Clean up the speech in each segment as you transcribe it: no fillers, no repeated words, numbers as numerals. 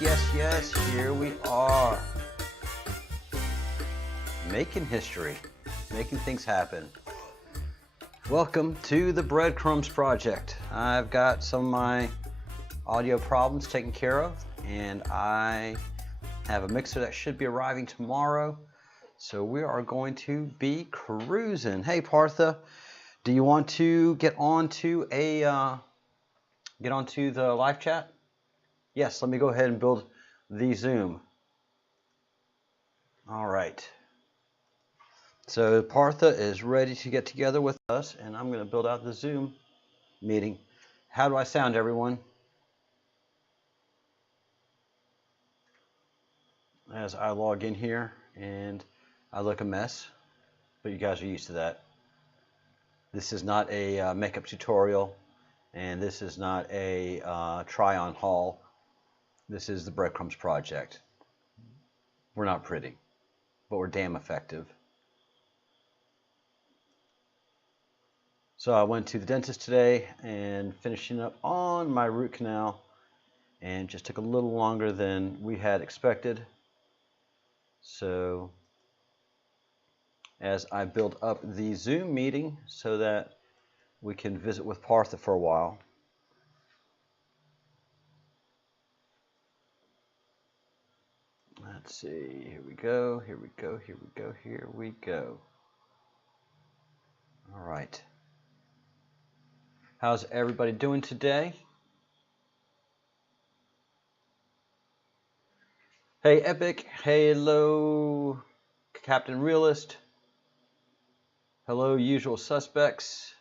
Yes, here we are. Making history, making things happen. Welcome to the Breadcrumbs Project. I've got some of my audio problems taken care of, and I have a mixer that should be arriving tomorrow. So we are going to be cruising. Hey Partha, do you want to get onto the live chat? Yes, let me go ahead and build the Zoom. All right. So Partha is ready to get together with us, and I'm going to build out the Zoom meeting. How do I sound, everyone? As I log in here, and I look a mess, but you guys are used to that. This is not a makeup tutorial, and this is not a try-on haul. This is the Breadcrumbs Project. We're not pretty, but we're damn effective. So I went to the dentist today and finishing up on my root canal, and just took a little longer than we had expected. So as I build up the Zoom meeting so that we can visit with Partha for a while. Let's see, here we go. All right. How's everybody doing today? Hey Epic, hello Captain Realist, hello Usual Suspects.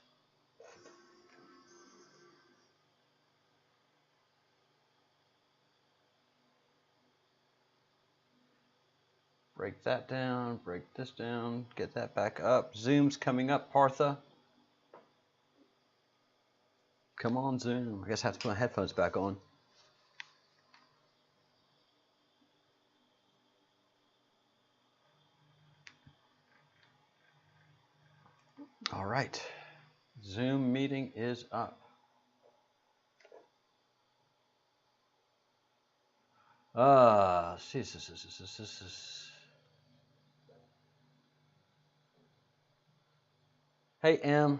Break that down, break this down, get that back up. Zoom's coming up, Partha. Come on, Zoom. I guess I have to put my headphones back on. All right. Zoom meeting is up. Hey M,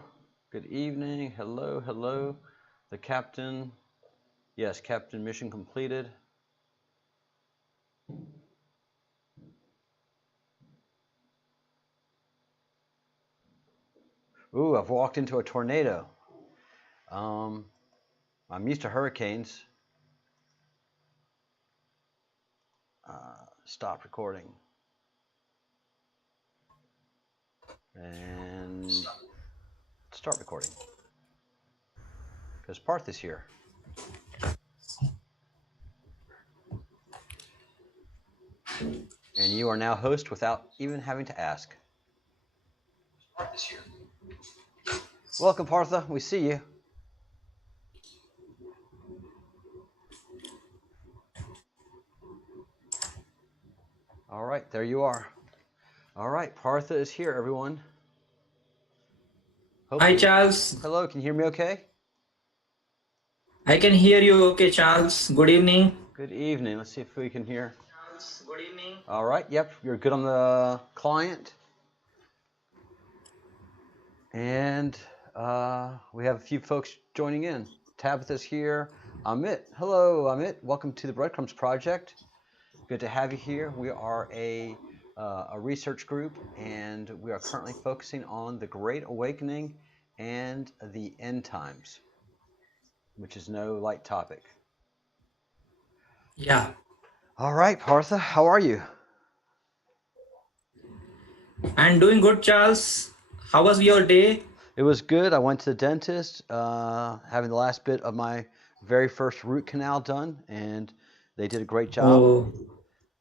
good evening. Hello. The captain. Yes, captain, mission completed. Ooh, I've walked into a tornado. I'm used to hurricanes. Stop recording. And start recording. Because Partha is here. And you are now host without even having to ask. Partha's here. Welcome, Partha. We see you. All right, there you are. All right, Partha is here, everyone. Hi, Charles. Hello, can you hear me okay? I can hear you okay, Charles. Good evening. Good evening. Let's see if we can hear. Charles, good evening. All right, yep, you're good on the client. And we have a few folks joining in. Tabitha's here. Amit. Hello, Amit. Welcome to the Breadcrumbs Project. Good to have you here. We are a research group, and we are currently focusing on the Great Awakening and the end times, which is no light topic. Yeah. All right, Partha, how are you? I'm doing good, Charles. How was your day? It was good. I went to the dentist, having the last bit of my very first root canal done, and they did a great job. Oh,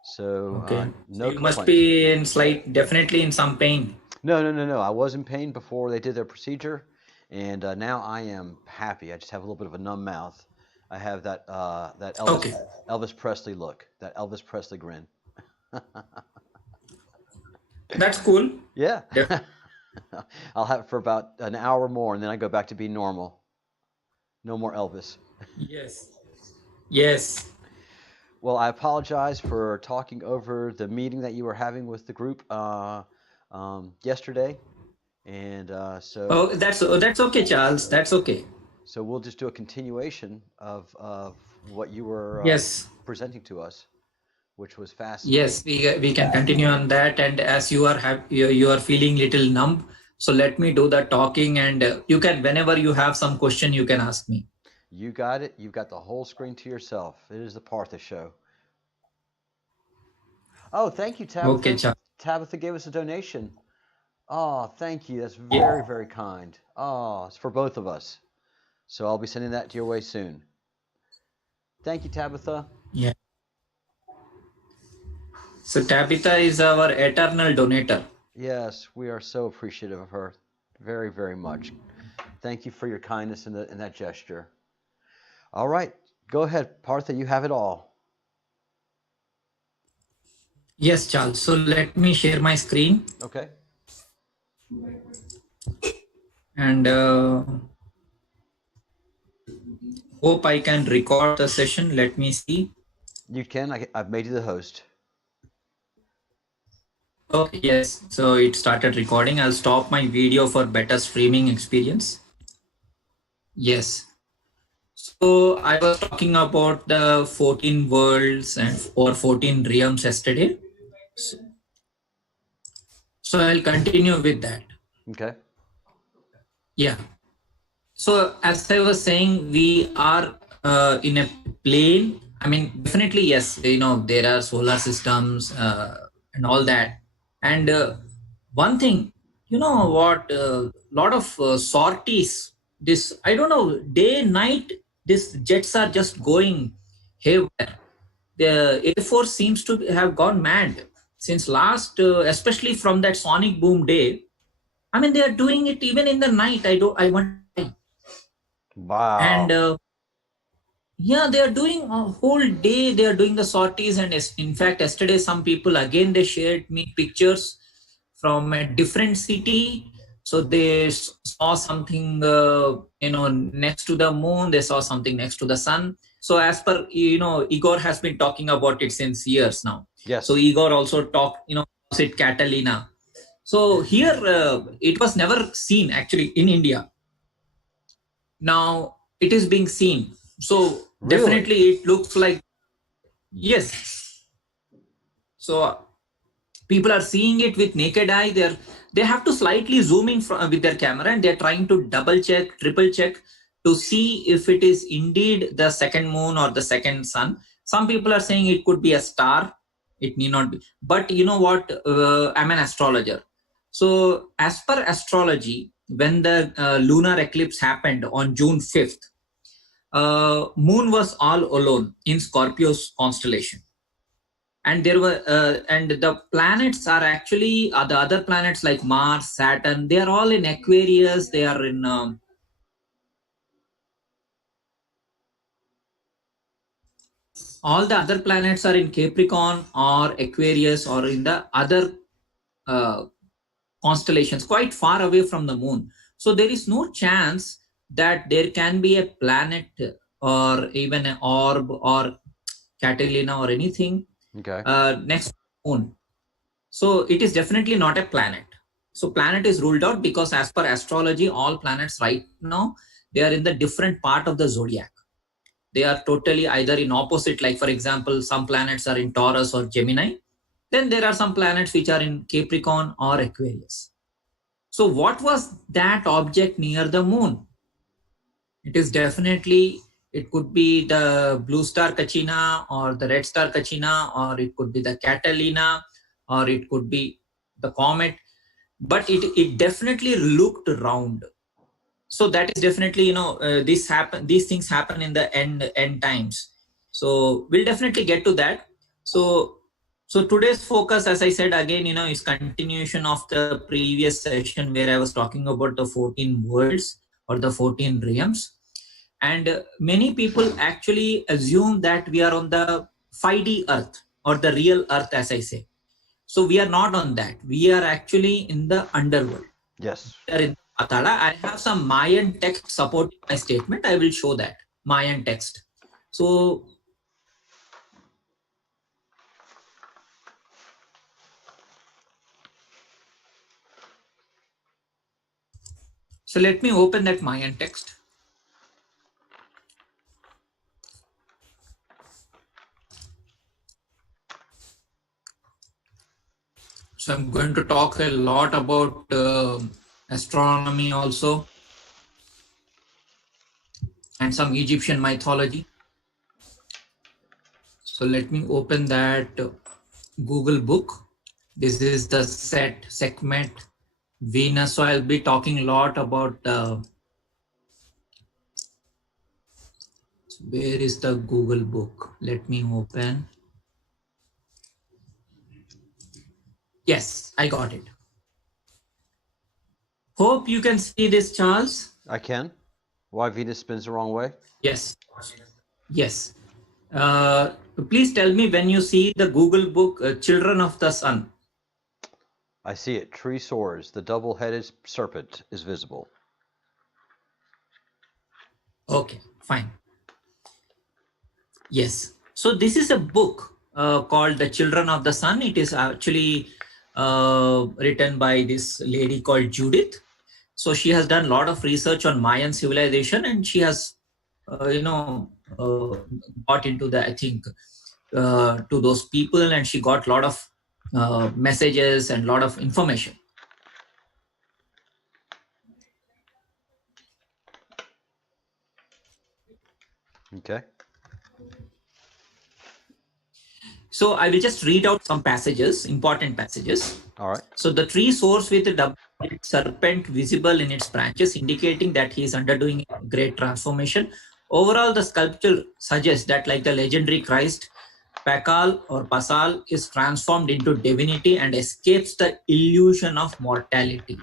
So okay. no You must complaints. be in definitely in some pain. No. I was in pain before they did their procedure, and now I am happy. I just have a little bit of a numb mouth. I have that Elvis Presley look, that Elvis Presley grin. That's cool. Yeah. I'll have it for about an hour more, and then I go back to being normal. No more Elvis. Yes. Well, I apologize for talking over the meeting that you were having with the group yesterday, and Oh, that's okay, Charles. That's okay. so we'll just do a continuation of what you were Yes, presenting to us, which was yes, fascinating. we can continue on that. And as you are feeling little numb, so let me do the talking, and you can whenever you have some question, you can ask me. You got it. You've got the whole screen to yourself. It is the Partha show. Oh, thank you, Okay, Tabitha. Charles. Tabitha gave us a donation. Oh, thank you. That's Yeah. very, very kind. Oh, it's for both of us. So I'll be sending that your way soon. Thank you, Tabitha. Yeah. So Tabitha is our eternal donator. Yes, we are so appreciative of her. Very, very much. Thank you for your kindness in that gesture. All right, go ahead, Partha. You have it all. Yes, Charles. So let me share my screen, Okay. and hope I can record the session. Let me see. You can. I've made you the host. Okay, yes. So it started recording. I'll stop my video for better streaming experience. Yes. So I was talking about the 14 worlds and or 14 realms yesterday. So I'll continue with that. Okay. Yeah. So as I was saying, we are in a plane. I mean, definitely yes. There are solar systems and all that. And one thing, you know what? Lot of sorties. This I don't know. Day night, these jets are just going haywire. The Air Force seems to have gone mad since last, especially from that Sonic Boom day. I mean, they are doing it even in the night. I wonder why. And Wow. yeah, they are doing a whole day. They are doing the sorties, and in fact, yesterday some people again they shared me pictures from a different city. So they saw something, next to the moon. They saw something next to the sun. So as per Igor has been talking about it since years now. So Yes. Igor also talked, calls it Catalina. So here it was never seen actually in India. Now it is being seen. So Really? definitely it looks like yes. So people are seeing it with naked eye. They have to slightly zoom in with their camera, and they're trying to double check, triple check to see if it is indeed the second moon or the second sun. Some people are saying it could be a star. It need not be. But you know what? I'm an astrologer. So as per astrology, when the lunar eclipse happened on June 5th, moon was all alone in Scorpio's constellation, and there were and the planets are actually the other planets like Mars, Saturn. They are all in Aquarius. They are in all the other planets are in Capricorn or Aquarius or in the other uh, constellations quite far away from the moon. So there is no chance that there can be a planet or even an orb or Catalina or anything Okay. next to the moon. So it is definitely not a planet. So planet is ruled out because as per astrology, all planets right now, they are in the different part of the zodiac. They are totally either in opposite, like for example, some planets are in Taurus or Gemini. Then there are some planets which are in Capricorn or Aquarius. So what was that object near the moon? It is definitely, it could be the blue star Kachina or the red star Kachina, or it could be the Catalina, or it could be the comet. But it definitely looked round. So that is definitely, these things happen in the end times. So we'll definitely get to that. So today's focus, as I said again, is continuation of the previous session where I was talking about the 14 worlds or the 14 realms. And many people actually assume that we are on the 5D earth or the real earth, as I say. So we are not on that. We are actually in the underworld. Yes. We are in Atala. I have some Mayan text supporting my statement. I will show that Mayan text. So So let me open that Mayan text. So I'm going to talk a lot about astronomy also, and some Egyptian mythology. So let me open that Google book. This is the segment Venus. So I'll be talking a lot about where is the Google book? Let me open. Yes, I got it. Hope you can see this, Charles. I can. Why Venus spins the wrong way? Yes. Yes. Please tell me when you see the Google book, Children of the Sun. I see it. Tree soars. The double-headed serpent is visible. Okay, fine. Yes. So this is a book called The Children of the Sun. It is actually written by this lady called Judith. So she has done a lot of research on Mayan civilization, and she has, got into the, I think, to those people, and she got a lot of messages and a lot of information. Okay. So I will just read out some passages, important passages. All right. So the tree soars with a double serpent visible in its branches, indicating that he is undergoing a great transformation. Overall, the sculpture suggests that, like the legendary Christ, Pakal or Pasal is transformed into divinity and escapes the illusion of mortality.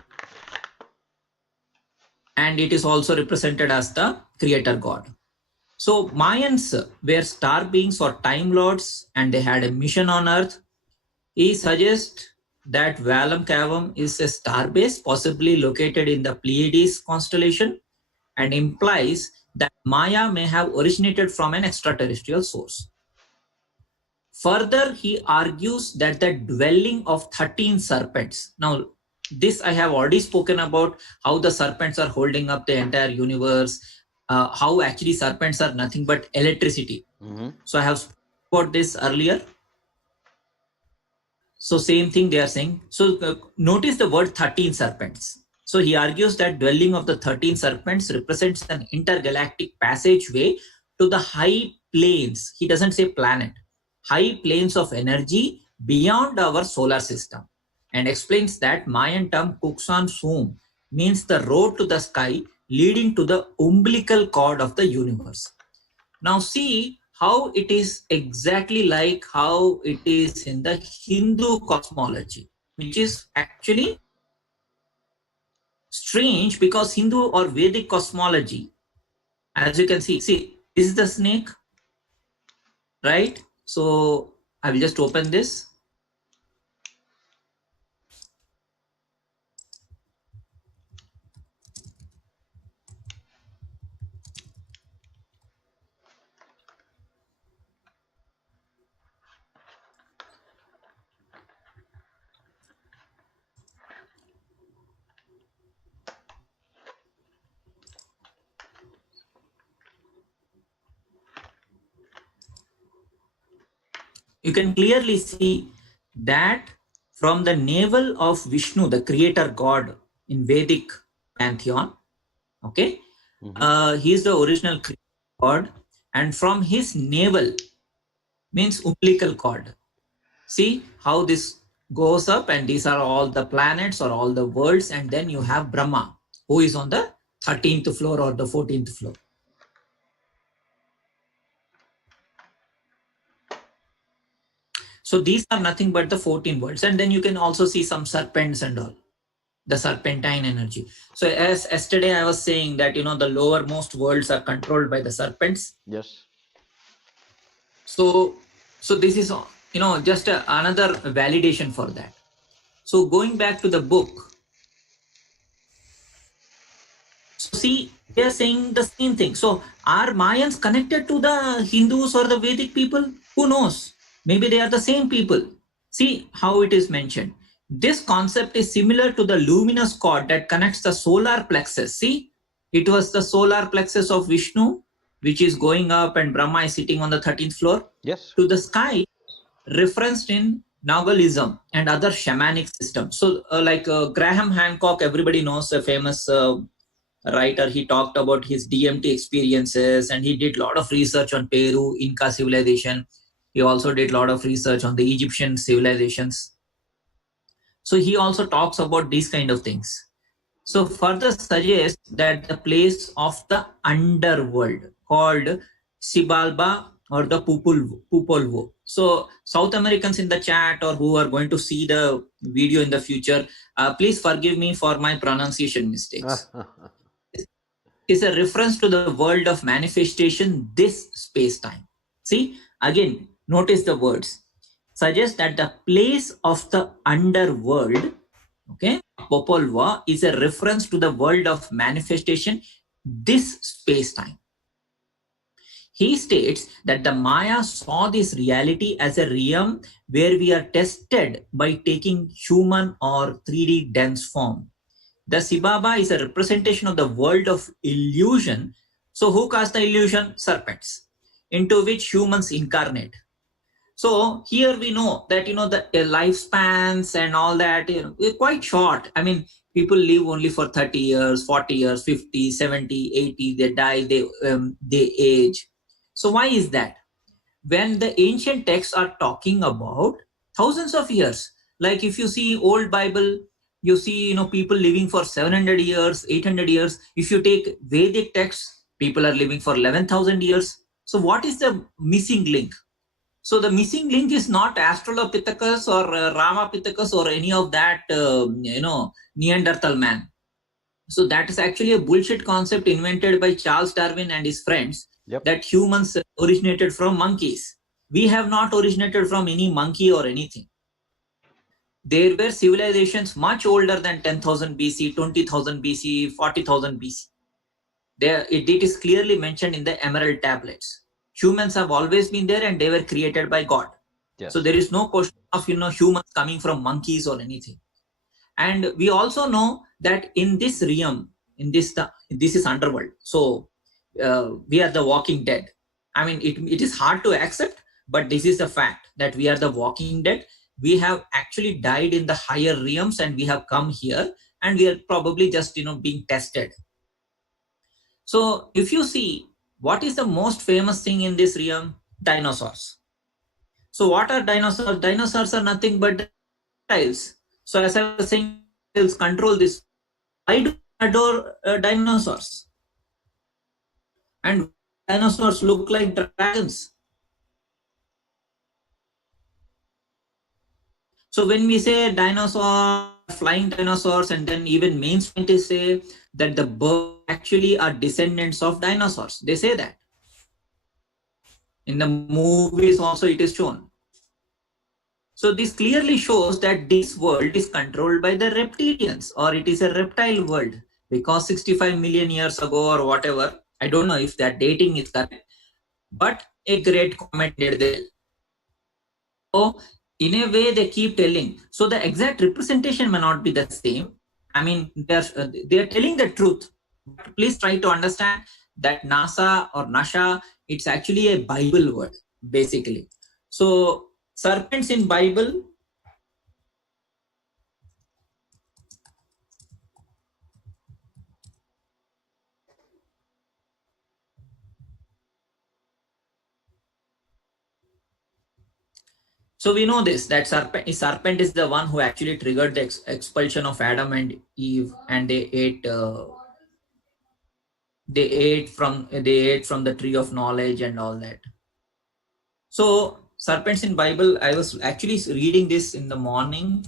And it is also represented as the creator god. So Mayans were star beings or time lords, and they had a mission on earth. He suggests that Valum Cavum is a star base possibly located in the Pleiades constellation, and implies that Maya may have originated from an extraterrestrial source. Further, he argues that the dwelling of 13 serpents. Now, this I have already spoken about, how the serpents are holding up the entire universe, how actually serpents are nothing but electricity. So I have spoken about this earlier. So same thing they are saying. So notice the word 13 serpents. So he argues that dwelling of the 13 serpents represents an intergalactic passageway to the high planes. He doesn't say planet. High planes of energy beyond our solar system, and explains that Mayan term Kuksan Sum means the road to the sky leading to the umbilical cord of the universe. Now see how it is exactly like how it is in the Hindu cosmology, which is actually strange, because Hindu or Vedic cosmology, as you can see, this is the snake, right? So I will just open this. You can clearly see that from the navel of Vishnu, the creator god in Vedic pantheon, okay, he is the original god, and from his navel means umbilical cord. See how this goes up, and these are all the planets or all the worlds, and then you have Brahma, who is on the 13th floor or the 14th floor. So these are nothing but the 14 worlds, and then you can also see some serpents and all, the serpentine energy. So as yesterday I was saying that, the lowermost worlds are controlled by the serpents. Yes. So this is, just another validation for that. So going back to the book, so see, they are saying the same thing. So are Mayans connected to the Hindus or the Vedic people? Who knows? Maybe they are the same people. See how it is mentioned. This concept is similar to the luminous cord that connects the solar plexus. See, it was the solar plexus of Vishnu, which is going up, and Brahma is sitting on the 13th floor, Yes. to the sky, referenced in Nogalism and other shamanic systems. So, Graham Hancock, everybody knows, a famous writer. He talked about his DMT experiences, and he did a lot of research on Peru, Inca civilization. He also did a lot of research on the Egyptian civilizations. So he also talks about these kind of things. So further suggests that the place of the underworld called Sibalba or the Pupolvo. So South Americans in the chat or who are going to see the video in the future, please forgive me for my pronunciation mistakes. Is a reference to the world of manifestation, this space-time. See, again, notice the words. Suggests that the place of the underworld, okay, Popolva, is a reference to the world of manifestation, this space-time. He states that the Maya saw this reality as a realm where we are tested by taking human or 3D dense form. The Sibaba is a representation of the world of illusion. So who cast the illusion? Serpents, into which humans incarnate. So here we know that, the lifespans and all that, are quite short. I mean, people live only for 30 years, 40 years, 50, 70, 80, they die, they age. So why is that? When the ancient texts are talking about thousands of years, like if you see old Bible, you see, people living for 700 years, 800 years. If you take Vedic texts, people are living for 11,000 years. So what is the missing link? So the missing link is not Australopithecus or Ramapithecus or any of that, Neanderthal man. So that is actually a bullshit concept invented by Charles Darwin and his friends. Yep. That humans originated from monkeys. We have not originated from any monkey or anything. There were civilizations much older than 10,000 BC, 20,000 BC, 40,000 BC. It is clearly mentioned in the Emerald tablets. Humans have always been there and they were created by God. Yes. So there is no question of humans coming from monkeys or anything. And we also know that in this realm, this is underworld. So we are the walking dead. I mean, it is hard to accept, but this is the fact that we are the walking dead. We have actually died in the higher realms and we have come here and we are probably just, being tested. So if you see, what is the most famous thing in this realm? Dinosaurs. So what are dinosaurs? Dinosaurs are nothing but reptiles. So as I was saying, reptiles control this. I do adore dinosaurs. And dinosaurs look like dragons. So when we say dinosaur, flying dinosaurs, and then even main scientists say that the birds actually are descendants of dinosaurs. They say that. In the movies also it is shown. So this clearly shows that this world is controlled by the reptilians, or it is a reptile world, because 65 million years ago or whatever, I don't know if that dating is correct, but a great comet did there. So in a way they keep telling. So the exact representation may not be the same. I mean, they are telling the truth. But please try to understand that NASA or Nasha, it's actually a Bible word, basically. So serpents in Bible. So we know this, that serpent is the one who actually triggered the expulsion of Adam and Eve, and they ate from the tree of knowledge and all that. So serpents in Bible, I was actually reading this in the morning,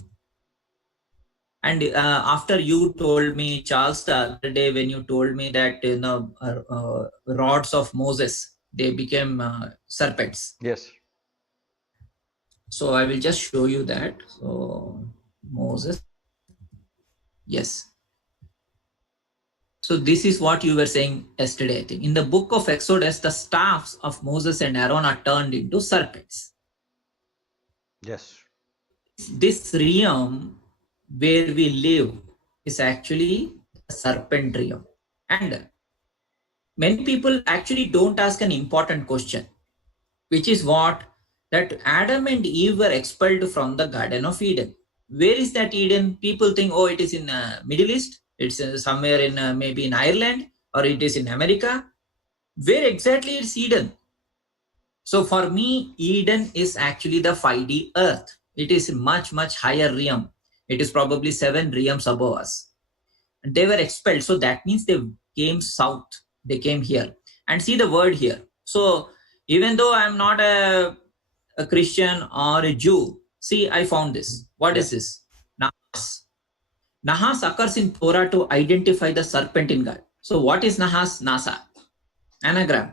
and after you told me, Charles, the other day when you told me that rods of Moses, they became serpents. Yes. So I will just show you that. So Moses, yes. So this is what you were saying yesterday, I think. In the book of Exodus, the staffs of Moses and Aaron are turned into serpents. Yes. This realm where we live is actually the serpent realm. And many people actually don't ask an important question, which is what? That Adam and Eve were expelled from the Garden of Eden. Where is that Eden? People think, oh, it is in Middle East. It's somewhere in maybe in Ireland, or it is in America. Where exactly is Eden? So for me, Eden is actually the 5D Earth. It is much, much higher realm. It is probably 7 realms above us. And they were expelled. So that means they came south. They came here. And see the word here. So even though I'm not a Christian or a Jew, see, I found this. What is this? Nahas. Nahas occurs in Torah to identify the serpent in God. So what is Nahas? NASA. Anagram.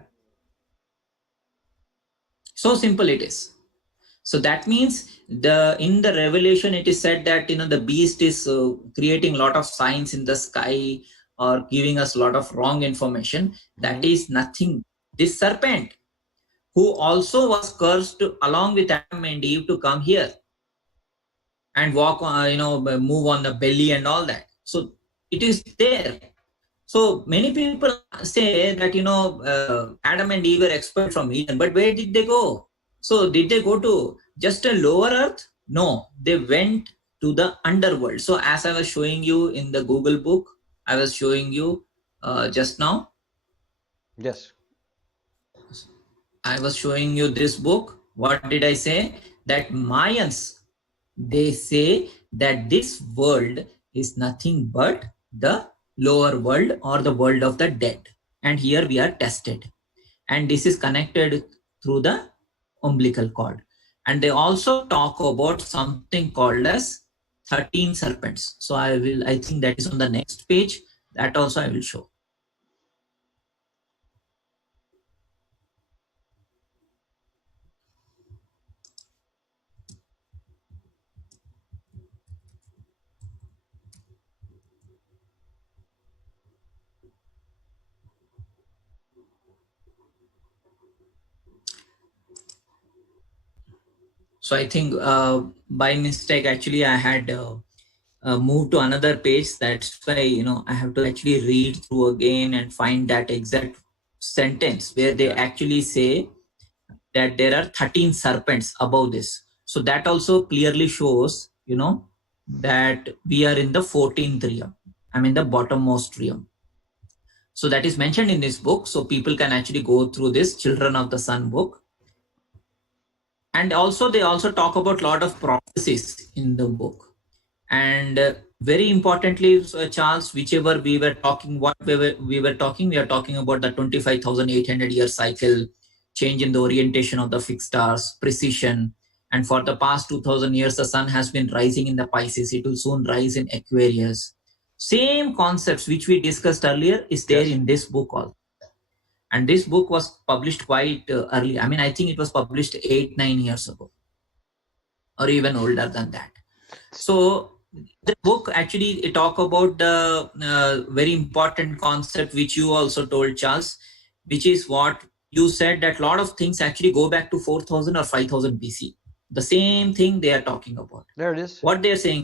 So simple it is. So that means in the Revelation it is said that the beast is creating a lot of signs in the sky or giving us a lot of wrong information. That is nothing. This serpent, who also was cursed along with Adam and Eve to come here and walk, move on the belly and all that. So it is there. So many people say that Adam and Eve were expelled from Eden, but where did they go? So did they go to just a lower earth? No, they went to the underworld. So as I was showing you in the Google book, I was showing you just now. Yes. I was showing you this book. What did I say? That Mayans, they say that this world is nothing but the lower world or the world of the dead. And here we are tested. And this is connected through the umbilical cord. And they also talk about something called as 13 serpents. So I think that is on the next page. That also I will show. So I think by mistake, actually, I had moved to another page. That's why, I have to actually read through again and find that exact sentence where they actually say that there are 13 serpents above this. So that also clearly shows, that we are in the 14th realm. I mean, the bottommost realm. So that is mentioned in this book. So people can actually go through this Children of the Sun book. And also they also talk about a lot of prophecies in the book. And very importantly, Charles, whichever we were talking, we are talking about the 25,800 year cycle, change in the orientation of the fixed stars, precision. And for the past 2000 years, the sun has been rising in the Pisces. It will soon rise in Aquarius. Same concepts which we discussed earlier is there in this book also. And this book was published quite early. I mean, I think it was published 8-9 years ago, or even older than that. So the book actually talk about the very important concept which you also told, Charles, which is what you said, that a lot of things actually go back to 4000 or 5000 BC. The same thing they are talking about. There it is. What they are saying,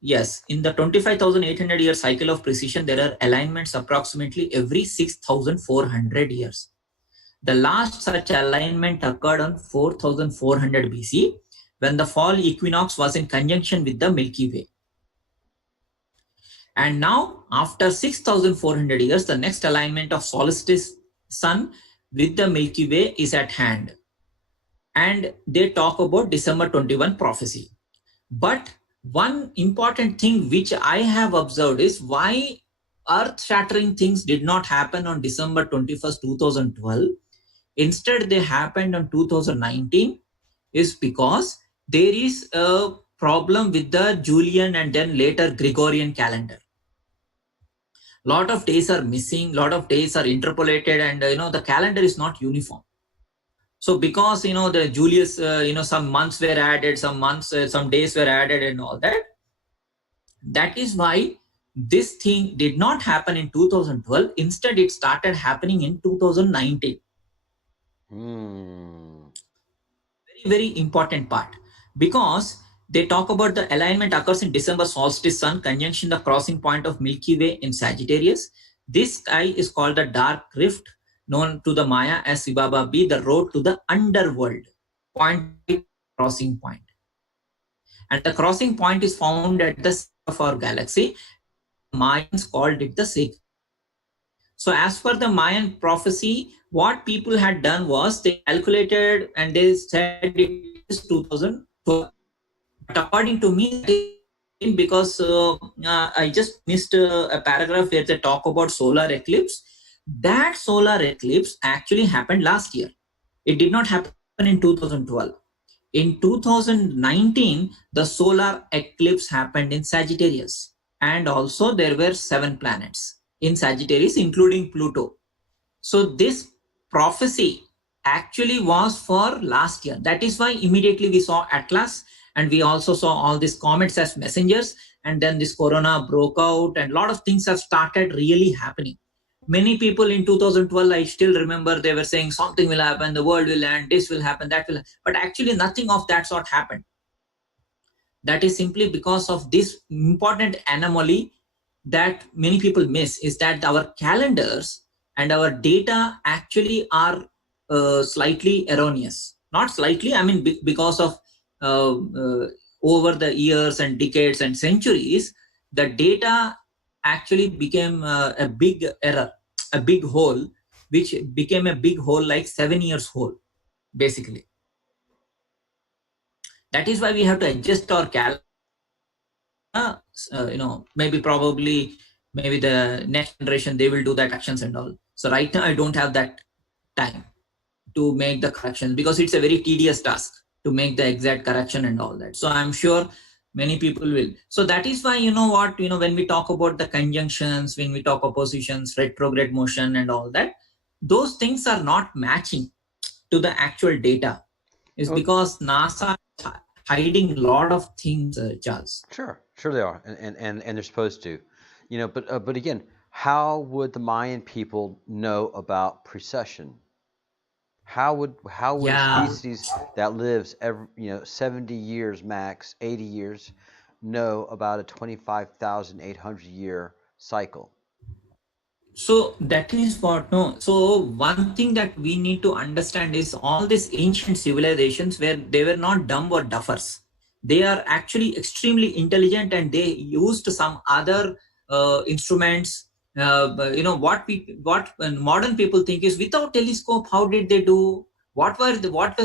yes, in the 25,800 year cycle of precision, there are alignments approximately every 6,400 years. The last such alignment occurred on 4,400 BC, when the fall equinox was in conjunction with the Milky Way. And now, after 6,400 years, the next alignment of solstice sun with the Milky Way is at hand. And they talk about December 21 prophecy. But one important thing which I have observed is why earth-shattering things did not happen on December 21st, 2012. Instead, they happened on 2019, is because there is a problem with the Julian and then later Gregorian calendar. Lot of days are missing, lot of days are interpolated, and the calendar is not uniform. So because the Julius, some months were added, some days were added and all that. That is why this thing did not happen in 2012. Instead, it started happening in 2019. Very, very important part, because They talk about the alignment occurs in December solstice sun conjunction the crossing point of Milky Way in Sagittarius. This sky is called the dark rift, known to the Maya as Sibaba B, the road to the underworld, point crossing point. And the crossing point is found at the center of our galaxy, and the Mayans called it the sacred. So as per the Mayan prophecy, what people had done was they calculated and they said it is 2012. But according to me, that is because I just missed a paragraph where they talk about solar eclipse. That solar eclipse actually happened last year. It did not happen in 2012. In 2019, the solar eclipse happened in Sagittarius. And also there were 7 planets in Sagittarius, including Pluto. So this prophecy actually was for last year. That is why immediately we saw Atlas, and we also saw all these comets as messengers, and then this corona broke out and a lot of things have started really happening. Many people in 2012, I still remember, they were saying something will happen, the world will end, this will happen, that will happen. But actually nothing of that sort happened. That is simply because of this important anomaly that many people miss, is that our calendars and our data actually are slightly erroneous. Not slightly, I mean because of over the years and decades and centuries, the data actually became a big error, a big hole, which became a big hole like 7 years hole, basically. That is why we have to adjust our calendar. Maybe probably maybe the next generation, they will do that actions and all. So right now I don't have that time to make the corrections, because it's a very tedious task to make the exact correction and all that. So I'm sure many people will. So that is why, when we talk about the conjunctions, when we talk oppositions, retrograde motion and all that, those things are not matching to the actual data. Is because NASA is hiding a lot of things, Charles. Sure they are, and they're supposed to, but again, how would the Mayan people know about precession? How would a species that lives 70 years max, 80 years, know about a 25,800 year cycle? So that is what, no. So one thing that we need to understand is all these ancient civilizations, where they were not dumb or duffers. They are actually extremely intelligent, and they used some other instruments. What modern people think is, without telescope, how did they do? What was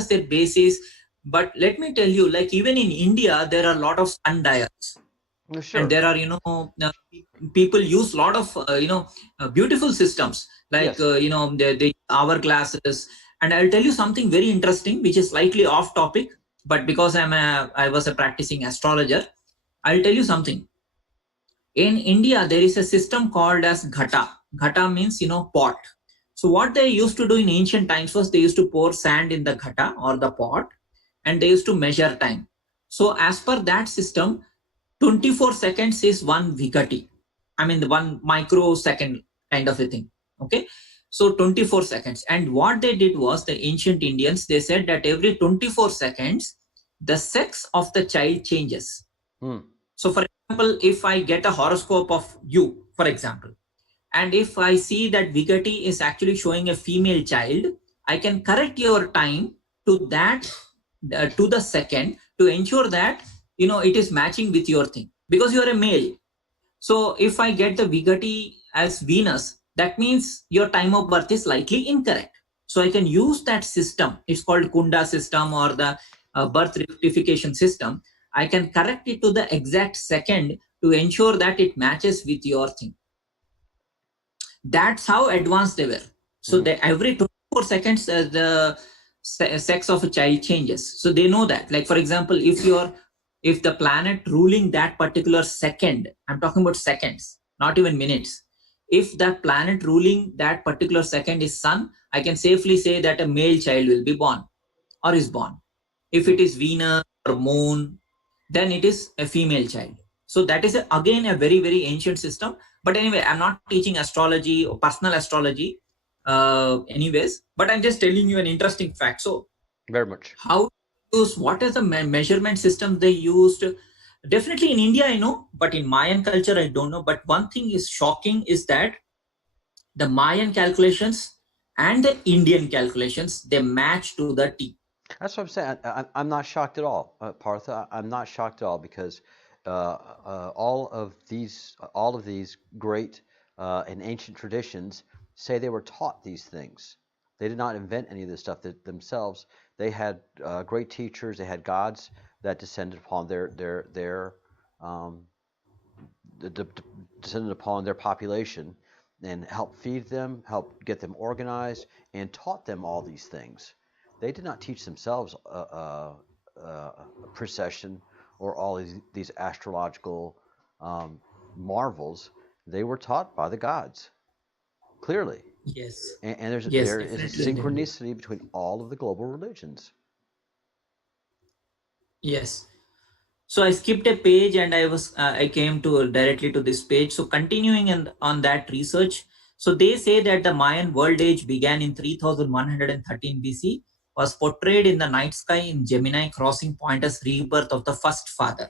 their basis? But let me tell you, like even in India, there are a lot of sundials. Sure. And there are people use a lot of beautiful systems, like the hourglasses. And I'll tell you something very interesting, which is slightly off topic, but because I was a practicing astrologer, I'll tell you something. In India, there is a system called as ghata means pot. So what they used to do in ancient times was, they used to pour sand in the ghata or the pot, and they used to measure time. So as per that system, 24 seconds is 1 vigati. I mean, the 1 microsecond kind of a thing. Okay. So 24 seconds. And what they did was, the ancient Indians, they said that every 24 seconds, the sex of the child changes. So for example, if I get a horoscope of you, for example, and if I see that vigati is actually showing a female child, I can correct your time to that, to the second, to ensure that it is matching with your thing, because you are a male. So if I get the vigati as Venus, that means your time of birth is slightly incorrect. So I can use that system. It's called Kunda system, or the birth rectification system. I can correct it to the exact second to ensure that it matches with your thing. That's how advanced they were. So they, every 24 seconds, the sex of a child changes. So they know that. Like for example, if the planet ruling that particular second, I'm talking about seconds, not even minutes. If that planet ruling that particular second is Sun, I can safely say that a male child will be born or is born. If it is Venus or Moon, then it is a female child. So that is again a very, very ancient system. But anyway, I'm not teaching astrology or personal astrology anyways, but I'm just telling you an interesting fact. So very much. How use, what is the measurement system they used? Definitely in India I know, but in Mayan culture I don't know. But one thing is shocking is that the Mayan calculations and the Indian calculations, they match to the T. That's what I'm saying. I'm not shocked at all, Partha. I'm not shocked at all because all of these great and ancient traditions say they were taught these things. They did not invent any of this stuff themselves. They had great teachers. They had gods that descended upon their um, descended upon their population and helped feed them, helped get them organized, and taught them all these things. They did not teach themselves precession or all these astrological marvels. They were taught by the gods, clearly. Yes. And Yes, there is a definitely they did. synchronicity between all of the global religions. Yes. So I skipped a page and I came to directly to this page. So continuing on that research, so they say that the Mayan world age began in 3113 BC, was portrayed in the night sky in Gemini crossing point as rebirth of the first father.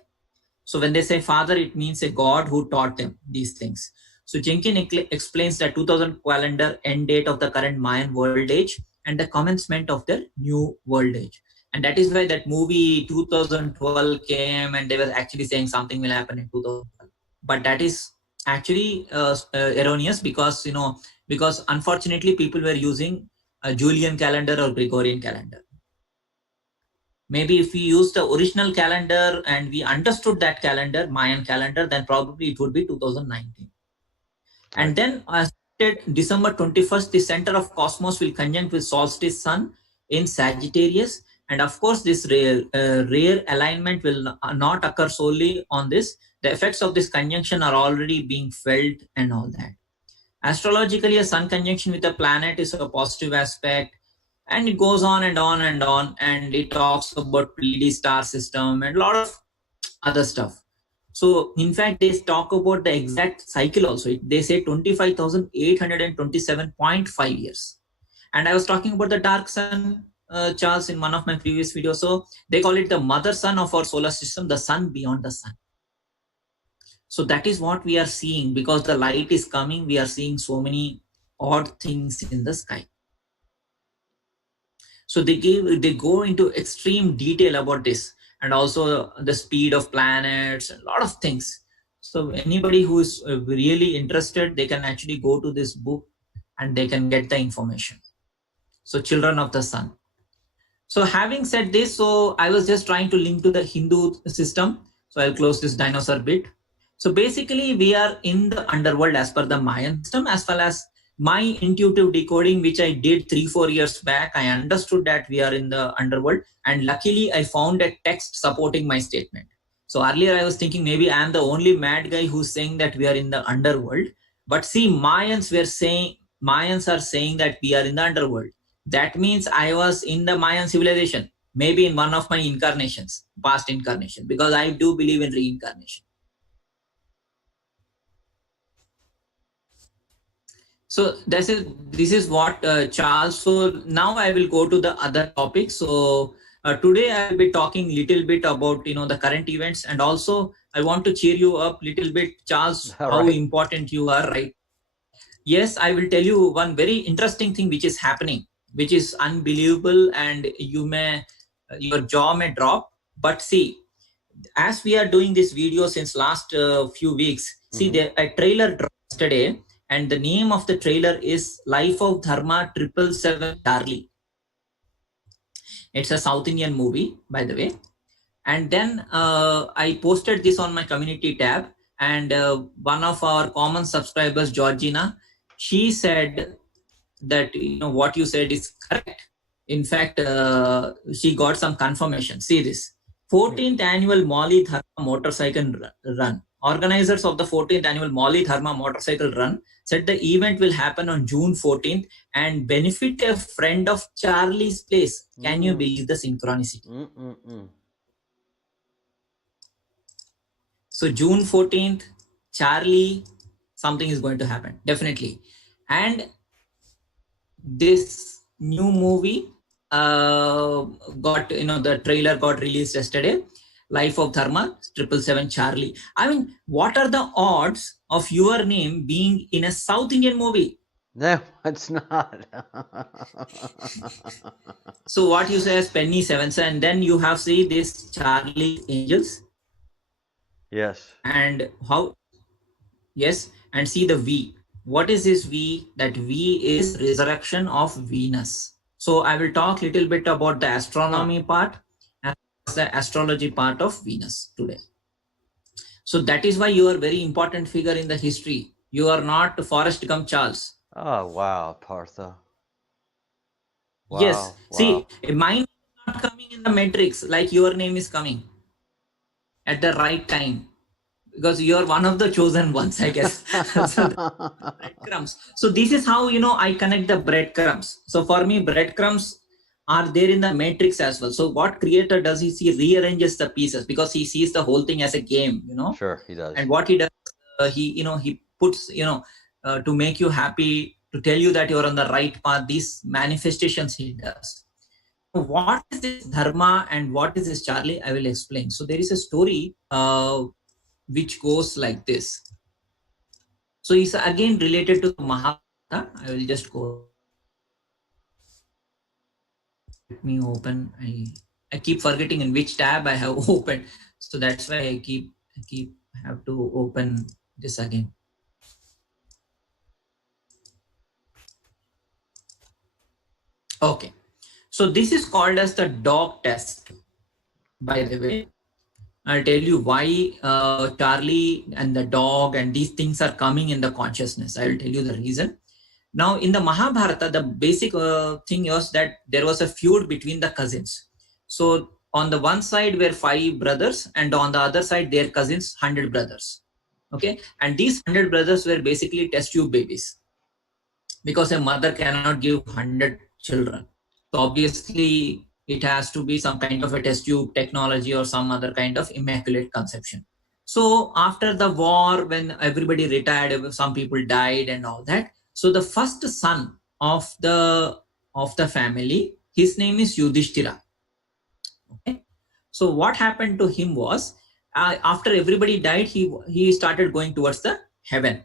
So when they say father, it means a god who taught them these things. So Jenkins explains the 2000 calendar end date of the current Mayan world age and the commencement of the new world age. And that is why that movie 2012 came and they were actually saying something will happen in 2012. But that is actually erroneous because, because unfortunately people were using a Julian calendar or Gregorian calendar. Maybe if we use the original calendar and we understood that calendar, Mayan calendar, then probably it would be 2019. Right. And then December 21st, the center of cosmos will conjunct with solstice sun in Sagittarius. And of course, this rare alignment will not occur solely on this. The effects of this conjunction are already being felt and all that. Astrologically, a sun conjunction with a planet is a positive aspect, and it goes on and on and on, and it talks about Pleiades star system and a lot of other stuff. So in fact, they talk about the exact cycle also. They say 25,827.5 years. And I was talking about the dark sun, Charles, in one of my previous videos. So they call it the mother sun of our solar system, the sun beyond the sun. So that is what we are seeing. Because the light is coming, we are seeing so many odd things in the sky. So they go into extreme detail about this, and also the speed of planets and a lot of things. So anybody who is really interested, they can actually go to this book and they can get the information. So Children of the Sun. So having said this, so I was just trying to link to the Hindu system. So I'll close this dinosaur bit. So basically we are in the underworld as per the Mayan system, as well as my intuitive decoding, which I did 3-4 years back. I understood that we are in the underworld, and luckily I found a text supporting my statement. So earlier I was thinking maybe I am the only mad guy who's saying that we are in the underworld. But see, Mayans are saying that we are in the underworld. That means I was in the Mayan civilization, maybe in one of my incarnations, past incarnation, because I do believe in reincarnation. So this is what Charles. So now I will go to the other topic. So today I will be talking little bit about the current events, and also I want to cheer you up little bit, Charles. How important you are, right? Yes, I will tell you one very interesting thing which is happening, which is unbelievable, and your jaw may drop. But see, as we are doing this video since last few weeks, see, a trailer dropped yesterday, and the name of the trailer is Life of Dharma 777 Charlie. It's a South Indian movie, by the way. And then I posted this on my community tab, and one of our common subscribers, Georgina, she said that what you said is correct. In fact, she got some confirmation. See this: 14th annual Molly Dharma motorcycle run. Organizers of the 14th annual Molly Dharma motorcycle run said the event will happen on June 14th and benefit a friend of Charlie's place. Can you believe the synchronicity? So June 14th, Charlie, something is going to happen, definitely. And this new movie got, the trailer got released yesterday. Life of Dharma, 777 Charlie. I mean, what are the odds of your name being in a South Indian movie? No, it's not. So what you say is Penny Sevens, and then you have see this Charlie Angels, Yes. and how, yes, and see the V. What is this V? That V is resurrection of Venus. So I will talk little bit about the astronomy part and the astrology part of Venus today. So that is why you are very important figure in the history. You are not Forrest Gump Charles. Oh, wow, Partha. Yes. Wow, See, wow. mine is not coming in the matrix like your name is coming at the right time, because you are one of the chosen ones, I guess. So the breadcrumbs. So this is how, I connect the breadcrumbs. So for me, breadcrumbs are there in the matrix as well. So what creator does is he rearranges the pieces because he sees the whole thing as a game, Sure, he does. and what he does, he puts, to make you happy, to tell you that you're on the right path. These manifestations he does. What is this dharma and what is this Charlie? I will explain. So there is a story which goes like this. So it's again related to Mahabharata. I will just go. Let me open. I keep forgetting in which tab I have opened. So that's why I keep have to open this again. Okay. So this is called as the dog test. By the way, I'll tell you why Charlie and the dog and these things are coming in the consciousness. I will tell you the reason. Now, in the Mahabharata, the basic thing was that there was a feud between the cousins. So on the one side were 5 brothers, and on the other side, their cousins, 100 brothers. Okay. And these 100 brothers were basically test tube babies, because a mother cannot give 100 children. So obviously, it has to be some kind of a test tube technology or some other kind of immaculate conception. So after the war, when everybody retired, some people died and all that. So the first son of the family, his name is Yudhishthira. Okay. So what happened to him was, after everybody died, he started going towards the heaven.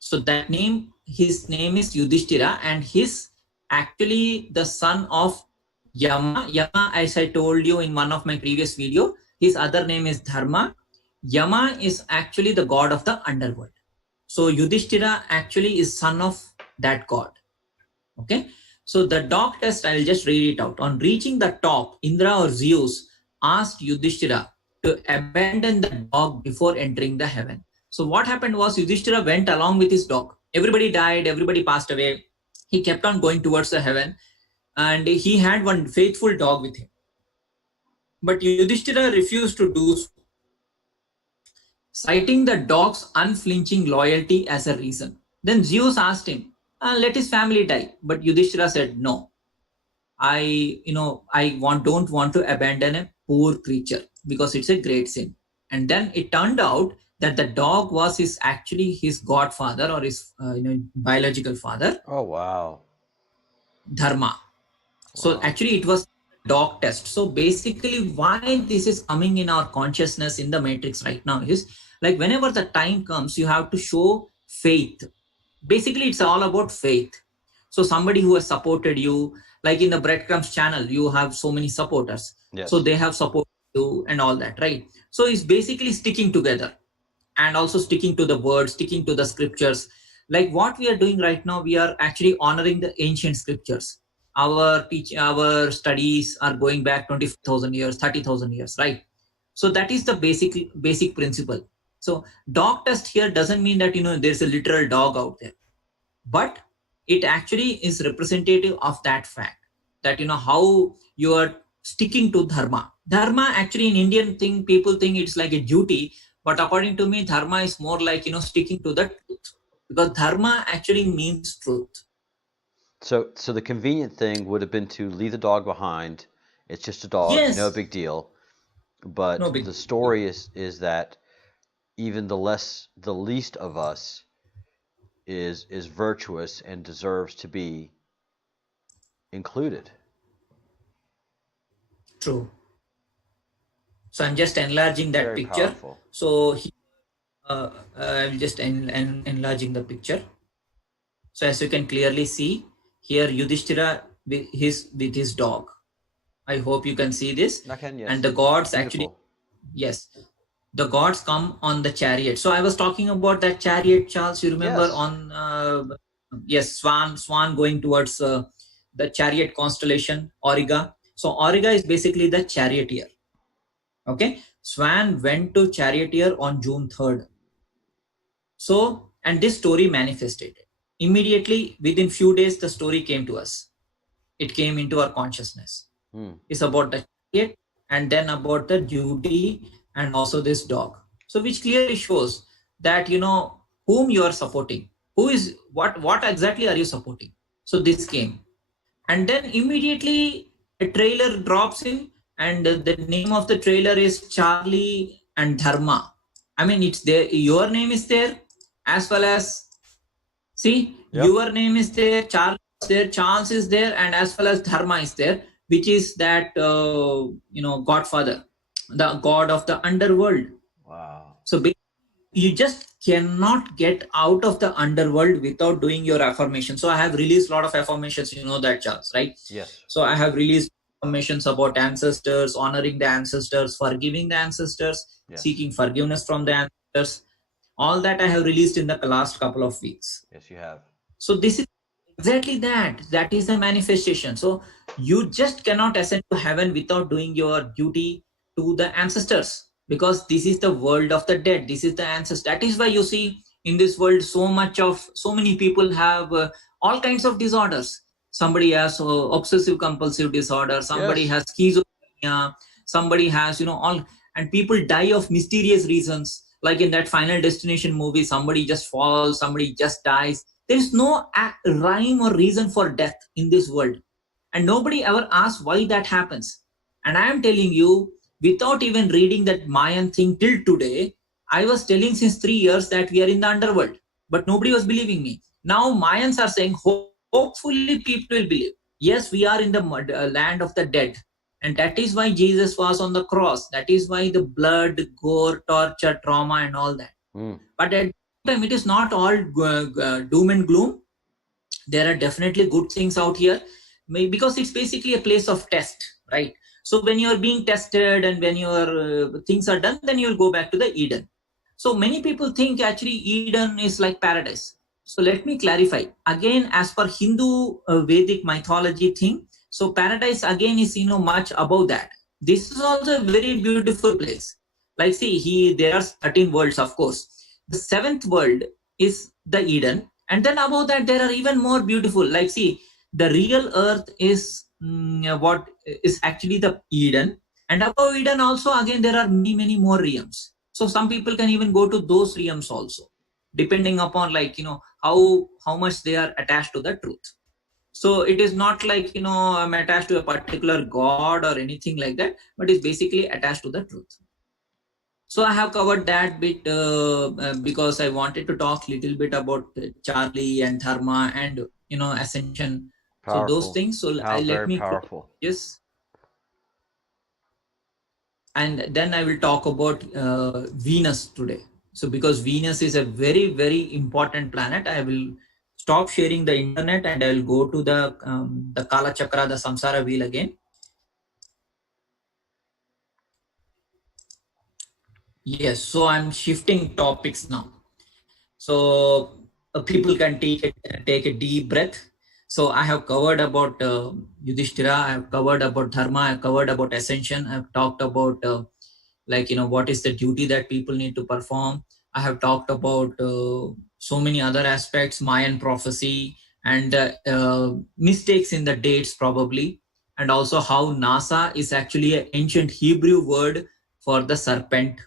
So that name, his name is Yudhishthira, and he's actually the son of Yama. Yama, as I told you in one of my previous video, his other name is Dharma. Yama is actually the god of the underworld. So Yudhishthira actually is son of that god. Okay. So the dog test, I'll just read it out. On reaching the top, Indra or Zeus asked Yudhishthira to abandon the dog before entering the heaven. So what happened was Yudhishthira went along with his dog. Everybody died, everybody passed away. He kept on going towards the heaven, and he had one faithful dog with him. But Yudhishthira refused to do so, citing the dog's unflinching loyalty as a reason. Then Zeus asked him, let his family die. But Yudhishthira said, no, don't want to abandon a poor creature because it's a great sin. And then it turned out that the dog was actually his godfather, or his biological father, Oh, wow. Dharma. So Wow. actually it was dog test. So basically why this is coming in our consciousness in the matrix right now is, like, whenever the time comes, you have to show faith. Basically it's all about faith. So somebody who has supported you, like in the breadcrumbs channel, you have so many supporters. Yes. So they have supported you and all that, right? So it's basically sticking together, and also sticking to the word, sticking to the scriptures. Like what we are doing right now, we are actually honoring the ancient scriptures. Our studies are going back 20,000 years, 30,000 years, right? So that is the basic principle. So dog test here doesn't mean that there's a literal dog out there, but it actually is representative of that fact, that how you are sticking to dharma. Actually, in Indian thing, people think it's like a duty, but according to me, dharma is more like sticking to the truth, because dharma actually means truth. So the convenient thing would have been to leave the dog behind. It's just a dog, no Yes, big deal. But no big the deal. story is that even the least of us is virtuous and deserves to be included. True. So I'm just enlarging that Very picture. powerful. So I'm just enlarging the picture. So as you can clearly see here, Yudhishthira with his dog. I hope you can see this. I can, yes. And the gods Beautiful. actually, yes, the gods come on the chariot. So I was talking about that chariot, Charles. You remember Yes. on yes, Swan going towards the chariot constellation, Auriga. So Auriga is basically the charioteer. Okay, Swan went to charioteer on June 3rd. So, and this story manifested immediately. Within few days, the story came to us. It came into our consciousness. It's about the chariot and then about the duty and also this dog. So which clearly shows that whom you are supporting, who is what exactly are you supporting. So this came, and then immediately a trailer drops in, and the name of the trailer is Charlie and Dharma. I mean, it's there, your name is there, as well as, see, your name is there, Charles is there, Charles is there, and as well as Dharma is there, which is that Godfather, the god of the underworld. Wow. So you just cannot get out of the underworld without doing your affirmation. So I have released a lot of affirmations, you know that, Charles, right? Yes. So I have released affirmations about ancestors, honoring the ancestors, forgiving the ancestors, seeking forgiveness from the ancestors. All that I have released in the last couple of weeks. Yes, you have. So this is exactly that is the manifestation. So you just cannot ascend to heaven without doing your duty to the ancestors, because this is the world of the dead. This is the ancestors. That is why you see in this world so many people have all kinds of disorders. Somebody has obsessive compulsive disorder, somebody has schizophrenia, somebody has all, and people die of mysterious reasons, like in that Final Destination movie, somebody just falls, somebody just dies. There is no rhyme or reason for death in this world, and nobody ever asks why that happens. And I am telling you, without even reading that Mayan thing till today, I was telling since 3 years that we are in the underworld, but nobody was believing me. Now Mayans are saying, hopefully people will believe. Yes, we are in the land of the dead, and that is why Jesus was on the cross. That is why the blood, gore, torture, trauma, and all that. But at the time, it is not all doom and gloom. There are definitely good things out here, because it's basically a place of test, right? So when you're being tested and when your things are done, then you'll go back to the Eden. So many people think actually Eden is like paradise. So let me clarify again, as per Hindu Vedic mythology thing. So paradise again is much above that. This is also a very beautiful place. Like, see, there are 13 worlds, of course. The seventh world is the Eden, and then above that there are even more beautiful. Like, see, the real earth is what is actually the Eden, and above Eden also again there are many more realms. So some people can even go to those realms also, depending upon how much they are attached to the truth. So it is not like I'm attached to a particular god or anything like that, but it's basically attached to the truth. So I have covered that bit because I wanted to talk a little bit about Charlie and Dharma and ascension. Powerful. So those things. So let me powerful. Yes, and then I will talk about Venus today. So because Venus is a very important planet, I will stop sharing the internet and I will go to the Kala Chakra, the Samsara wheel again. Yes, so I'm shifting topics now. So people can take a deep breath. So I have covered about Yudhishthira, I have covered about Dharma, I have covered about ascension, I have talked about what is the duty that people need to perform. I have talked about so many other aspects, Mayan prophecy, and mistakes in the dates probably, and also how NASA is actually an ancient Hebrew word for the serpent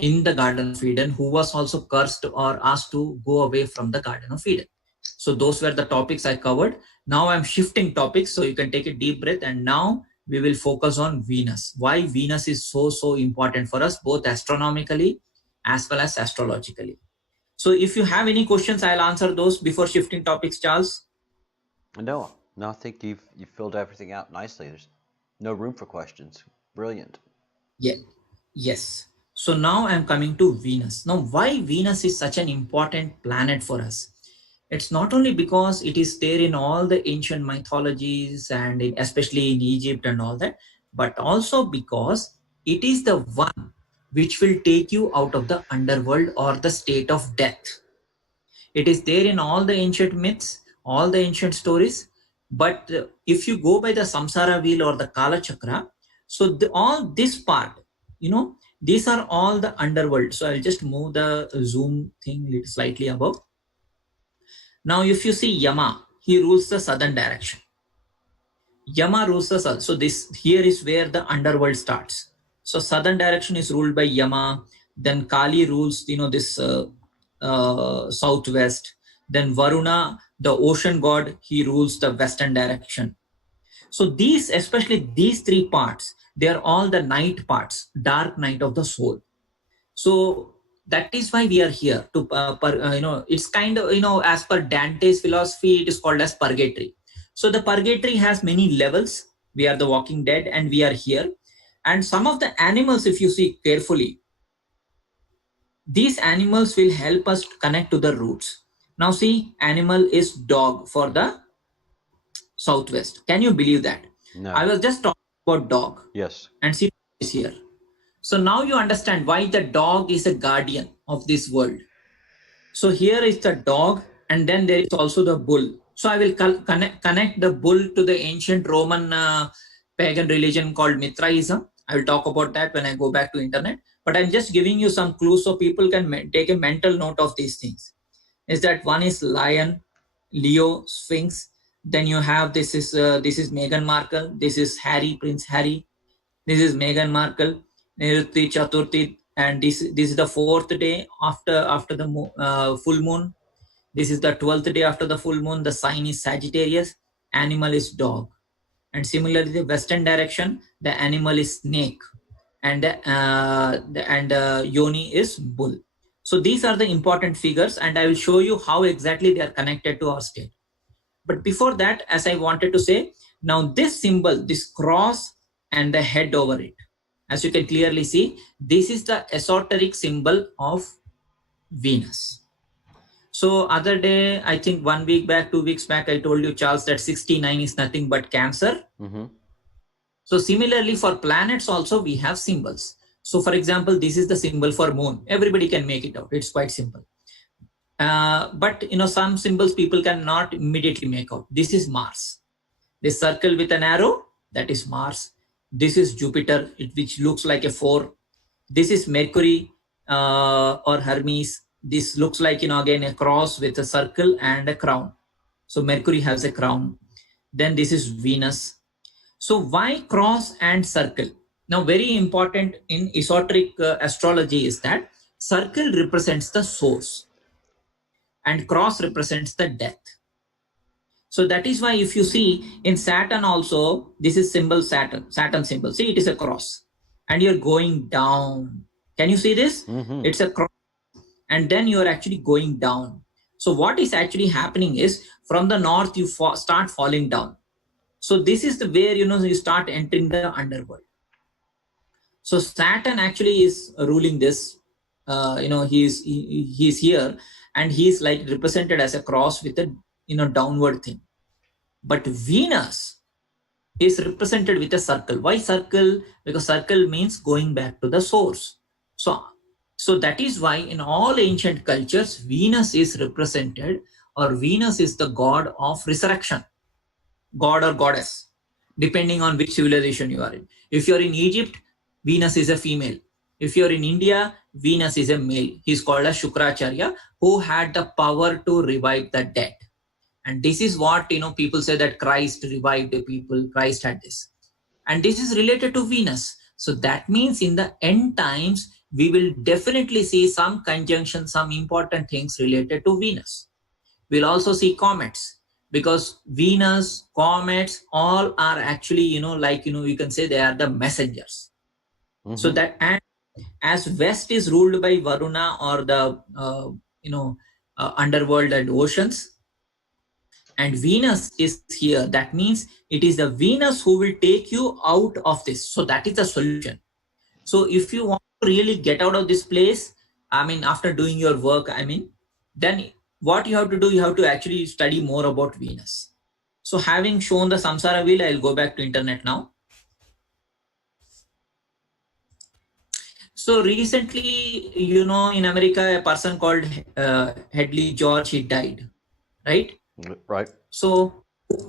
in the Garden of Eden, who was also cursed or asked to go away from the Garden of Eden. So those were the topics I covered. Now I'm shifting topics, so you can take a deep breath, and now we will focus on Venus. Why Venus is so important for us, both astronomically as well as astrologically. So if you have any questions, I'll answer those before shifting topics, Charles. No, I think you've filled everything out nicely. There's No room for questions. Brilliant. Yeah. Yes. So now I'm coming to Venus. Now, why Venus is such an important planet for us? It's not only because it is there in all the ancient mythologies and especially in Egypt and all that, but also because it is the one which will take you out of the underworld or the state of death. It is there in all the ancient myths, all the ancient stories. But if you go by the samsara wheel or the kala chakra, so all this part, these are all the underworld. So I'll just move the zoom thing slightly above. Now, if you see Yama, he rules the southern direction. Yama rules the south. So this here is where the underworld starts. So southern direction is ruled by Yama. Then Kali rules, this southwest. Then Varuna, the ocean god, he rules the western direction. So these, especially these three parts, they are all the night parts, dark night of the soul. So that is why we are here to, it's kind of, as per Dante's philosophy, it is called as purgatory. So the purgatory has many levels. We are the walking dead and we are here. And some of the animals, if you see carefully, these animals will help us to connect to the roots. Now see, animal is dog for the southwest. Can you believe that? No. I was just talking about dog. Yes. And see is here. So now you understand why the dog is a guardian of this world. So here is the dog, and then there is also the bull. So I will connect the bull to the ancient Roman pagan religion called Mithraism. I will talk about that when I go back to internet. But I'm just giving you some clues so people can take a mental note of these things. Is that one is lion, Leo, Sphinx. Then you have this is Meghan Markle. This is Harry, Prince Harry. This is Meghan Markle, Nirti Chaturthi, and this is the fourth day after the full moon. This is the 12th day after the full moon. The sign is Sagittarius. Animal is dog. And similarly, the western direction, the animal is snake, and yoni is bull. So these are the important figures, and I will show you how exactly they are connected to our state. But before that, as I wanted to say, now this symbol, this cross and the head over it, as you can clearly see, this is the esoteric symbol of Venus. So other day, I think 1 week back, 2 weeks back, I told you, Charles, that 69 is nothing but Cancer. Mm-hmm. So similarly for planets also, we have symbols. So for example, this is the symbol for moon. Everybody can make it out. It's quite simple. But some symbols people cannot immediately make out. This is Mars. This circle with an arrow, that is Mars. This is Jupiter, which looks like a 4. This is Mercury or Hermes. This looks like, again, a cross with a circle and a crown. So Mercury has a crown. Then this is Venus. So why cross and circle? Now, very important in esoteric astrology is that circle represents the source and cross represents the death. So that is why if you see in Saturn also, this is symbol Saturn symbol. See, it is a cross and you're going down. Can you see this? Mm-hmm. It's a cross and then you're actually going down. So what is actually happening is from the north, you start falling down. So this is the where, you start entering the underworld. So Saturn actually is ruling this, he's here and he's like represented as a cross with a, downward thing. But Venus is represented with a circle. Why circle? Because circle means going back to the source. So that is why in all ancient cultures, Venus is represented, or Venus is the god of resurrection, god or goddess, depending on which civilization you are in. If you're in Egypt, Venus is a female. If you're in India, Venus is a male. He's called as Shukracharya, who had the power to revive the dead. And this is what, people say that Christ revived the people, Christ had this. And this is related to Venus. So that means in the end times, we will definitely see some conjunction, some important things related to Venus. We'll also see comets, because Venus, comets, all are actually, you can say they are the messengers. Mm-hmm. So that, and as West is ruled by Varuna or the, underworld and oceans, and Venus is here. That means it is the Venus who will take you out of this. So that is the solution. So if you want to really get out of this place, I mean, after doing your work, I mean, then what you have to do, you have to actually study more about Venus. So having shown the samsara wheel, I'll go back to internet now. So recently, you know, in America, a person called Headley George, he died, right? Right. So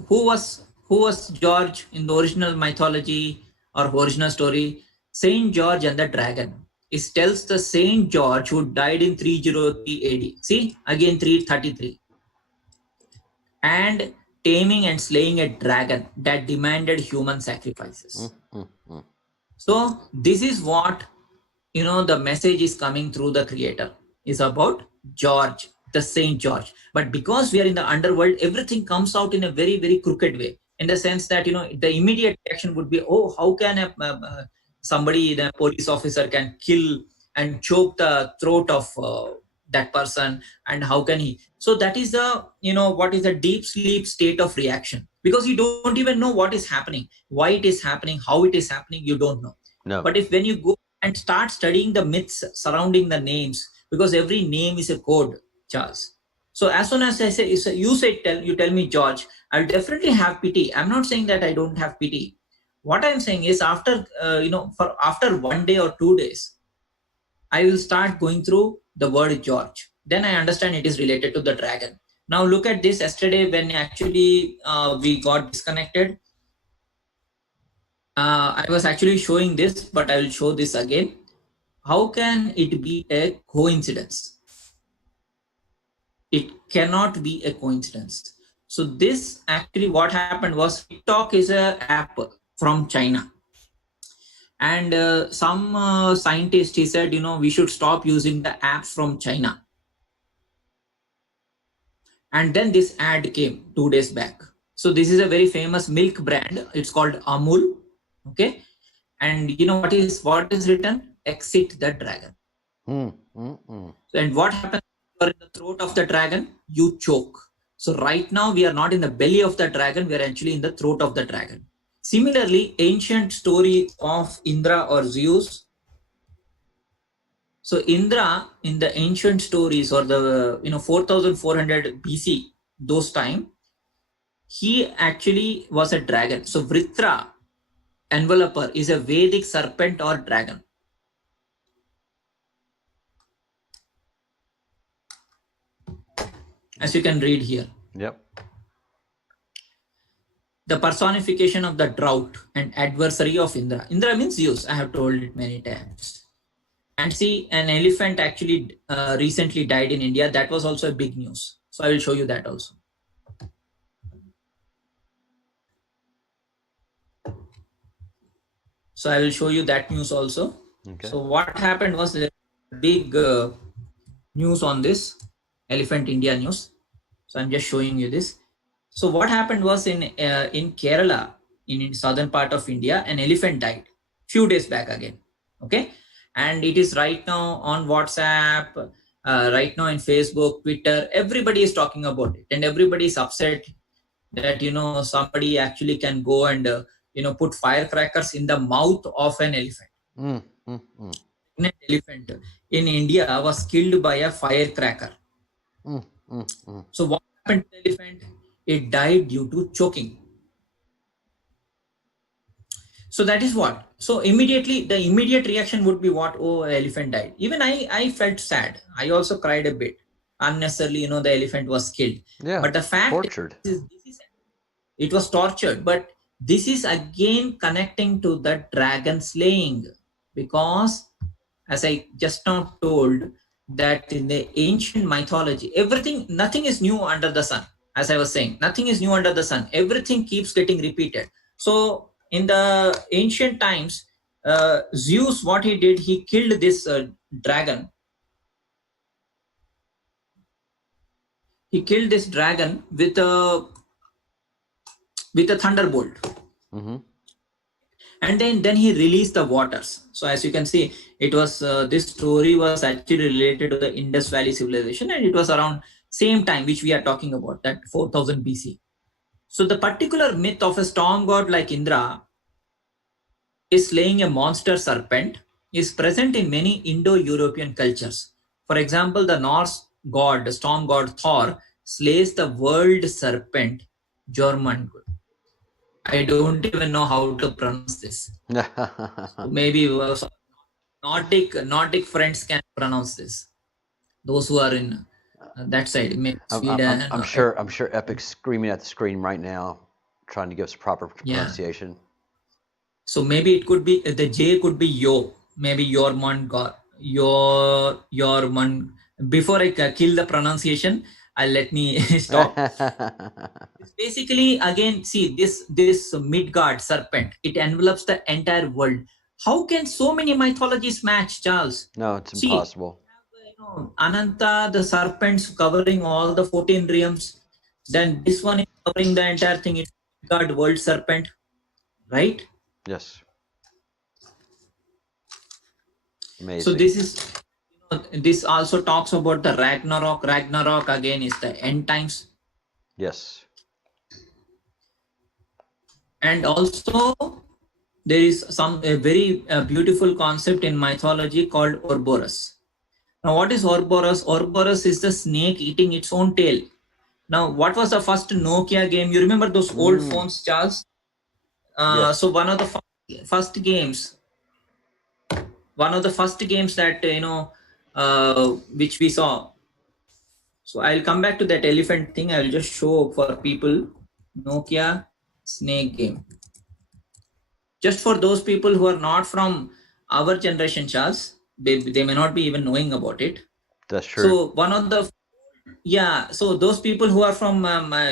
who was George in the original mythology or original story? Saint George and the Dragon. It tells the Saint George who died in 303 AD. See, again 333. And taming and slaying a dragon that demanded human sacrifices. So this is what, you know, the message is coming through the creator is about George, the Saint George. But because we are in the underworld, everything comes out in a very, very crooked way, in the sense that, you know, the immediate reaction would be, oh, how can somebody, the police officer, can kill and choke the throat of that person, and how can he? So that is the, you know, what is the deep sleep state of reaction, because you don't even know what is happening, why it is happening, how it is happening, you don't know. No. But if when you go and start studying the myths surrounding the names, because every name is a code, Charles. So as soon as I say, you tell me George, I'll definitely have pity. I'm not saying that I don't have pity. What I'm saying is, after after 1 day or 2 days, I will start going through the word George. Then I understand it is related to the dragon. Now look at this. Yesterday, when actually we got disconnected, I was actually showing this, but I will show this again. How can it be a coincidence? It cannot be a coincidence. So this actually, what happened was, TikTok is an app from China. And some scientist, he said, you know, we should stop using the apps from China. And then this ad came 2 days back. So this is a very famous milk brand. It's called Amul. Okay. And you know what is written? Exit the dragon. And what happens when you are in the throat of the dragon? You choke. So right now we are not in the belly of the dragon. We are actually in the throat of the dragon. Similarly, ancient story of Indra or Zeus. So Indra, in the ancient stories, or the 4400 BC, those time, he actually was a dragon. So Vritra, enveloper, is a Vedic serpent or dragon. As you can read here. Yep. The personification of the drought and adversary of Indra. Indra means Zeus. I have told it many times. And see, an elephant actually recently died in India. That was also a big news. So I will show you that also. So I will show you that news also. Okay. So what happened was, a big news on this Elephant India news. So I'm just showing you this. So what happened was, in Kerala, in southern part of India, an elephant died few days back again. Okay. And it is right now on WhatsApp, right now in Facebook, Twitter, everybody is talking about it, and everybody is upset that, you know, somebody actually can go and, put firecrackers in the mouth of an elephant. An elephant in India was killed by a firecracker. So what happened to the elephant? It died due to choking. So that is what. So immediately, the immediate reaction would be what? Oh, elephant died. Even I felt sad. I also cried a bit. Unnecessarily, the elephant was killed. Yeah, but the fact tortured. It was tortured. But this is again connecting to the dragon slaying. Because, as I just now told, that in the ancient mythology, nothing is new under the sun. As I was saying, nothing is new under the sun. Everything keeps getting repeated. So in the ancient times, Zeus, what he did, he killed this dragon. He killed this dragon with a thunderbolt. And then he released the waters. So as you can see, it was this story was actually related to the Indus Valley civilization, and it was around same time which we are talking about, that 4000 BC. So the particular myth of a storm god like Indra is slaying a monster serpent is present in many Indo-European cultures. For example, the Norse god, the storm god Thor, slays the world serpent Jormungand. I don't even know how to pronounce this. So maybe Nordic friends can pronounce this. Those who are in that side, maybe Sweden. I'm sure Epic's screaming at the screen right now, trying to give us proper pronunciation. So maybe it could be the J could be yo. Maybe your man god your man. Before I kill the pronunciation, let me stop. Basically, again, see this Midgard serpent. It envelops the entire world. How can so many mythologies match, Charles? No, it's impossible. Ananta, the serpents covering all the 14 realms. Then this one is covering the entire thing. It's Midgard world serpent, right? Yes. Amazing. So this is, this also talks about the Ragnarok. Ragnarok again is the end times. Yes. And also there is a very beautiful concept in mythology called Ouroboros. Now what is Ouroboros? Ouroboros is the snake eating its own tail. Now what was the first Nokia game? You remember those old phones, Charles? Yes. So one of the first games that which we saw. So I'll come back to that elephant thing. I'll just show for people Nokia snake game. Just for those people who are not from our generation, Charles, they may not be even knowing about it. That's true. So one of the so those people who are from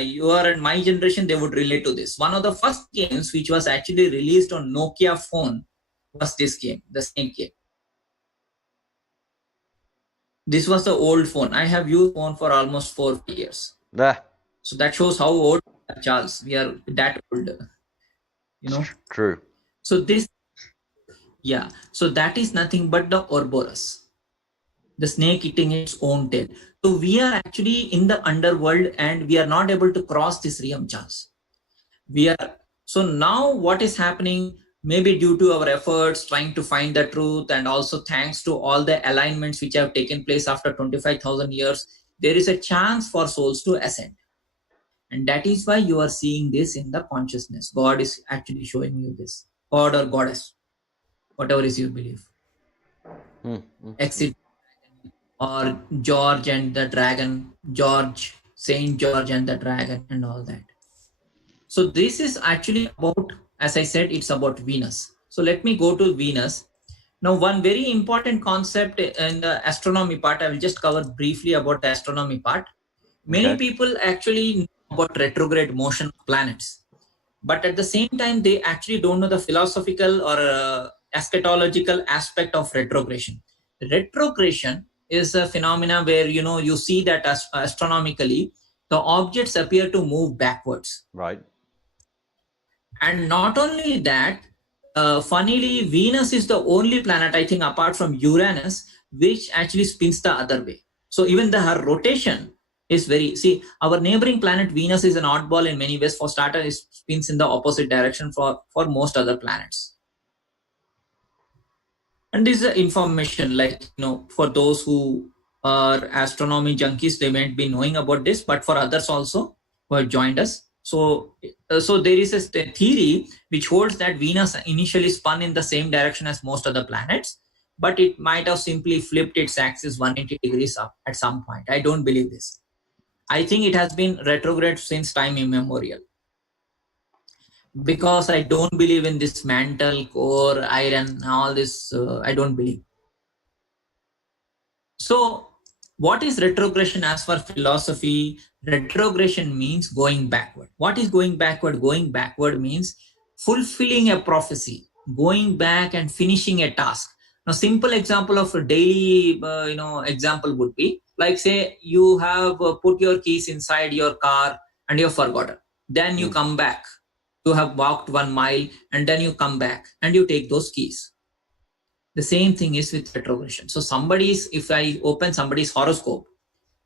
your and my generation, they would relate to this. One of the first games which was actually released on Nokia phone was this game, the snake game. This was the old phone. I have used phone for almost 4 years. So that shows how old, Charles, we are that old. True. So this, so that is nothing but the Ouroboros, the snake eating its own tail. So we are actually in the underworld and we are not able to cross this realm, Charles. So now what is happening, maybe due to our efforts trying to find the truth, and also thanks to all the alignments which have taken place after 25,000 years, there is a chance for souls to ascend. And that is why you are seeing this in the consciousness. God is actually showing you this. God or goddess, whatever is your belief. Exit or George and the dragon, George, Saint George and the dragon and all that. So this is actually about, as I said, it's about Venus. So let me go to Venus. Now, one very important concept in the astronomy part, I will just cover briefly about the astronomy part. Many people actually know about retrograde motion of planets, but at the same time, they actually don't know the philosophical or eschatological aspect of retrogression. Retrogression is a phenomena where, you see that astronomically, the objects appear to move backwards. Right. And not only that, funnily, Venus is the only planet, I think, apart from Uranus, which actually spins the other way. So even her rotation is our neighboring planet Venus is an oddball in many ways. For starters, it spins in the opposite direction for most other planets. And this is information, like, for those who are astronomy junkies, they might be knowing about this, but for others also who have joined us. So there is a theory which holds that Venus initially spun in the same direction as most other planets, but it might have simply flipped its axis 180 degrees up at some point. I don't believe this. I think it has been retrograde since time immemorial, because I don't believe in this mantle, core, iron, all this. I don't believe. So what is retrogression as for philosophy? Retrogression means going backward. What is going backward? Going backward means fulfilling a prophecy, going back and finishing a task. Now, simple example of a daily, example would be like, say you have put your keys inside your car and you have forgotten. Then you come back. You have walked 1 mile and then you come back and you take those keys. The same thing is with retrogression. So if I open somebody's horoscope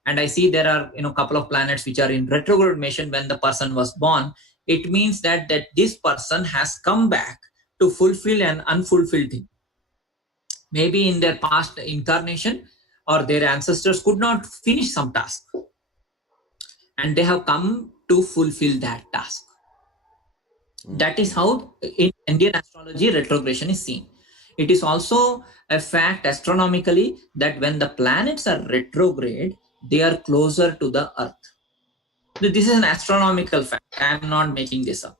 and I see there are couple of planets which are in retrograde motion when the person was born, it means that this person has come back to fulfill an unfulfilled thing. Maybe in their past incarnation or their ancestors could not finish some task, and they have come to fulfill that task. That is how in Indian astrology retrogression is seen. It is also a fact astronomically that when the planets are retrograde, they are closer to the Earth. This is an astronomical fact. I am not making this up.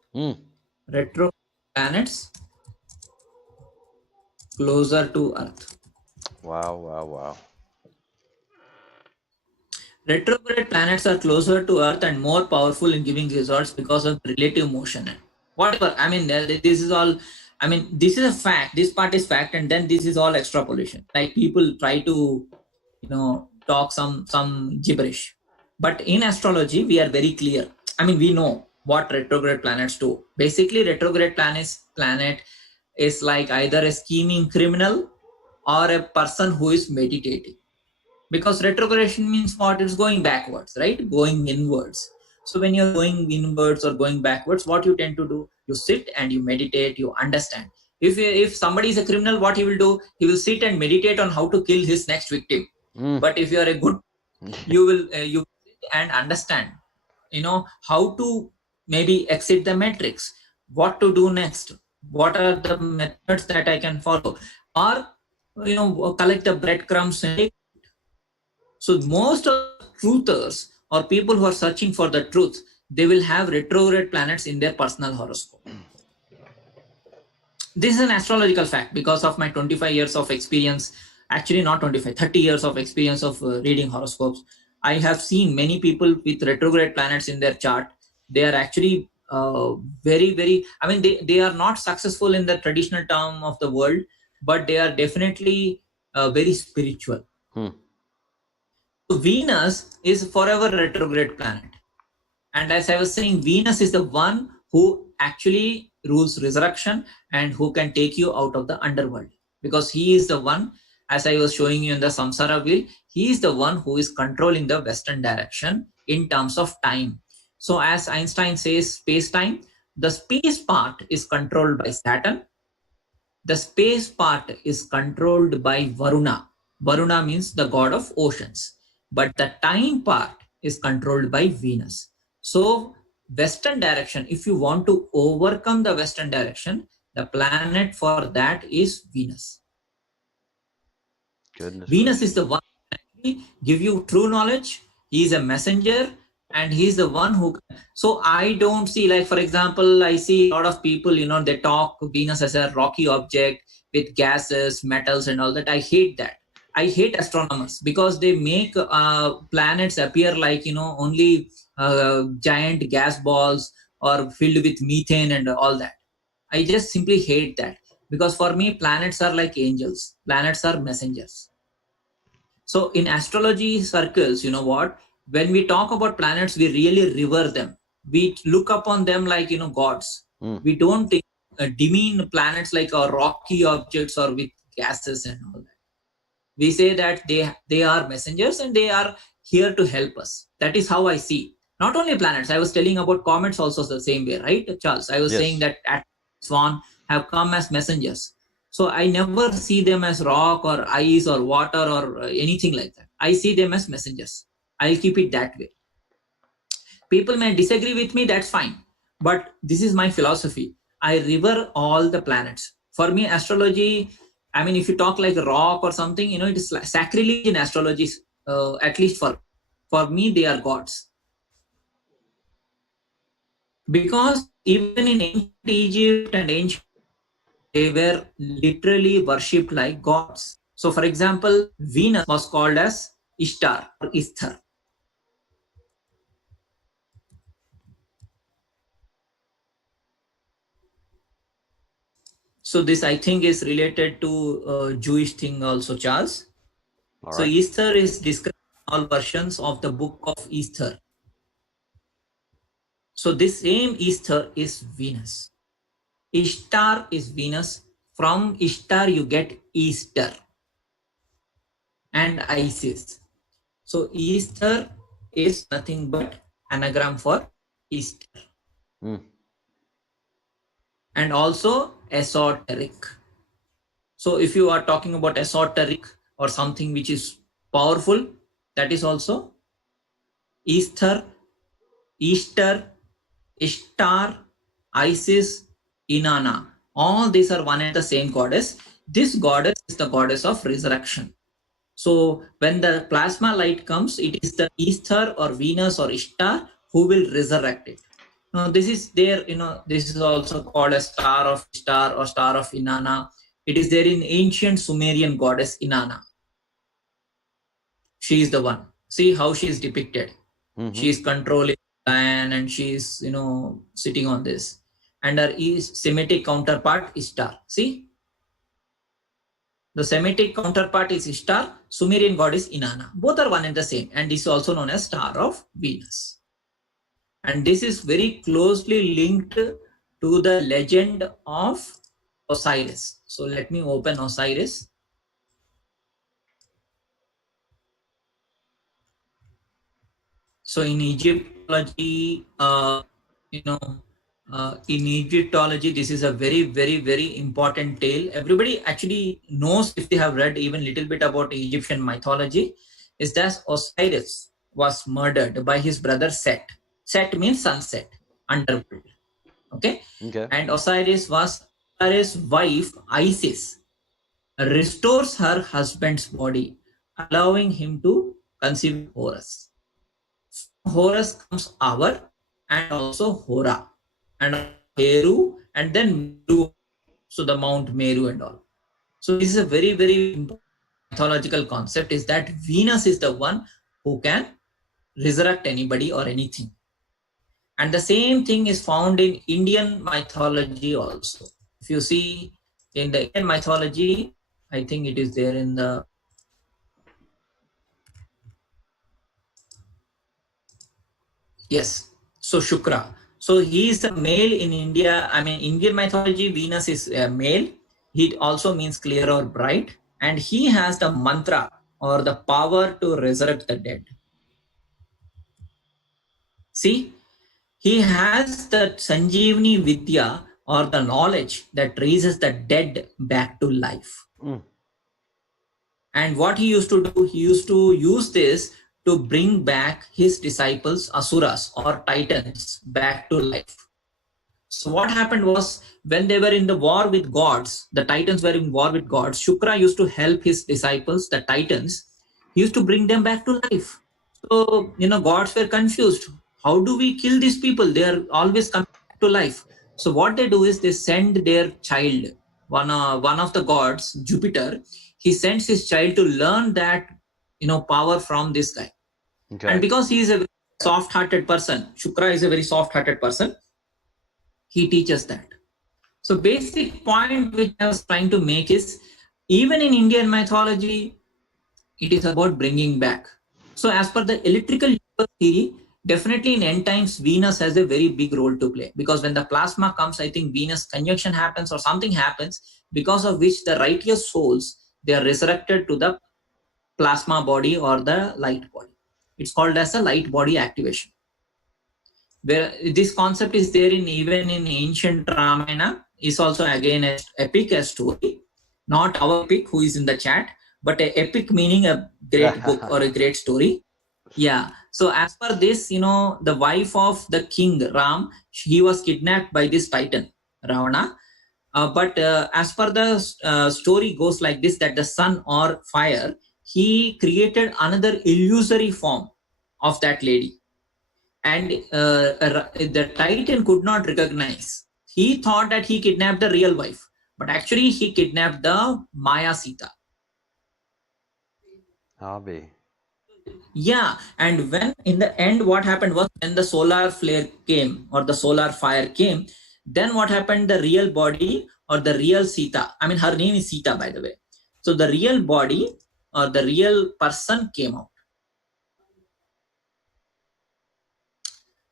Retro planets closer to Earth. Wow, wow, wow. Retrograde planets are closer to Earth and more powerful in giving results because of relative motion. Whatever. I mean, this is all. I mean, this is a fact. This part is fact, and then this is all extrapolation. Like people try to, talk some gibberish. But in astrology, we are very clear. I mean, we know what retrograde planets do. Basically, retrograde planet is like either a scheming criminal or a person who is meditating, because retrogression means what? It's going backwards, right? Going inwards. So when you're going inwards or going backwards, what you tend to do? You sit and you meditate, you understand. If somebody is a criminal, what he will do? He will sit and meditate on how to kill his next victim. But if you are a good, you will sit and understand, how to maybe exit the matrix, what to do next, what are the methods that I can follow, or collect the breadcrumbs. So most of the truthers or people who are searching for the truth, they will have retrograde planets in their personal horoscope. This is an astrological fact because of my 25 years of experience. Actually, not 25, 30 years of experience of reading horoscopes. I have seen many people with retrograde planets in their chart. They are actually very, very, I mean, they are not successful in the traditional term of the world, but they are definitely very spiritual. So Venus is forever retrograde planet. And as I was saying, Venus is the one who actually rules resurrection and who can take you out of the underworld, because he is the one, as I was showing you in the samsara wheel, he is the one who is controlling the western direction in terms of time. So as Einstein says, space-time, the space part is controlled by Saturn. The space part is controlled by Varuna. Varuna means the god of oceans. But the time part is controlled by Venus. So western direction, if you want to overcome the western direction, the planet for that is Venus. Goodness Venus gracious. is the one who can give you true knowledge. He is a messenger, and he's the one who. So I don't see, like, for example, I see a lot of people, they talk Venus as a rocky object with gases, metals, and all that. I hate that. I hate astronomers because they make planets appear like, only giant gas balls or filled with methane and all that. I just simply hate that, because for me, planets are like angels. Planets are messengers. So in astrology circles, what? When we talk about planets, we really revere them. We look upon them like, gods. We don't demean planets like rocky objects or with gases and all that. We say that they are messengers and they are here to help us. That is how I see. Not only planets, I was telling about comets also the same way, right, Charles? I was saying that Swan have come as messengers. So I never see them as rock or ice or water or anything like that. I see them as messengers. I'll keep it that way. People may disagree with me, that's fine. But this is my philosophy. I revere all the planets. For me, astrology, I mean, if you talk like a rock or something, it is like sacrilege in astrology, at least for me, they are gods. Because even in ancient Egypt and ancient, they were literally worshipped like gods. So, for example, Venus was called as Ishtar or Isthar. So this, I think, is related to Jewish thing also, Charles. So Easter is described in all versions of the book of Easter. So this same Easter is Venus. Ishtar is Venus. From Ishtar you get Easter and Isis. So Easter is nothing but anagram for Easter. And also esoteric. So if you are talking about esoteric or something which is powerful, that is also Easter, Easter, Ishtar, Isis, Inanna. All these are one and the same goddess. This goddess is the goddess of resurrection. So when the plasma light comes, it is the Easter or Venus or Ishtar who will resurrect it. Now this is there, this is also called a star of Ishtar or star of Inanna. It is there in ancient Sumerian goddess Inanna. She is the one. See how she is depicted. She is controlling lion and she is, sitting on this. And her Semitic counterpart is Ishtar. See? The Semitic counterpart is Ishtar, Sumerian god is Inanna. Both are one and the same, and this is also known as star of Venus. And this is very closely linked to the legend of Osiris. So let me open Osiris. So in Egyptology, in Egyptology, this is a very, very, very important tale. Everybody actually knows, if they have read even little bit about Egyptian mythology, is that Osiris was murdered by his brother Set. Set means sunset, underworld. Okay. And Osiris' wife Isis restores her husband's body, allowing him to conceive Horus. Horus comes Avar and also Hora and Heru and then Meru, so the Mount Meru and all. So this is a very, very important mythological concept, is that Venus is the one who can resurrect anybody or anything. And the same thing is found in Indian mythology also. If you see in the Indian mythology, I think it is there in the yes. So Shukra. So he is a male in India. I mean, Indian mythology, Venus is a male. He also means clear or bright. And he has the mantra or the power to resurrect the dead. See, he has the Sanjeevani Vidya or the knowledge that raises the dead back to life. And what he used to do, he used to use this to bring back his disciples, Asuras or Titans, back to life. So what happened was, when they were in the war with gods, the Titans were in war with gods, Shukra used to help his disciples, the Titans. He used to bring them back to life. So, gods were confused. How do we kill these people? They are always coming back to life. So what they do is they send their child, one of the gods, Jupiter, he sends his child to learn that, power from this guy. And because he is a very soft-hearted person, Shukra is a very soft-hearted person, he teaches that. So basic point which I was trying to make is, even in Indian mythology, it is about bringing back. So as per the electrical theory, definitely in end times, Venus has a very big role to play, because when the plasma comes, I think Venus conjunction happens or something happens, because of which the righteous souls, they are resurrected to the plasma body or the light body. It's called as a light body activation. Where this concept is there in even in ancient Ramayana, is also again a epic, a story, not our epic who is in the chat, but a epic meaning a great book or a great story. Yeah. So as per this, the wife of the king Ram, he was kidnapped by this titan Ravana. But as per the story goes like this, that the sun or fire, he created another illusory form of that lady. And the titan could not recognize. He thought that he kidnapped the real wife, but actually he kidnapped the Maya Sita. Yeah, and when in the end what happened was, when the solar flare came or the solar fire came, then what happened, the real body or the real Sita, I mean her name is Sita, by the way. So the real body or the real person came out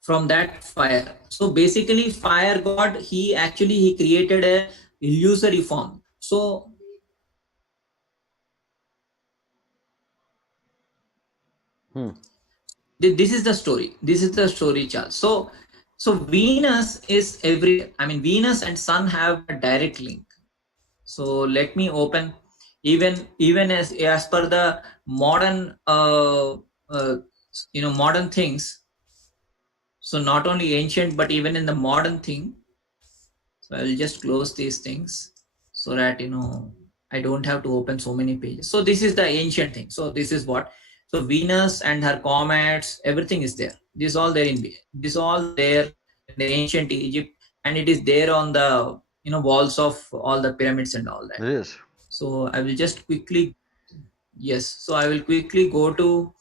from that fire. So basically fire god, he created a illusory form. So This is the story. This is the story, Charles. So Venus is every. I mean, Venus and Sun have a direct link. So let me open. Even as per the modern modern things. So not only ancient, but even in the modern thing. So I'll just close these things so that I don't have to open so many pages. So this is the ancient thing. So this is what. So Venus and her comets, everything is there. This all there in the ancient Egypt, and it is there on the walls of all the pyramids and all that. It is. So I will just quickly, yes. So I will quickly go to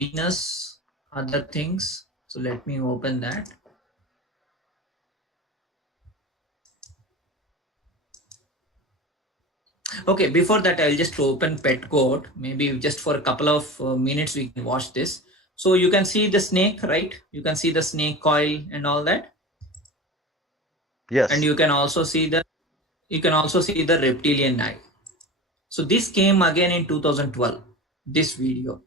Venus, other things. So let me open that. Okay, before that, I'll just open pet code. Maybe just for a couple of minutes, we can watch this. So you can see the snake, right? You can see the snake coil and all that. Yes. And you can also see the reptilian eye. So this came again in 2012, this video.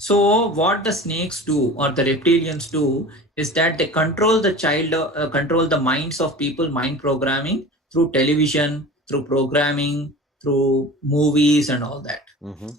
So what the snakes do, or the reptilians do, is that they control the control the minds of people, mind programming through television, through programming, through movies and all that. Mm-hmm. Of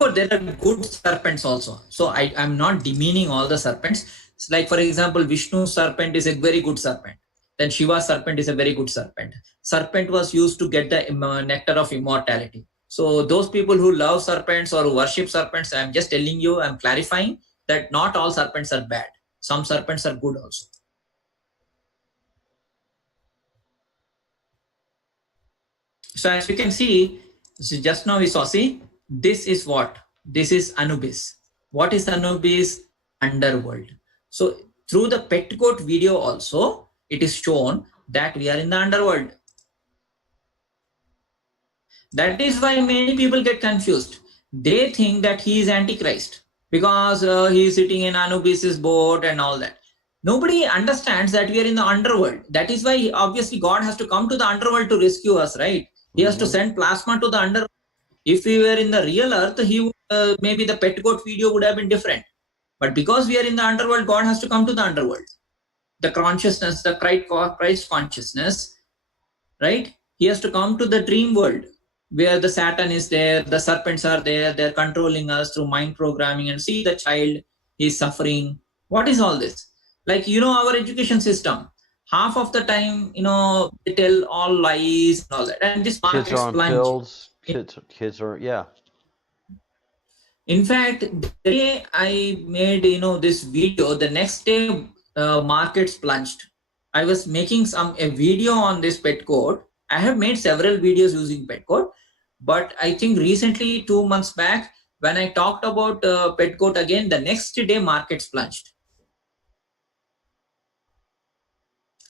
course, there are good serpents also. So I'm not demeaning all the serpents. It's like, for example, Vishnu's serpent is a very good serpent. Then Shiva's serpent is a very good serpent. Serpent was used to get the nectar of immortality. So those people who love serpents or worship serpents, I'm just telling you, I'm clarifying that not all serpents are bad. Some serpents are good also. So as you can see, just now we saw, see, this is what? This is Anubis. What is Anubis? Underworld. So through the pet goat video also, it is shown that we are in the underworld. That is why many people get confused. They think that he is Antichrist because he is sitting in Anubis's boat and all that. Nobody understands that we are in the underworld. That is why obviously God has to come to the underworld to rescue us, right? He has to send plasma to the underworld. If we were in the real earth, he would, maybe the pet goat video would have been different. But because we are in the underworld, God has to come to the underworld. The consciousness, the Christ consciousness, right? He has to come to the dream world where the Satan is there, the serpents are there, they're controlling us through mind programming, and see the child is suffering. What is all this? Like, our education system, half of the time, they tell all lies and all that. And this Kids market's are on plunge. pills. Kids are, yeah. In fact, the day I made this video, the next day markets plunged. I was making a video on this pet code. I have made several videos using pet code, but I think recently 2 months back when I talked about pet code again, the next day markets plunged.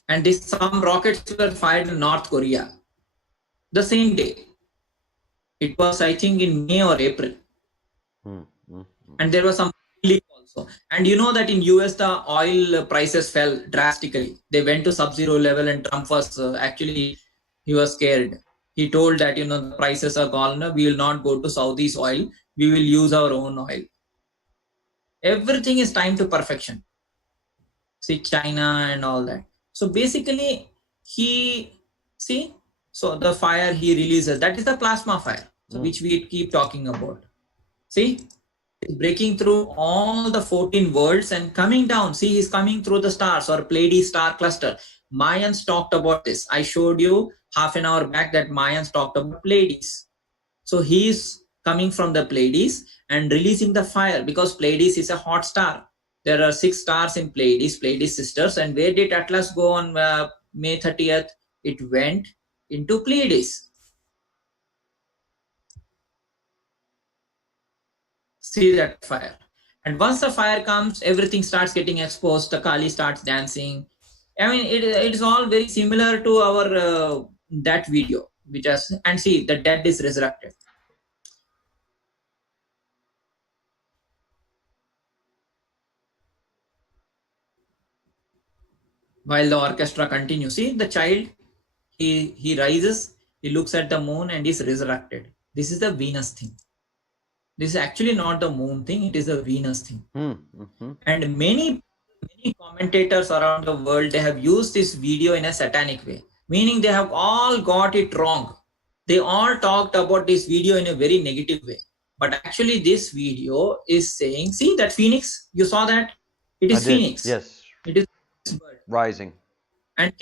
And some rockets were fired in North Korea the same day. It was, I think, in May or April. And there was some leak also. And you know that in US, the oil prices fell drastically. They went to sub-zero level, and Trump was actually, he was scared. He told that, the prices are gone. We will not go to Saudi's oil. We will use our own oil. Everything is timed to perfection. See, China and all that. So basically, so the fire he releases, that is the plasma fire, so which we keep talking about. See, it's breaking through all the 14 worlds and coming down. See, he's coming through the stars or Pleiades star cluster. Mayans talked about this. I showed you half an hour back that Mayans talked about Pleiades. So he's coming from the Pleiades and releasing the fire because Pleiades is a hot star. There are 6 stars in Pleiades, Pleiades sisters. And where did Atlas go on May 30th? It went into Pleiades. See that fire. And once the fire comes, everything starts getting exposed. The Kali starts dancing. I mean, it is all very similar to our that video, which has, and see, the dead is resurrected. While the orchestra continues, see the child, he rises, he looks at the moon and is resurrected. This is the Venus thing. This is actually not the moon thing, it is the Venus thing. And many commentators around the world, they have used this video in a satanic way, meaning they have all got it wrong. They all talked about this video in a very negative way. But actually this video is saying, see that phoenix, you saw that? It is phoenix. Yes. It is bird. Rising. And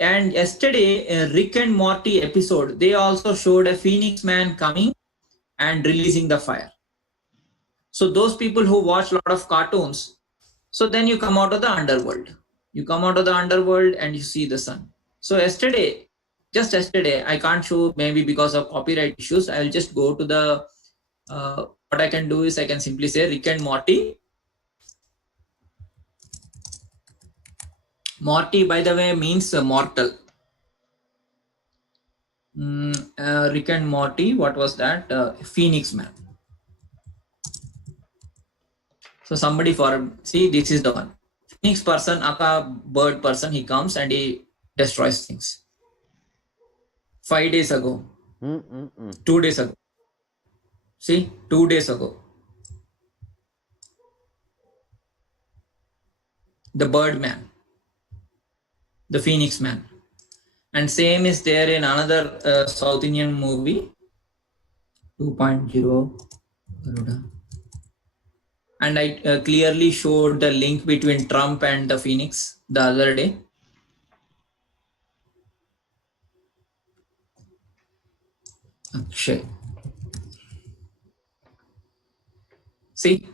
and yesterday, Rick and Morty episode, they also showed a phoenix man coming and releasing the fire. So those people who watch a lot of cartoons, so then you come out of the underworld. You come out of the underworld and you see the sun. So just yesterday, I can't show, maybe because of copyright issues. I'll just go to the, what I can do is I can simply say Rick and Morty. Morty, by the way, means mortal. Rick and Morty, what was that? Phoenix man. So somebody see, this is the one. Phoenix person, aka bird person, he comes and he destroys things. 5 days ago. 2 days ago. See, 2 days ago. The bird man. The Phoenix man. And same is there in another South Indian movie. 2.0. And I clearly showed the link between Trump and the Phoenix the other day. Akshay. See,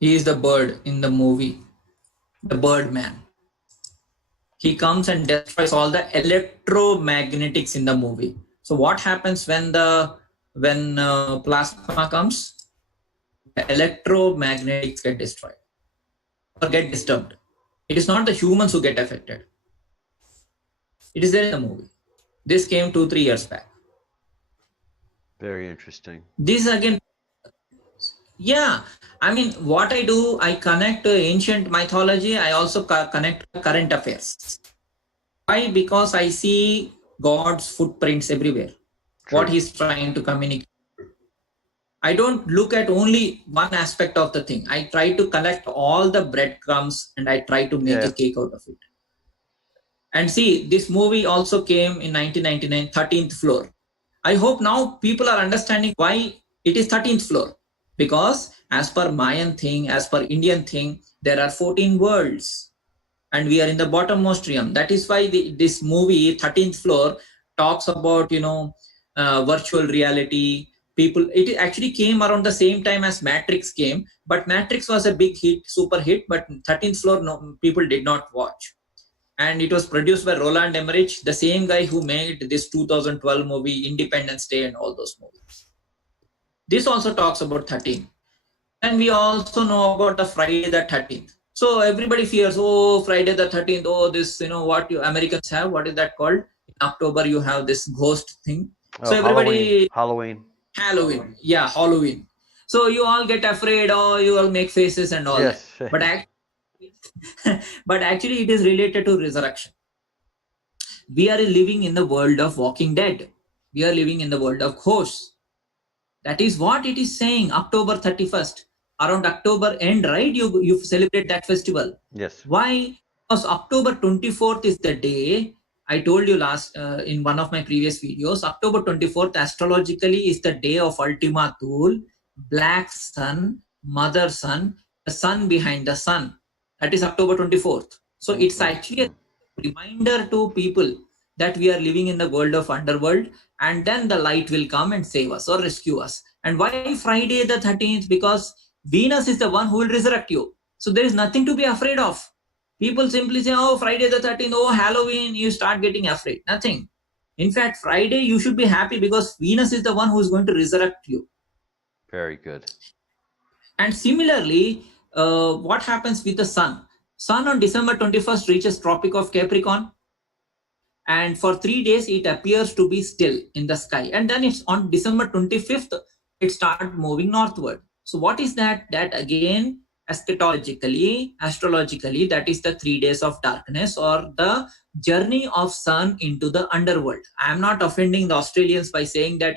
he is the bird in the movie, the bird man. He comes and destroys all the electromagnetics in the movie. So what happens when plasma comes? The electromagnetics get destroyed or get disturbed. It is not the humans who get affected. It is there in the movie. This came 2-3 years back. Very interesting. This again, yeah. I mean, what I do, I connect ancient mythology. I also connect current affairs. Why? Because I see God's footprints everywhere. True. What he's trying to communicate. I don't look at only one aspect of the thing. I try to collect all the breadcrumbs and I try to make a cake out of it. And see, this movie also came in 1999, 13th floor. I hope now people are understanding why it is 13th floor. Because as per Mayan thing, as per Indian thing, there are 14 worlds. And we are in the bottommost realm. That is why this movie, 13th floor, talks about, virtual reality. People, it actually came around the same time as Matrix came, but Matrix was a big hit, super hit, but 13th floor, no, people did not watch. And it was produced by Roland Emmerich, the same guy who made this 2012 movie, Independence Day and all those movies. This also talks about 13. And we also know about the Friday the 13th. So everybody fears, oh, Friday the 13th, oh, this, what you Americans have, what is that called? In October, you have this ghost thing. Oh, so everybody... Halloween. Yeah, Halloween. So you all get afraid, or you all make faces and all that. But actually it is related to resurrection. We are living in the world of walking dead. We are living in the world of ghosts. That is what it is saying. October 31st, around October end, right? You celebrate that festival. Yes. Why? Because October 24th is the day. I told you last in one of my previous videos, October 24th astrologically is the day of Ultima Thule, black sun, mother sun, the sun behind the sun. That is October 24th. So it's actually a reminder to people that we are living in the world of underworld, and then the light will come and save us or rescue us. And why Friday the 13th? Because Venus is the one who will resurrect you. So there is nothing to be afraid of. People simply say, oh, Friday the 13th, oh, Halloween, you start getting afraid. Nothing. In fact, Friday, you should be happy because Venus is the one who is going to resurrect you. Very good. And similarly, what happens with the sun? Sun on December 21st reaches Tropic of Capricorn. And for 3 days, it appears to be still in the sky. And then it's on December 25th, it starts moving northward. So what is that? That again Astrologically, that is the 3 days of darkness or the journey of sun into the underworld. I am not offending the Australians by saying that,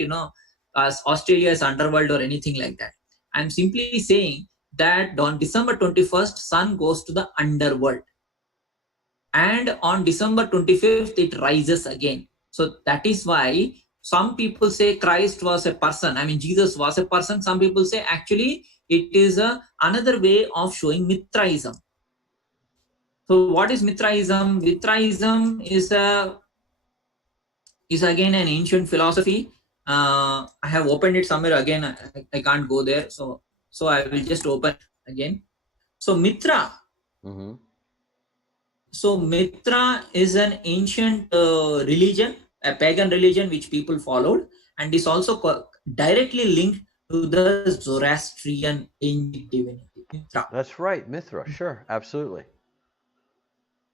Australia is underworld or anything like that. I'm simply saying that on December 21st, sun goes to the underworld. And on December 25th, it rises again. So that is why some people say Christ was a person. I mean, Jesus was a person. Some people say actually it is another way of showing Mithraism. So what is Mithraism? Mithraism is again an ancient philosophy. I have opened it somewhere again. I can't go there. So I will just open it again. So Mithra. Mm-hmm. So Mitra is an ancient religion, a pagan religion which people followed, and is also directly linked to the Zoroastrian ancient divinity, Mitra. That's right, Mithra. Sure, absolutely.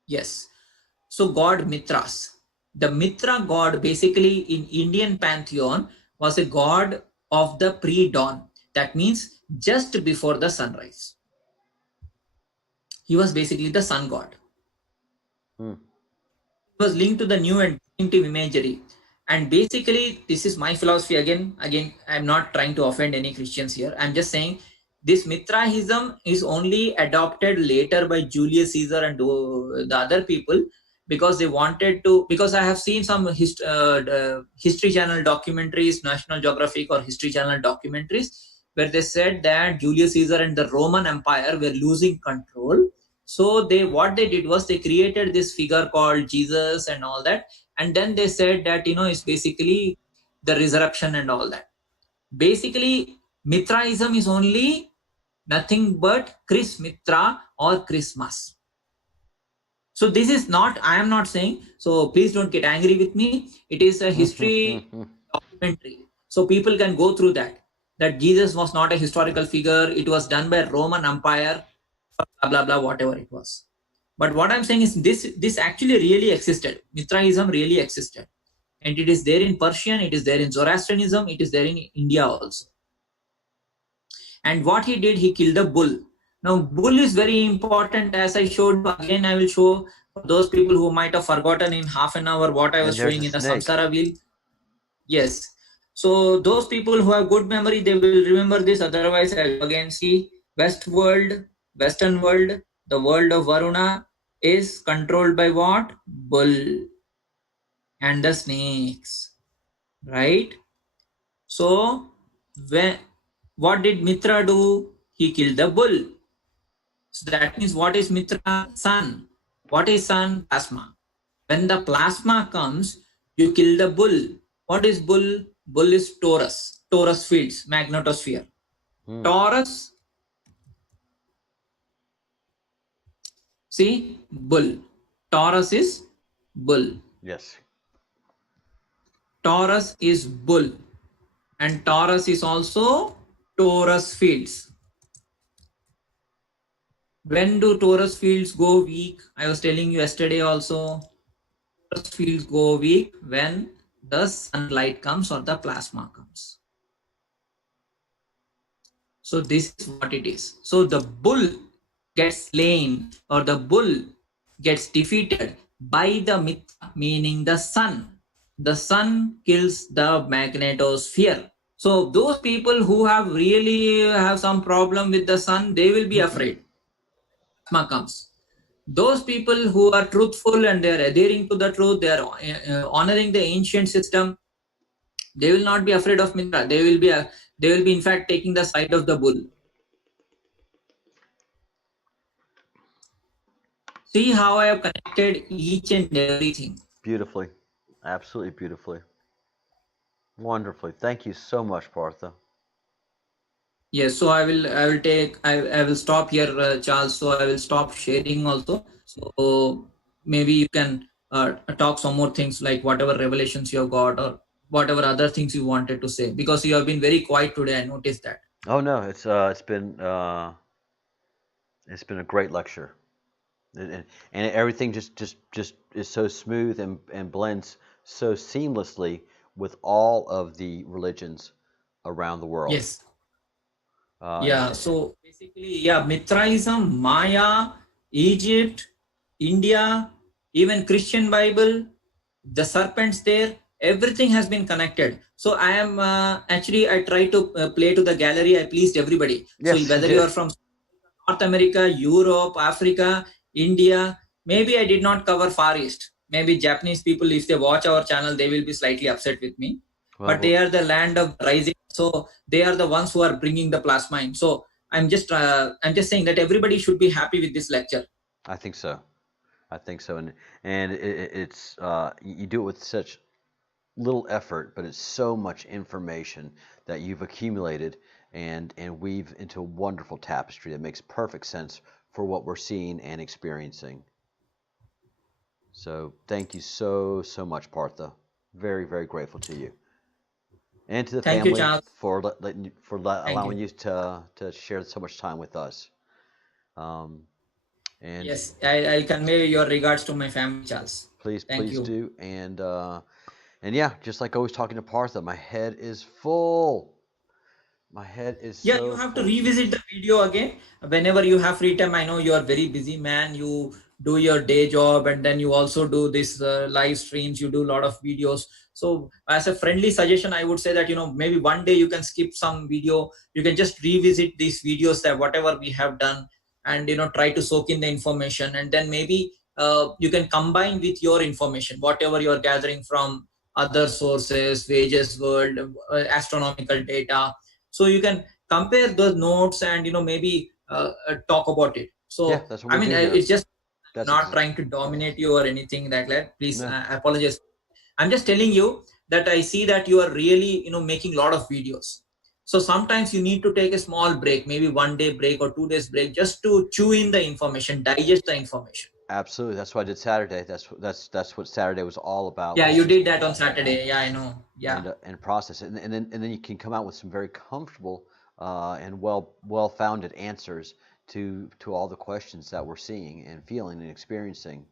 Yes. So God Mithras. The Mitra god basically in Indian pantheon was a god of the pre-dawn. That means just before the sunrise. He was basically the sun god. Hmm. Was linked to the new and distinctive imagery. And basically, this is my philosophy again, I'm not trying to offend any Christians here. I'm just saying this Mithraism is only adopted later by Julius Caesar and the other people, because they wanted to, because I have seen some history channel documentaries, National Geographic or History Channel documentaries, where they said that Julius Caesar and the Roman Empire were losing control. So what they did was they created this figure called Jesus and all that, and then they said that it's basically the resurrection and all that. Basically, Mithraism is only nothing but Chris Mitra or Christmas. So this is not, I am not saying, so please don't get angry with me. It is a history documentary. So people can go through that Jesus was not a historical figure. It was done by Roman Empire, blah, blah, blah, whatever it was. But what I'm saying is this actually really existed. Mithraism really existed. And it is there in Persian, it is there in Zoroastrianism, it is there in India also. And what he did, he killed a bull. Now, bull is very important. As I showed, again, I will show for those people who might have forgotten in half an hour what I was showing in the Samsara wheel. Yes. So those people who have good memory, they will remember this. Otherwise, I will again see Western world, the world of Varuna is controlled by what? Bull and the snakes, right? So what did Mitra do? He killed the bull. So that means what is Mitra? Sun. What is sun? Plasma. When the plasma comes, you kill the bull. What is bull? Bull is torus. Torus fields, magnetosphere. Taurus. See, bull. Taurus is bull. Yes. Taurus is bull. And Taurus is also torus fields. When do torus fields go weak? I was telling you yesterday also. Torus fields go weak when the sunlight comes or the plasma comes. So this is what it is. So the bull gets slain or the bull gets defeated by the Mitra, meaning the sun. The sun kills the magnetosphere. So those people who have some problem with the sun, they will be afraid. Plasma comes. Those people who are truthful and they are adhering to the truth, they are honoring the ancient system, they will not be afraid of Mitra. They will be in fact taking the side of the bull. See how I have connected each and everything. Beautifully. Absolutely beautifully. Wonderfully. Thank you so much, Partha. Yes, so I will stop here, Charles. So I will stop sharing also. So maybe you can talk some more things like whatever revelations you have got or whatever other things you wanted to say, because you have been very quiet today. I noticed that. Oh no, it's been a great lecture, and everything just is so smooth and blends so seamlessly with all of the religions around the world. Yes. Yeah, so basically, yeah, Mithraism, Maya, Egypt, India, even Christian Bible, the serpents there, everything has been connected. So I am actually, I try to play to the gallery. I pleased everybody. So Yes, you whether you are did. from North America, Europe, Africa, India, maybe I did not cover Far East. Maybe Japanese people, if they watch our channel, they will be slightly upset with me. Well, But they are the land of rising, so they are the ones who are bringing the plasma in. So I'm just saying that everybody should be happy with this lecture. I think so. I think so, and it's you do it with such little effort, but it's so much information that you've accumulated and weave into a wonderful tapestry that makes perfect sense for what we're seeing and experiencing. So thank you so much, Partha. Very very grateful to you and to the Thank you, family Charles. for letting for Thank allowing you. you to share so much time with us. Um, and Yes, I'll convey your regards to my family, Charles. please Thank please you. do and yeah, just like always talking to Partha, my head is full. My head is Yeah, you so have to full. revisit the video again whenever you have free time. I know you are very busy man. You do your day job and then you also do this live streams. You do a lot of videos. So as a friendly suggestion, I would say that maybe one day you can skip some video. You can just revisit these videos, that whatever we have done, and try to soak in the information, and then maybe you can combine with your information whatever you are gathering from other sources, wages world, astronomical data. So you can compare those notes and maybe talk about it. Yeah, So that's what I we mean, do here. it's just That's not ex trying to dominate you or anything like that. Please, no. I apologize. I'm just telling you that I see that you are really making a lot of videos. So sometimes you need to take a small break, maybe 1 day break or 2 days break, just to chew in the information, digest the information. Absolutely. That's what I did Saturday. That's what Saturday was all about, Yeah, was you just did that on Saturday. Yeah, I know. Yeah. and process it. And then you can come out with some very comfortable and well founded answers to all the questions that we're seeing and feeling and experiencing.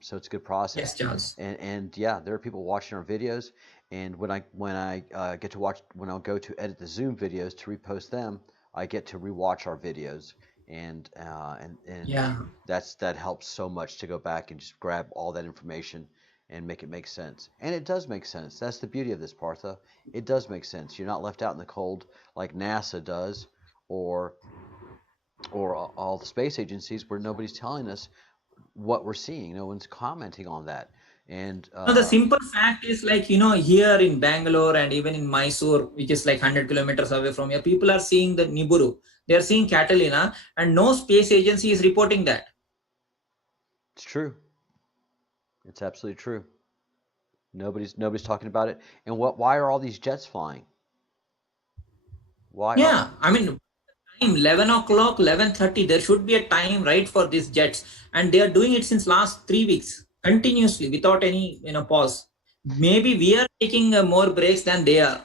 So it's a good Yes, process. Charles. And yeah, there are people watching our videos. And when I get to watch, when I go to edit the Zoom videos to repost them, I get to rewatch our videos. And Yeah. that helps so much to go back and just grab all that information and make it make sense. And it does make sense. That's the beauty of this, Partha. It does make sense. You're not left out in the cold like NASA does, or all the space agencies, where nobody's telling us what we're seeing. No one's commenting on that. And No, the simple fact is like, here in Bangalore and even in Mysore, which is like 100 kilometers away from here, people are seeing the Niburu. They are seeing Catalina, and no space agency is reporting that. it's true. It's absolutely true. Nobody's talking about it. And why are all these jets flying? Why are Yeah, I mean, time 11 o'clock, 11:30, there should be a time right for these jets. And they are doing it since last 3 weeks, continuously, without any, pause. Maybe we are taking more breaks than they are.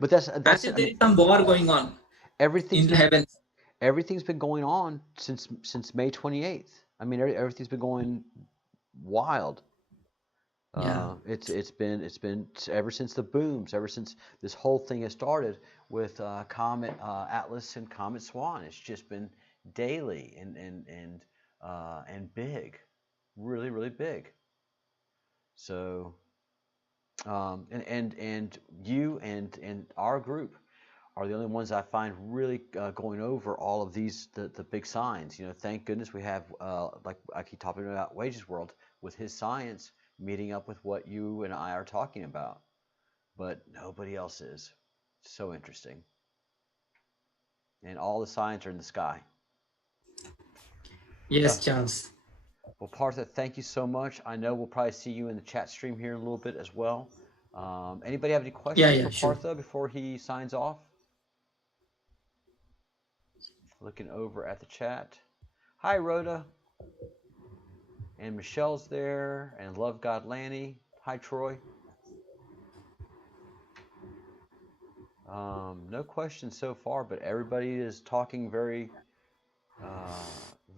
but that's As that's if I there mean is some war going on everything's in the been heavens. everything's been going on since May 28th. I mean, everything's been going wild. Yeah. It's been ever since the booms, ever since this whole thing has started with Comet Atlas and Comet Swan. It's just been daily and big, really really big. So and you and our group are the only ones I find really going over all of these the big signs. Thank goodness we have like I keep talking about Wages World with his science meeting up with what you and I are talking about, but nobody else is. So interesting, and all the signs are in the sky. Uh, Yes, Charles. well, Partha, thank you so much. I know we'll probably see you in the chat stream here in a little bit as well. Anybody have any Yeah, questions yeah, for sure. Partha before he signs off? Looking over at the chat. Hi, Rhoda. And Michelle's there. And Love God Lanny. Hi, Troy. No questions so far, but everybody is talking very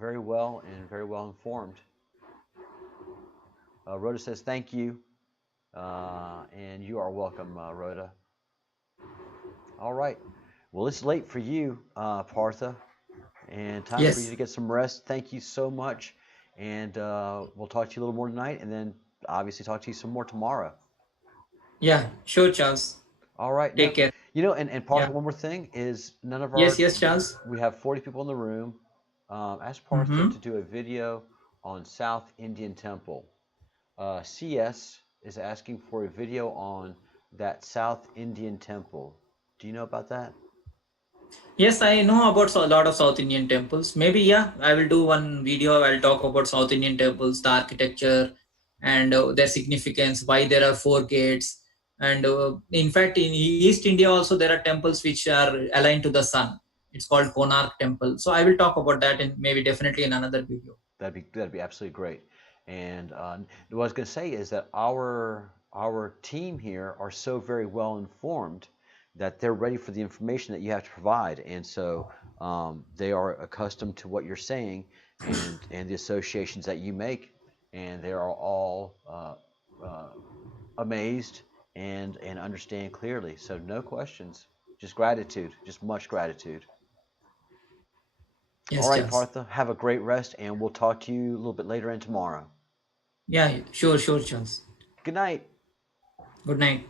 well and very well informed. Rhoda says thank you. And you are welcome, Rhoda. All right. Well, it's late for you, Partha, and time for you Yes. to get some rest. Thank you so much, and we'll talk to you a little more tonight, and then obviously talk to you some more tomorrow. Yeah, sure, Charles. All right, no, Take care. and Yeah. Partha, one more thing is none of Yes, our, yes, Charles. we have 40 people in the room. Ask Partha Mm-hmm. to do a video on South Indian Temple. CS is asking for a video on that South Indian Temple. Do you know about that? Yes, I know about a lot of South Indian temples. Maybe, yeah, I will do one video. I'll talk about South Indian temples, the architecture, and their significance, why there are four gates. And in fact, in East India also, there are temples which are aligned to the sun. It's called Konark Temple. So I will talk about that in maybe definitely in another video. That'd be absolutely great. And what I was going to say is that our team here are so very well informed that they're ready for the information that you have to provide, and so they are accustomed to what you're saying and the associations that you make, and they are all amazed and understand clearly. So no questions, just gratitude, just much gratitude. All Yes, right, Charles. Partha, have a great rest, and we'll talk to you a little bit later and tomorrow. Yeah, sure, sure, Charles. Good night. Good night.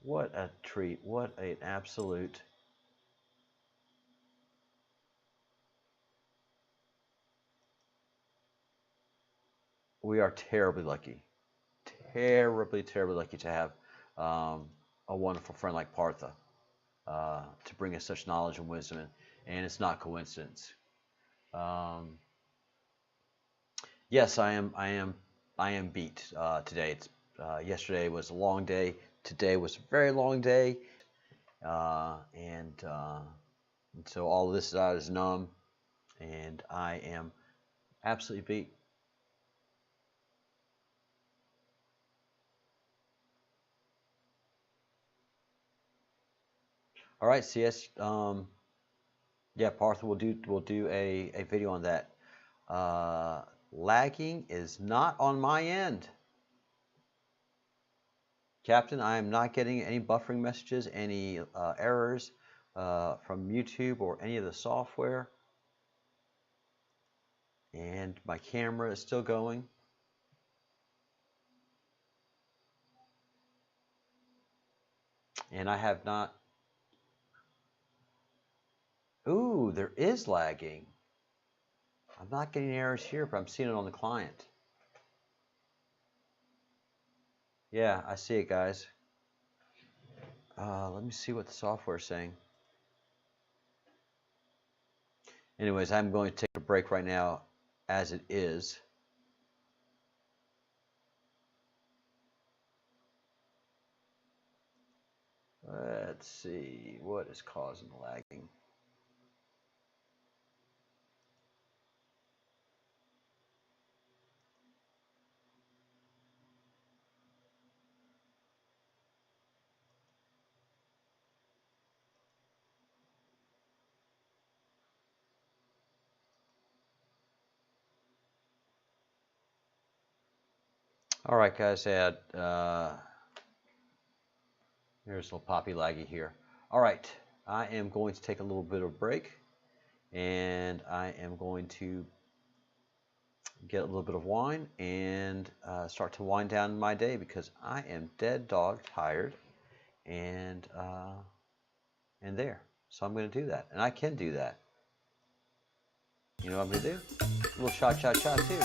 What a treat. What an absolute. We are terribly lucky. Terribly, terribly lucky to have a wonderful friend like Partha to bring us such knowledge and wisdom. And it's not coincidence. Um, yes, I am beat today. Yesterday was a long day. Today was a very long day. And so all of this is numb, and I am absolutely beat. All right, CS. Yeah, Partha, we'll do a video on that. Lagging is not on my end, Captain. I am not getting any buffering messages, any errors from YouTube or any of the software, and my camera is still going. And I have not. Ooh, there is lagging. I'm not getting errors here, but I'm seeing it on the client. Yeah, I see it, guys. Let me see what the software is saying. Anyways, I'm going to take a break right now as it is. Let's see what is causing the lagging. All right, guys, here's a little poppy laggy here. All right, I am going to take a little bit of break, and I am going to get a little bit of wine and start to wind down my day because I am dead dog tired and there. So I'm going to do that, and I can do that. You know what I'm going to do? A little cha-cha-cha too.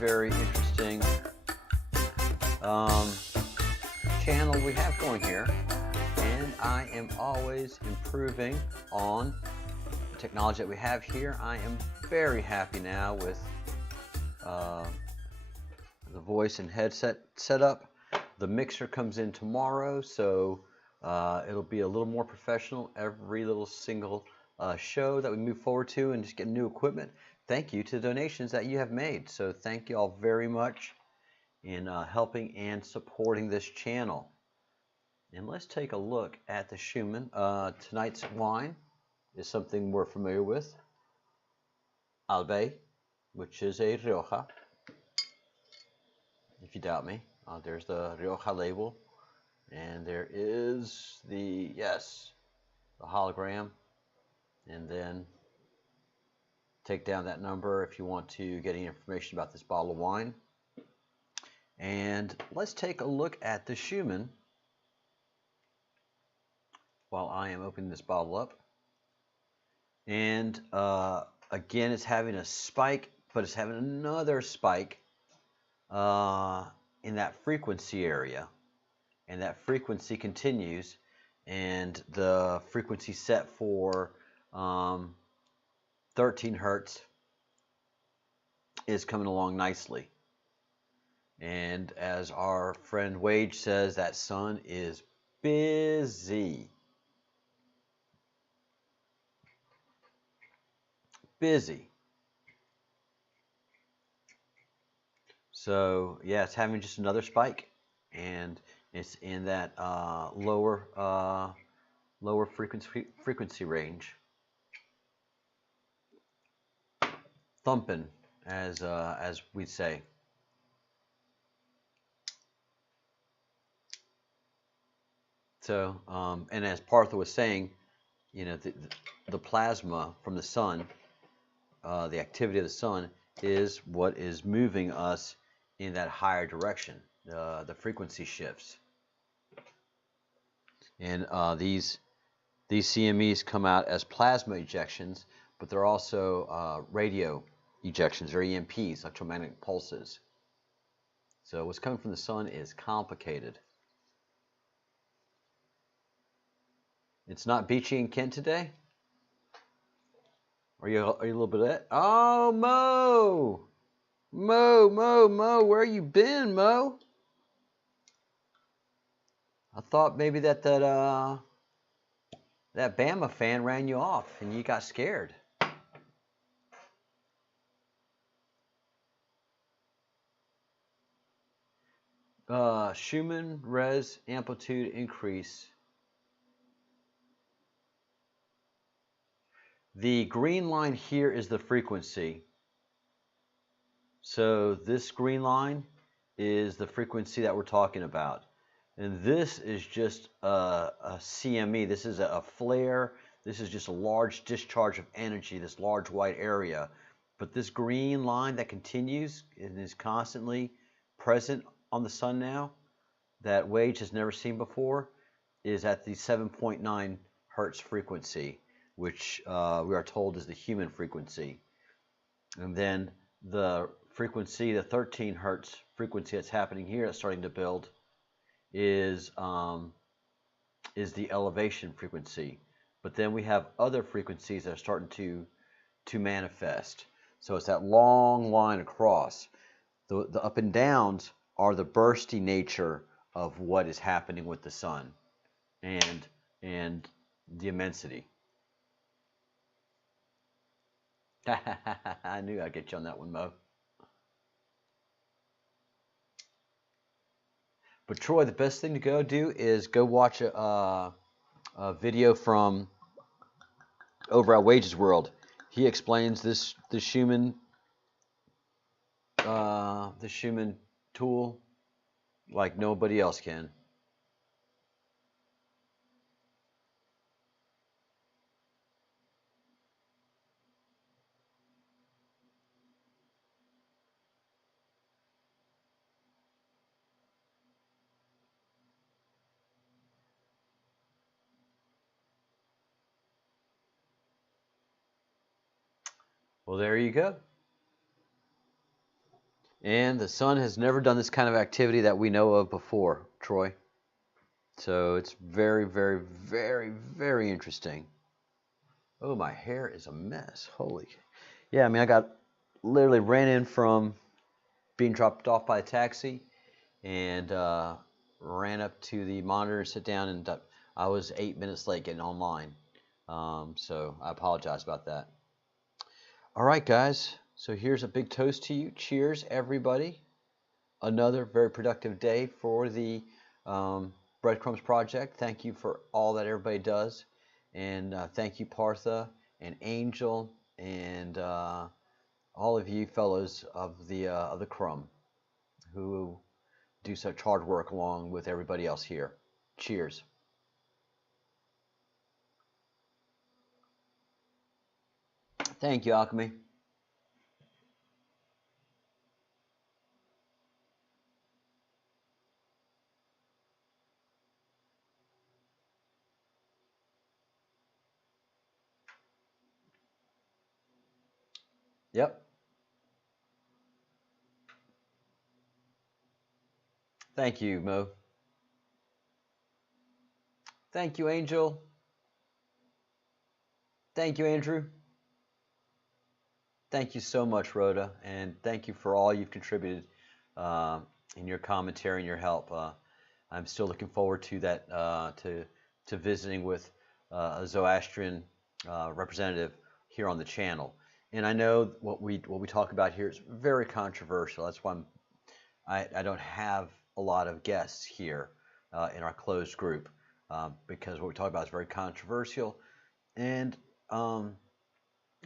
very interesting channel we have going here, and I am always improving on the technology that we have here. I am very happy now with the voice and headset setup. The mixer comes in tomorrow, so it'll be a little more professional every little single show that we move forward to, and just get new equipment. Thank you to the donations that you have made. So thank you all very much in helping and supporting this channel. And let's take a look at the Schumann. Tonight's wine is something we're familiar with, Albe, which is a Rioja. If you doubt me, there's the Rioja label, and there is the hologram, and then take down that number if you want to get any information about this bottle of wine. And let's take a look at the Schumann while I am opening this bottle up. And again, it's having a spike, but it's having another spike in that frequency area, and that frequency continues, and the frequency set for 13 hertz is coming along nicely. And as our friend Wage says, that sun is busy. So yeah, it's having just another spike, and it's in that lower frequency range, thumping, as we say. So and as Partha was saying, you know, the plasma from the sun, the activity of the sun, is what is moving us in that higher direction, the frequency shifts. And these CMEs come out as plasma ejections, but they're also radio ejections, or EMPs, electromagnetic pulses. So what's coming from the sun is complicated. It's not beachy in Kent today? Are you a little bit of it? Oh, Mo, where you been, Mo? I thought maybe that Bama fan ran you off and you got scared. Schumann res amplitude increase. The green line here is the frequency. So this green line is the frequency that we're talking about. And this is just a CME. This is a flare. This is just a large discharge of energy, this large white area. But this green line that continues and is constantly present on the sun now, that Wage has never seen before, is at the 7.9 hertz frequency, which we are told is the human frequency. And then the frequency, the 13 hertz frequency that's happening here, that's starting to build, is the elevation frequency. But then we have other frequencies that are starting to manifest. So it's that long line across. The up and downs are the bursty nature of what is happening with the sun and the immensity. I knew I'd get you on that one, Mo. But Troy, the best thing to go do is go watch a video from over at Wages World. He explains the Schumann tool like nobody else can. Well, there you go. And the sun has never done this kind of activity that we know of before, Troy. So it's very, very, very, very interesting. Oh, my hair is a mess. Holy. Yeah, I mean, I got literally ran in from being dropped off by a taxi and ran up to the monitor, sit down, and I was 8 minutes late getting online. So I apologize about that. All right, guys. So here's a big toast to you. Cheers, everybody. Another very productive day for the Breadcrumbs Project. Thank you for all that everybody does. And thank you, Partha and Angel and all of you fellows of the Crumb who do such hard work along with everybody else here. Cheers. Thank you, Alchemy. Yep. Thank you, Mo. Thank you, Angel. Thank you, Andrew. Thank you so much, Rhoda, and thank you for all you've contributed in your commentary and your help. I'm still looking forward to that to visiting with a Zoroastrian representative here on the channel. And I know what we talk about here is very controversial. That's why I don't have a lot of guests here in our closed group because what we talk about is very controversial, and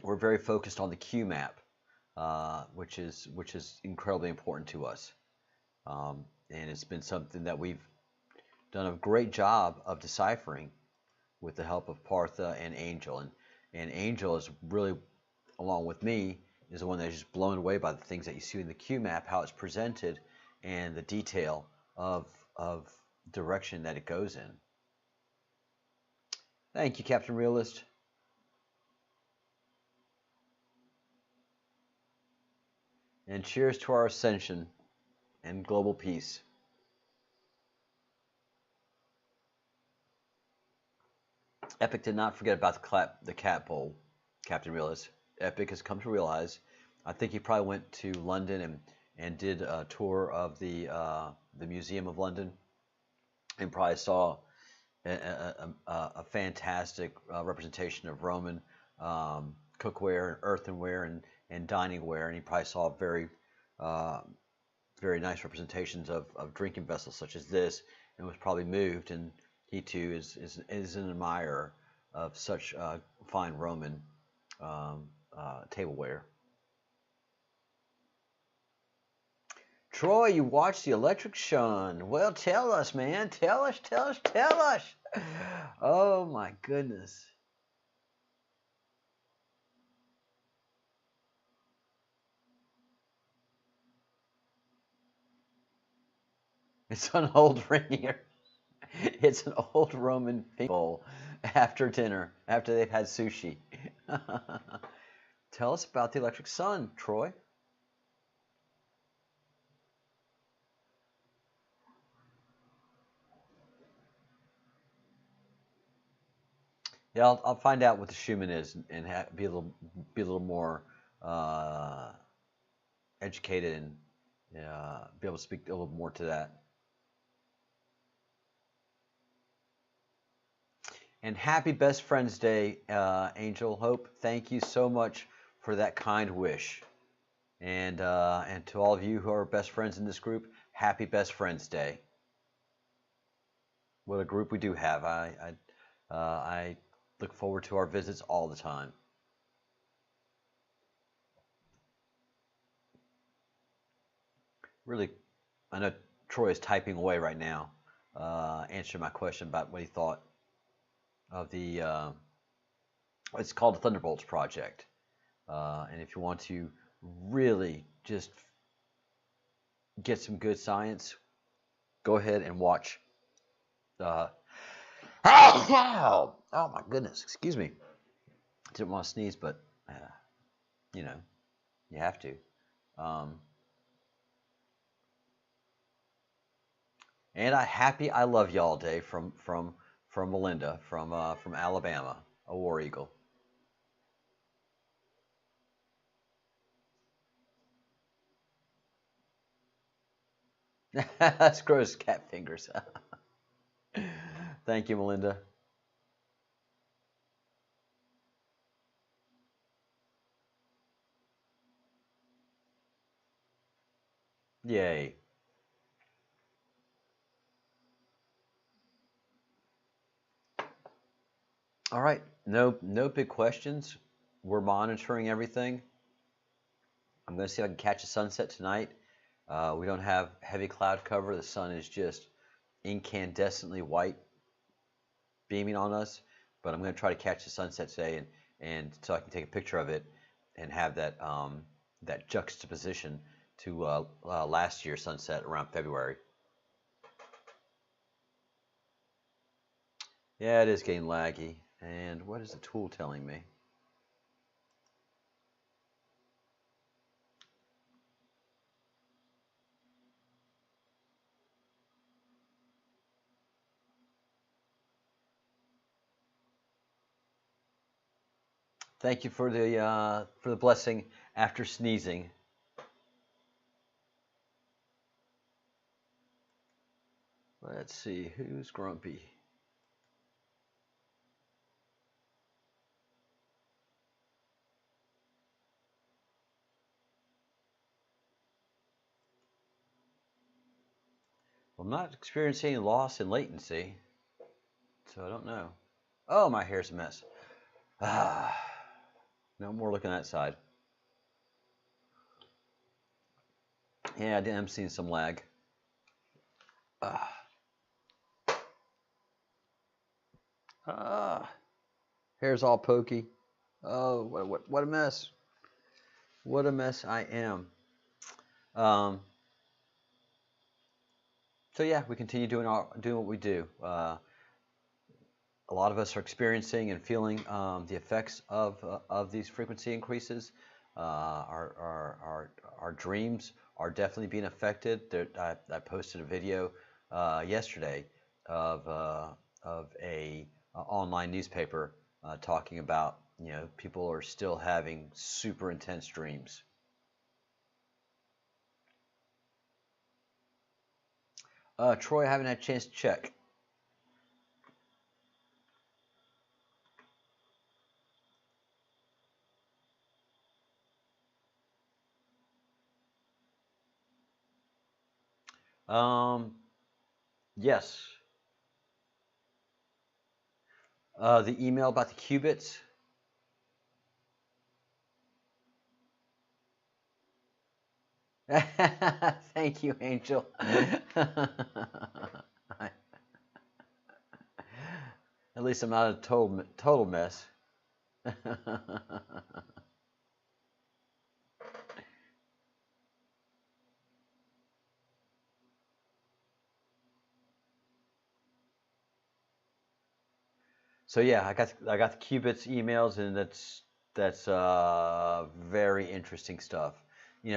we're very focused on the Q map, which is incredibly important to us, and it's been something that we've done a great job of deciphering with the help of Partha and Angel, and Angel is really, along with me, is the one that's just blown away by the things that you see in the Q map, how it's presented, and the detail of direction that it goes in. Thank you, Captain Realist. And cheers to our ascension and global peace. Epic did not forget about the cat bowl, Captain Realist. Epic has come to realize. I think he probably went to London and did a tour of the Museum of London, and probably saw a fantastic representation of Roman cookware, earthenware, and diningware, and he probably saw very very nice representations of drinking vessels such as this, and was probably moved, and he too is an admirer of such fine Roman tableware. Troy, you watched the Electric Sun. Well, tell us, man. Tell us. Oh, my goodness. It's an old Rainier. It's an old Roman bowl after dinner, after they've had sushi. Tell us about the Electric Sun, Troy. Yeah, I'll find out what the Schumann is and be a little more educated and be able to speak a little more to that. And happy Best Friends Day, Angel Hope. Thank you so much for that kind wish. And to all of you who are best friends in this group, happy Best Friends Day. What a group we do have. I look forward to our visits all the time. Really, I know Troy is typing away right now, answering my question about what he thought of the, it's called the Thunderbolts Project. And if you want to really just get some good science, go ahead and watch. Oh my goodness, excuse me. Didn't want to sneeze, but you know, you have to. And a happy I love y'all day from Melinda from Alabama, a war eagle. That's gross cat fingers. Thank you, Melinda. Yay. All right. No big questions. We're monitoring everything. I'm going to see if I can catch a sunset tonight. We don't have heavy cloud cover. The sun is just incandescently white, beaming on us. But I'm going to try to catch the sunset today, and so I can take a picture of it and have that juxtaposition to last year's sunset around February. Yeah, it is getting laggy. And what is the tool telling me? Thank you for the blessing after sneezing. Let's see who's grumpy. Well, I'm not experiencing any loss in latency, so I don't know. Oh, my hair's a mess. Ah, no more looking at that side. Yeah, I'm seeing some lag. Ah, ah, hair's all pokey. Oh, what a mess. What a mess I am. Um, so yeah, we continue doing what we do. A lot of us are experiencing and feeling the effects of these frequency increases. Our dreams are definitely being affected. I posted a video yesterday of a online newspaper talking about, people are still having super intense dreams. Troy, I haven't had a chance to check. Yes. The email about the qubits. Thank you, Angel. At least I'm not a total mess. So yeah, I got the qubits emails, and that's very interesting stuff.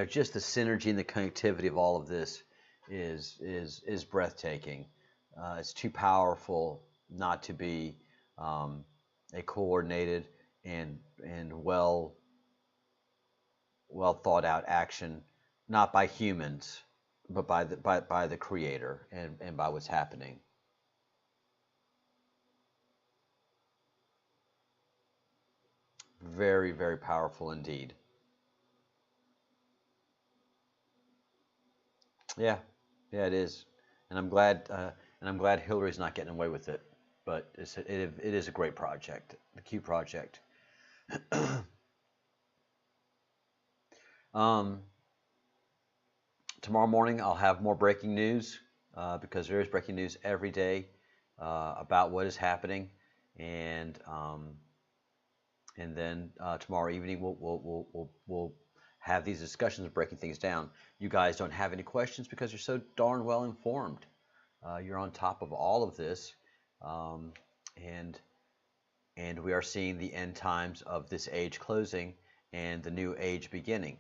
Just the synergy and the connectivity of all of this is breathtaking. It's too powerful not to be a coordinated and well thought out action, not by humans, but by the creator and by what's happening. Very, very powerful indeed. Yeah, yeah, it is, and I'm glad Hillary's not getting away with it. But it is a great project, the Q project. um, Tomorrow morning I'll have more breaking news because there is breaking news every day about what is happening, and then tomorrow evening we'll have these discussions of breaking things down. You guys don't have any questions because you're so darn well informed. You're on top of all of this, um, and we are seeing the end times of this age closing and the new age beginning.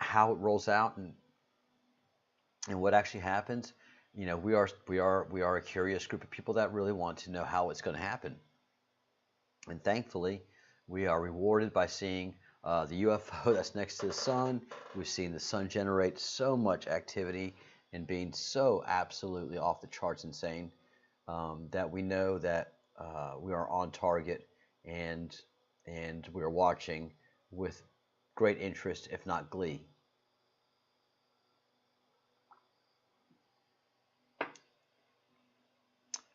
How it rolls out, and And what actually happens, we are a curious group of people that really want to know how it's going to happen. And thankfully, we are rewarded by seeing the UFO that's next to the sun. We've seen the sun generate so much activity and being so absolutely off the charts insane, that we know that we are on target, and we are watching with great interest, if not glee.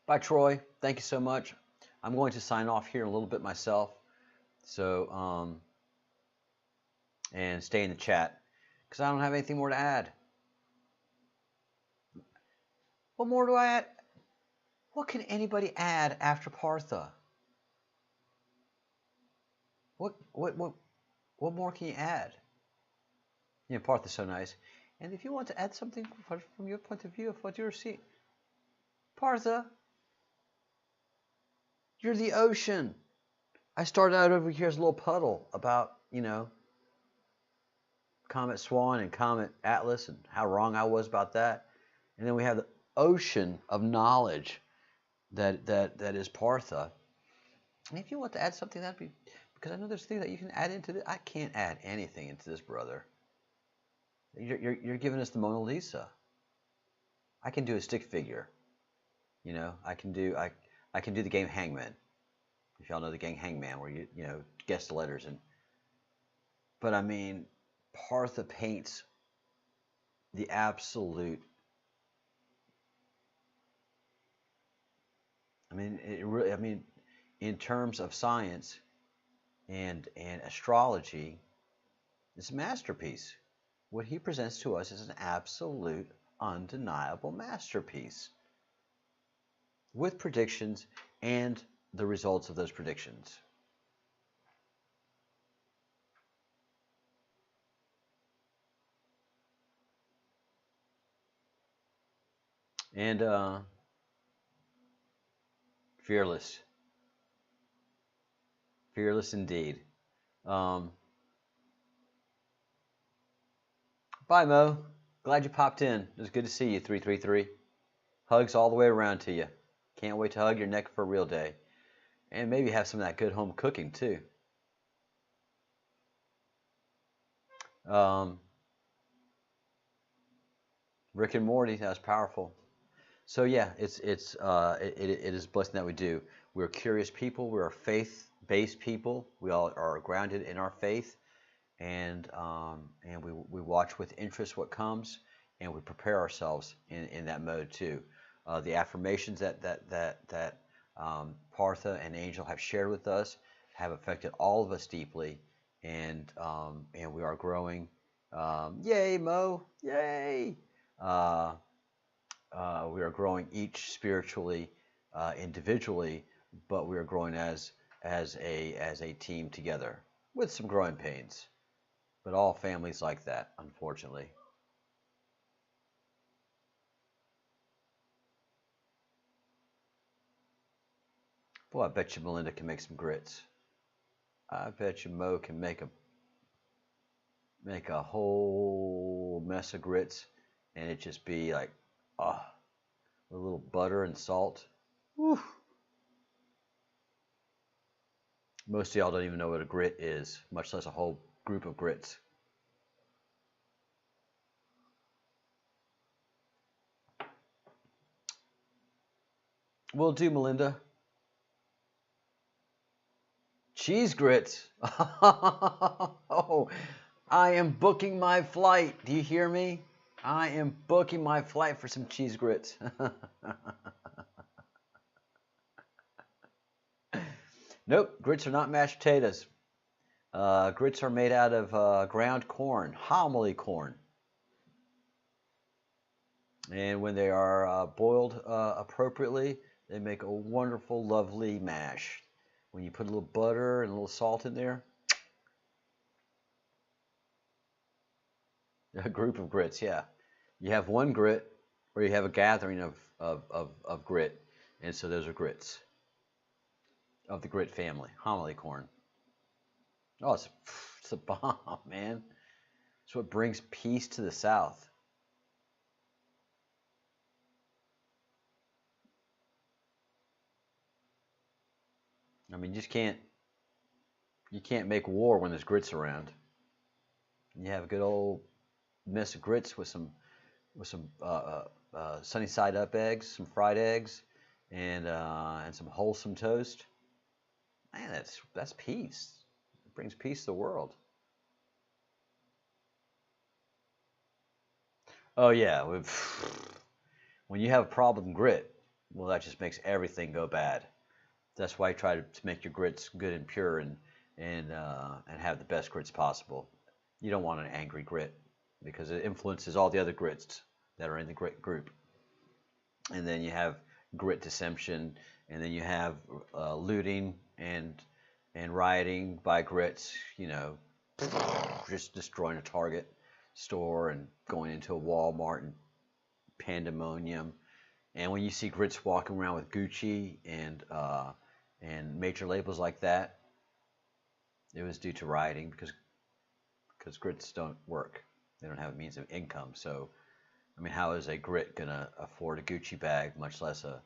Bye, Troy. Thank you so much. I'm going to sign off here in a little bit myself. So, and stay in the chat because I don't have anything more to add. What more do I add? What can anybody add after Partha? What more can you add? Partha's so nice. And if you want to add something from your point of view of what you're seeing, Partha, you're the ocean. I started out over here as a little puddle about, Comet Swan and Comet Atlas and how wrong I was about that. And then we have the ocean of knowledge that is Partha. And if you want to add something, that'd be, because I know there's things that you can add into this. I can't add anything into this, brother. You're giving us the Mona Lisa. I can do a stick figure. I can do the game Hangman. If y'all know the game Hangman, where you guess the letters but I mean, Partha paints the absolute. I mean, it really. I mean, in terms of science and astrology, it's a masterpiece. What he presents to us is an absolute, undeniable masterpiece, with predictions and the results of those predictions. And fearless indeed. Bye, Mo. Glad you popped in. It was good to see you, 333. Hugs all the way around to you. Can't wait to hug your neck for a real day. And maybe have some of that good home cooking, too. Rick and Morty, that was powerful. So yeah, it is a blessing that we do. We're curious people. We're faith-based people. We all are grounded in our faith, and we watch with interest what comes, and we prepare ourselves in that mode too. The affirmations that Partha and Angel have shared with us have affected all of us deeply, and we are growing. Yay, Mo! Yay! We are growing each spiritually, individually, but we are growing as a team together with some growing pains. But all families like that, unfortunately. Boy, I bet you Melinda can make some grits. I bet you Mo can make a whole mess of grits, and it just be like, with a little butter and salt. Woo. Most of y'all don't even know what a grit is, much less a whole group of grits. Will do, Melinda. Cheese grits. Oh, I am booking my flight. Do you hear me? I am booking my flight for some cheese grits. Nope, grits are not mashed potatoes. Grits are made out of ground corn, homily corn. And when they are boiled appropriately, they make a wonderful, lovely mash. When you put a little butter and a little salt in there, a group of grits, yeah. You have one grit, or you have a gathering of grit, and so those are grits of the grit family, homily corn. Oh, it's a bomb, man. It's what brings peace to the South. I mean, you can't make war when there's grits around. You have a good old mess of grits with some sunny side up eggs, some fried eggs, and some wholesome toast. Man, that's peace. It brings peace to the world. Oh yeah, when you have a problem grit, well, that just makes everything go bad. That's why I try to make your grits good and pure and have the best grits possible. You don't want an angry grit because it influences all the other grits that are in the grit group. And then you have grit dissension, and then you have looting and rioting by grits. You know, just destroying a Target store and going into a Walmart and pandemonium. And when you see grits walking around with Gucci and major labels like that, it was due to rioting because grits don't work. They don't have a means of income. So, I mean, how is a grit gonna afford a Gucci bag, much less a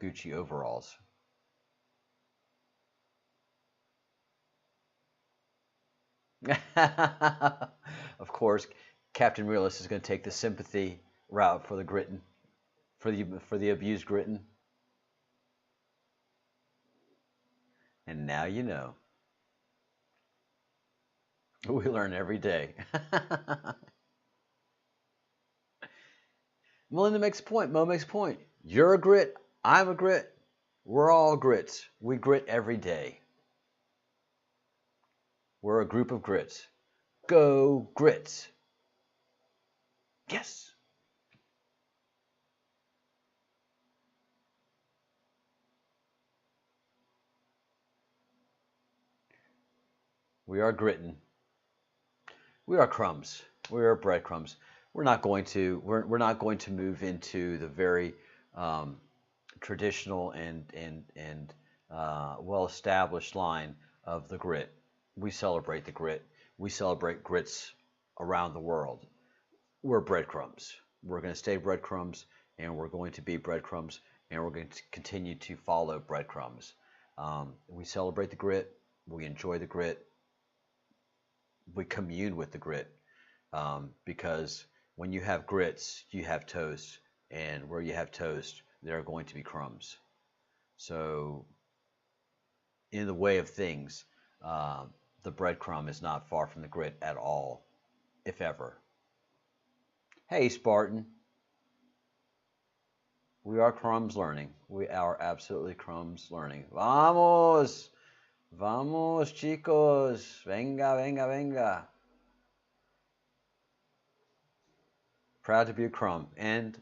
Gucci overalls? Of course, Captain Realist is going to take the sympathy route for the grittin, for the abused grittin. And now you know. We learn every day. Melinda makes a point. Mo makes a point. You're a grit. I'm a grit. We're all grits. We grit every day. We're a group of grits. Go grits. Yes. We are grittin'. We are crumbs. We are breadcrumbs. We're not going to move into the very um, traditional and well established line of the grit. We celebrate the grit. We celebrate grits around the world. We're breadcrumbs. We're going to stay breadcrumbs, and we're going to be breadcrumbs, and we're going to continue to follow breadcrumbs. We celebrate the grit. We enjoy the grit. We commune with the grit because when you have grits, you have toast, and where you have toast, there are going to be crumbs. So, in the way of things, the breadcrumb is not far from the grit at all, if ever. Hey, Spartan, we are crumbs learning. We are absolutely crumbs learning. Vamos! Vamos, chicos! Venga, venga, venga! Proud to be a crumb and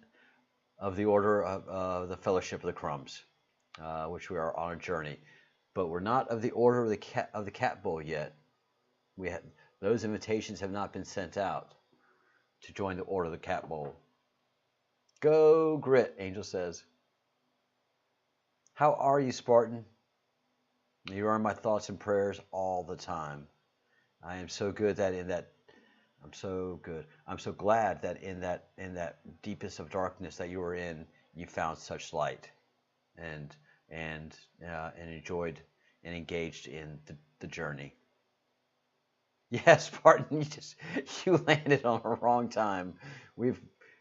of the order of the Fellowship of the Crumbs, which we are on a journey. But we're not of the order of the Cat Bowl yet. Those invitations have not been sent out to join the order of the Cat Bowl. Go grit, Angel says. How are you, Spartan? You are in my thoughts and prayers all the time. I am so good that in that I'm so good. I'm so glad that in that deepest of darkness that you were in, you found such light, and and enjoyed and engaged in the journey. Yes, Spartan, you landed on a wrong time.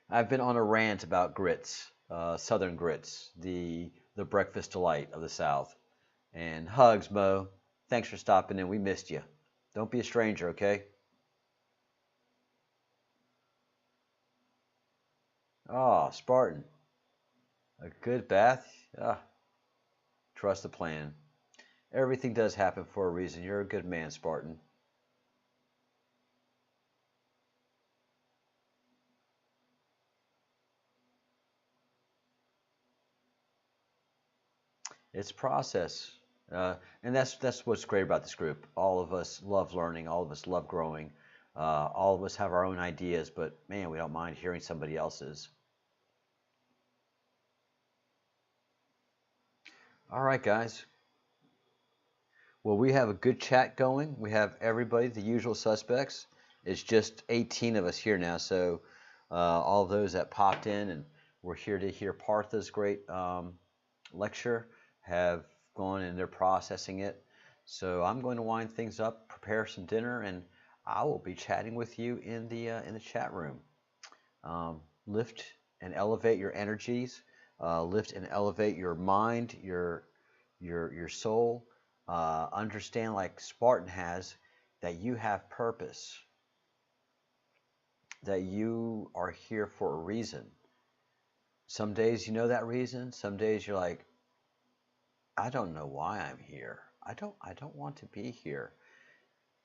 I've been on a rant about grits, Southern grits, the breakfast delight of the South. And hugs, Mo. Thanks for stopping in. We missed you. Don't be a stranger, okay? Oh, Spartan. A good bath? Ah, trust the plan. Everything does happen for a reason. You're a good man, Spartan. It's process. And that's what's great about this group. All of us love learning. All of us love growing. All of us have our own ideas, but man, we don't mind hearing somebody else's. All right, guys. Well, we have a good chat going. We have everybody, the usual suspects. It's just 18 of us here now, so all of those that popped in and were here to hear Partha's great lecture have going and they're processing it. So I'm going to wind things up, prepare some dinner, and I will be chatting with you in the chat room. Lift and elevate your energies. Lift and elevate your mind, your soul. Understand, like Spartan has, that you have purpose. That you are here for a reason. Some days you know that reason. Some days you're like, I don't know why I'm here. I don't want to be here.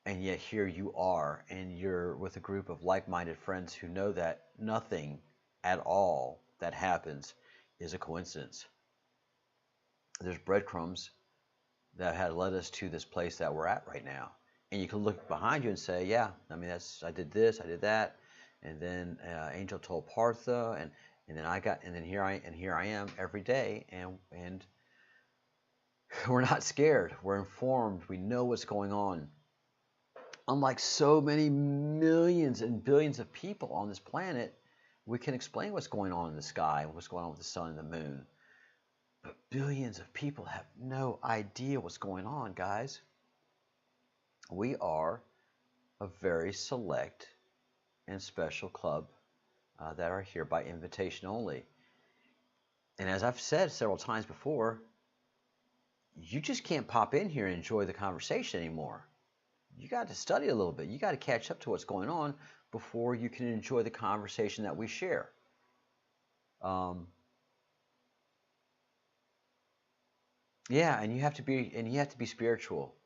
And yet here you are, and you're with a group of like-minded friends who know that nothing at all that happens is a coincidence. There's breadcrumbs that had led us to this place that we're at right now. And you can look behind you and say, yeah, I mean, I did this, I did that. And then Angel told Partha, and then here I am every day, and we're not scared. We're informed. We know what's going on. Unlike so many millions and billions of people on this planet, we can explain what's going on in the sky and what's going on with the sun and the moon. But billions of people have no idea what's going on, guys. We are a very select and special club that are here by invitation only. And as I've said several times before, you just can't pop in here and enjoy the conversation anymore. You got to study a little bit. You got to catch up to what's going on before you can enjoy the conversation that we share. Yeah, and you have to be spiritual.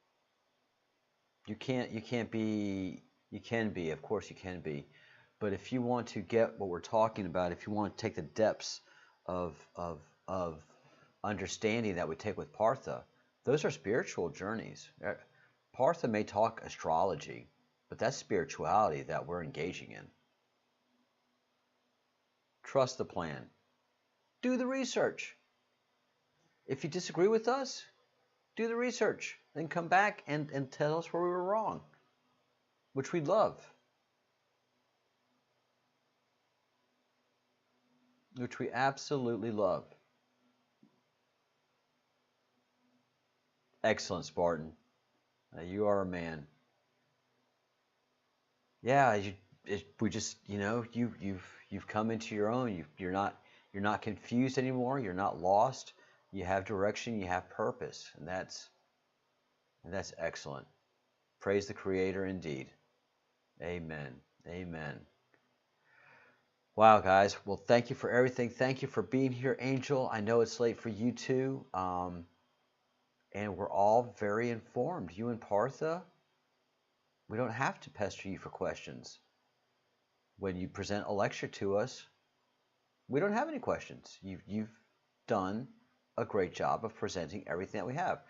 You can be, of course you can be, but if you want to get what we're talking about, if you want to take the depths of understanding that we take with Partha, those are spiritual journeys. Partha may talk astrology, but that's spirituality that we're engaging in. Trust the plan. Do the research. If you disagree with us, do the research. Then come back and tell us where we were wrong, which we'd love. Which we absolutely love. Excellent, Spartan. You are a man. Yeah, we just, you've come into your own. You're not confused anymore. You're not lost. You have direction. You have purpose, and that's excellent. Praise the Creator indeed. Amen. Amen. Wow, guys. Well, thank you for everything. Thank you for being here, Angel. I know it's late for you too. And we're all very informed. You and Partha, we don't have to pester you for questions. When you present a lecture to us, we don't have any questions. You've done a great job of presenting everything that we have.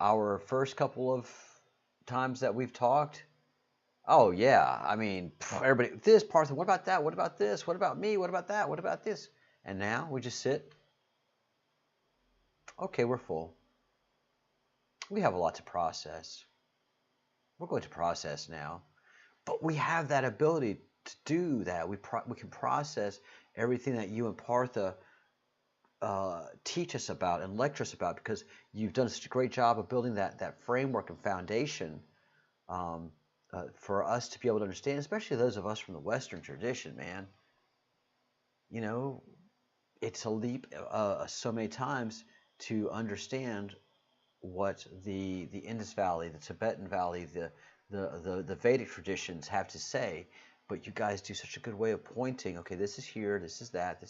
Our first couple of times that we've talked, oh yeah, I mean, everybody, this Partha, what about that? What about this? What about me? What about that? What about this? And now we just sit. Okay, we're full. We have a lot to process. We're going to process now. But we have that ability to do that. We can process everything that you and Partha teach us about and lecture us about, because you've done such a great job of building that framework and foundation for us to be able to understand, especially those of us from the Western tradition, man. It's a leap so many times to understand what the Indus Valley, the Tibetan Valley, the Vedic traditions have to say, but you guys do such a good way of pointing. Okay, this is here, this is that,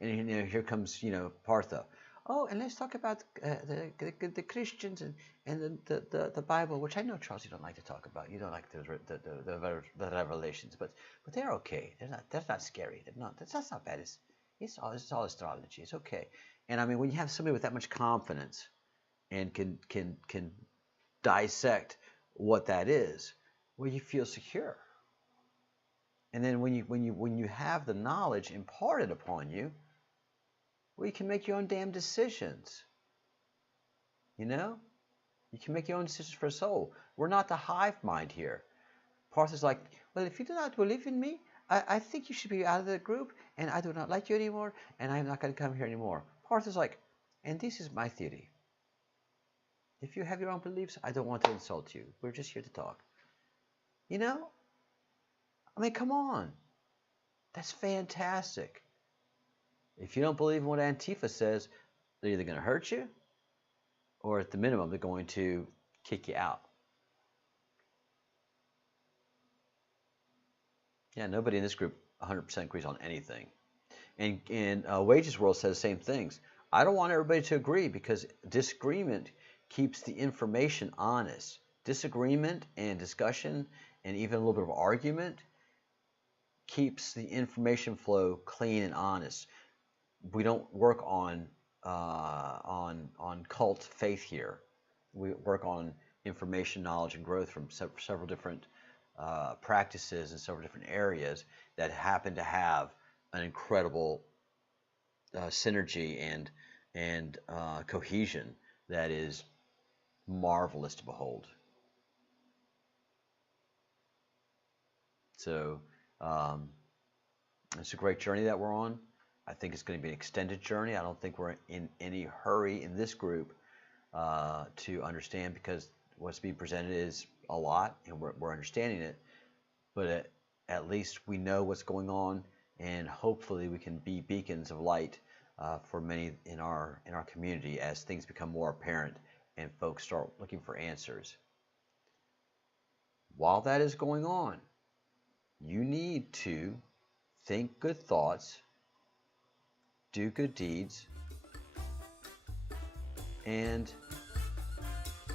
and here comes Partha. Oh, and let's talk about the Christians and the Bible, which I know, Charles, you don't like to talk about. You don't like the revelations, but they're okay. They're not scary. That's not bad. It's all astrology. It's okay. And I mean, when you have somebody with that much confidence and can dissect what that is, well, you feel secure. And then when you have the knowledge imparted upon you, well, you can make your own damn decisions. You can make your own decisions for a soul. We're not the hive mind here. Partha's like, well, if you do not believe in me, I think you should be out of the group, and I do not like you anymore, and I'm not going to come here anymore. Partha's like, And this is my theory. If you have your own beliefs, I don't want to insult you. We're just here to talk. You know? I mean, come on. That's fantastic. If you don't believe in what Antifa says, they're either going to hurt you, or at the minimum, they're going to kick you out. Yeah, nobody in this group 100% agrees on anything. And Wages World says the same things. I don't want everybody to agree because disagreement keeps the information honest. Disagreement and discussion and even a little bit of argument keeps the information flow clean and honest. We don't work on cult faith here. We work on information, knowledge, and growth from several different practices in several different areas that happen to have an incredible synergy and cohesion that is marvelous to behold. So it's a great journey that we're on. I think it's going to be an extended journey. I don't think we're in any hurry in this group to understand, because what's being presented is a lot and we're understanding it, but at least we know what's going on, and hopefully we can be beacons of light for many in our community as things become more apparent and folks start looking for answers. While that is going on, you need to think good thoughts, do good deeds, and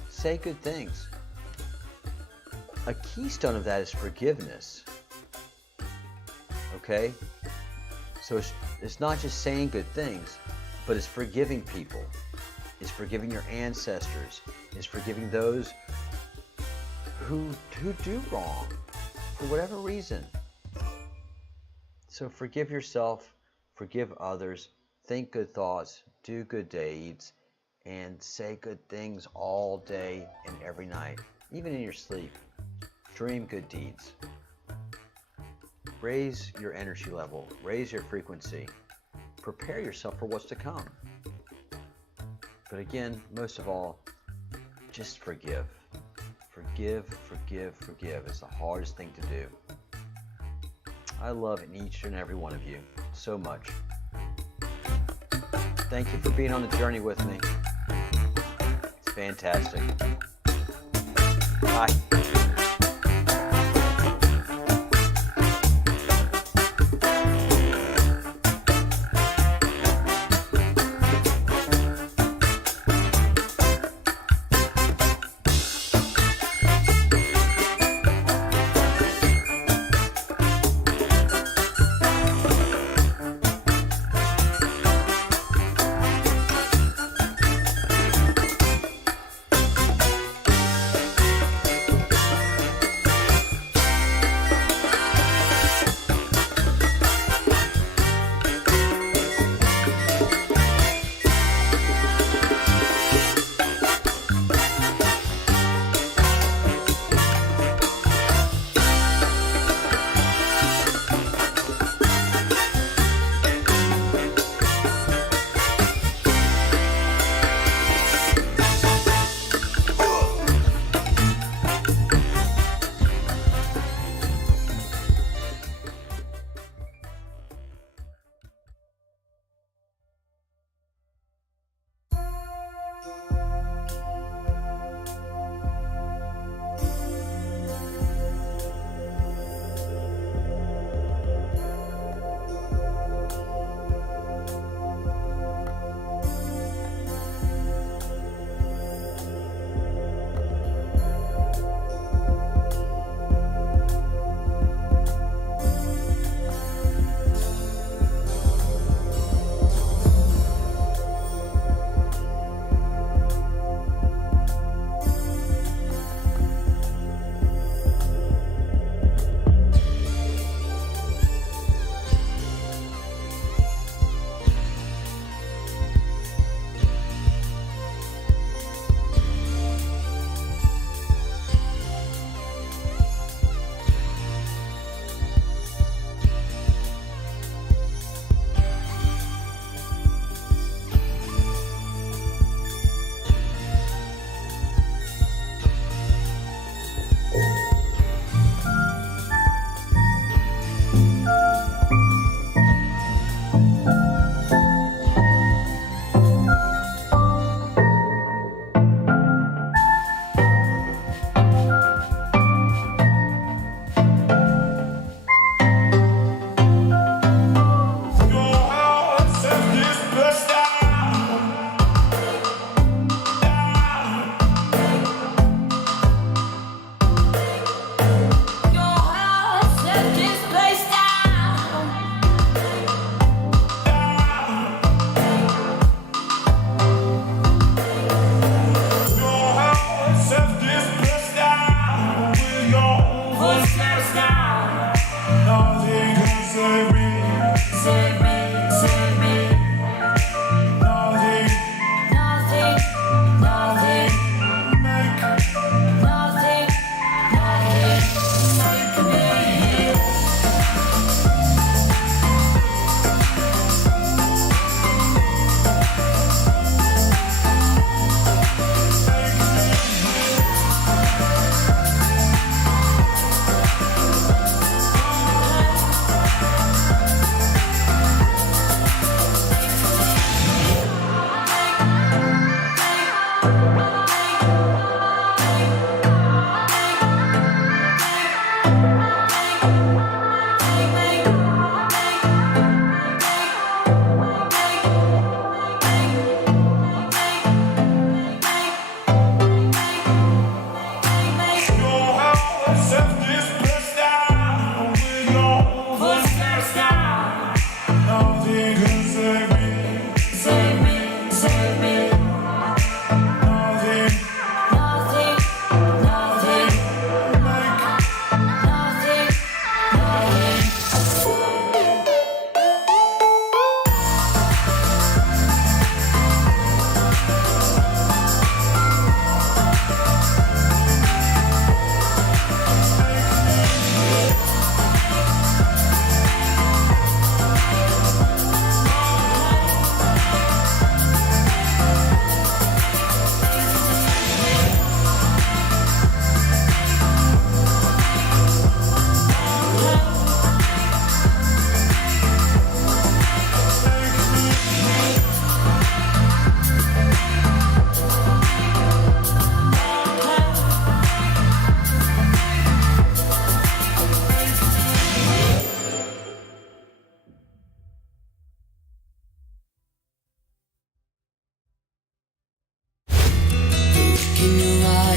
say good things. A keystone of that is forgiveness. Okay? So it's not just saying good things, but it's forgiving people. It's forgiving your ancestors. It's forgiving those who do wrong for whatever reason. So forgive yourself, forgive others, think good thoughts, do good deeds, and say good things all day and every night, even in your sleep. Dream good deeds. Raise your energy level, raise your frequency, prepare yourself for what's to come. But again, most of all, just forgive. Forgive, forgive, forgive. It's the hardest thing to do. I love each and every one of you so much. Thank you for being on the journey with me. It's fantastic. Bye.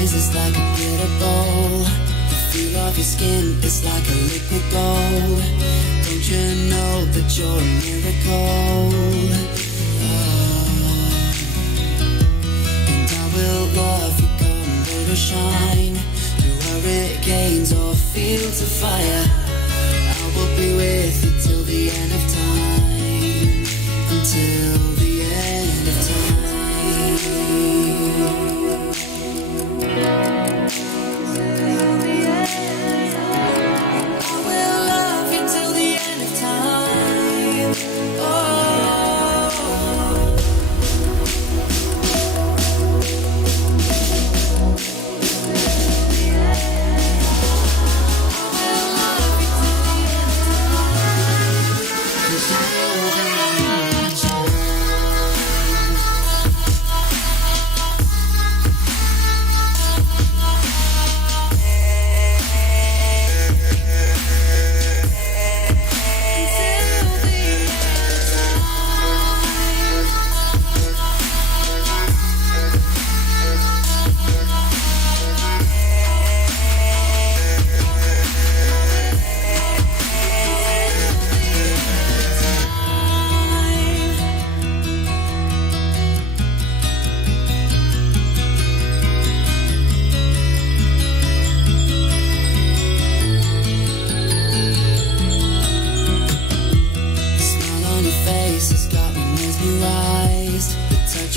eyes is like a glitter ball. The feel of your skin is like a liquid gold. Don't you know that you're a miracle? And I will love you, come rain or shine, through hurricanes or fields of fire. I will be with you till the end of time, until the end of time. I will love you till the end of time. Oh.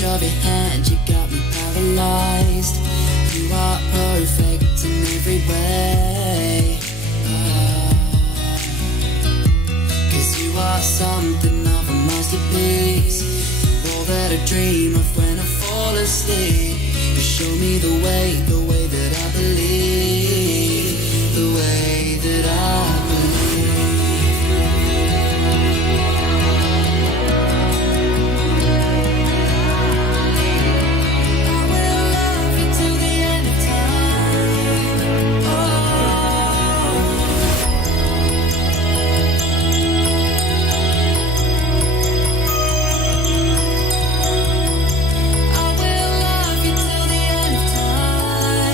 Of your hand, you got me paralyzed. You are perfect in every way. Cause you are something of a masterpiece. All that I dream of when I fall asleep. You show me the way that I believe, the way that I believe. I will love you till the end of time.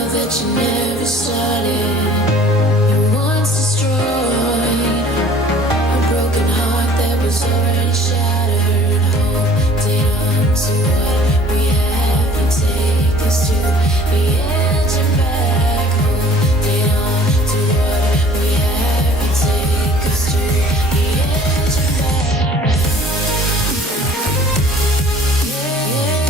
love that you never started. You once destroyed a broken heart that was already shattered. Holding on to what we have and take us to the edge and back. Holding on to what we have and take us to the edge and back. Yeah.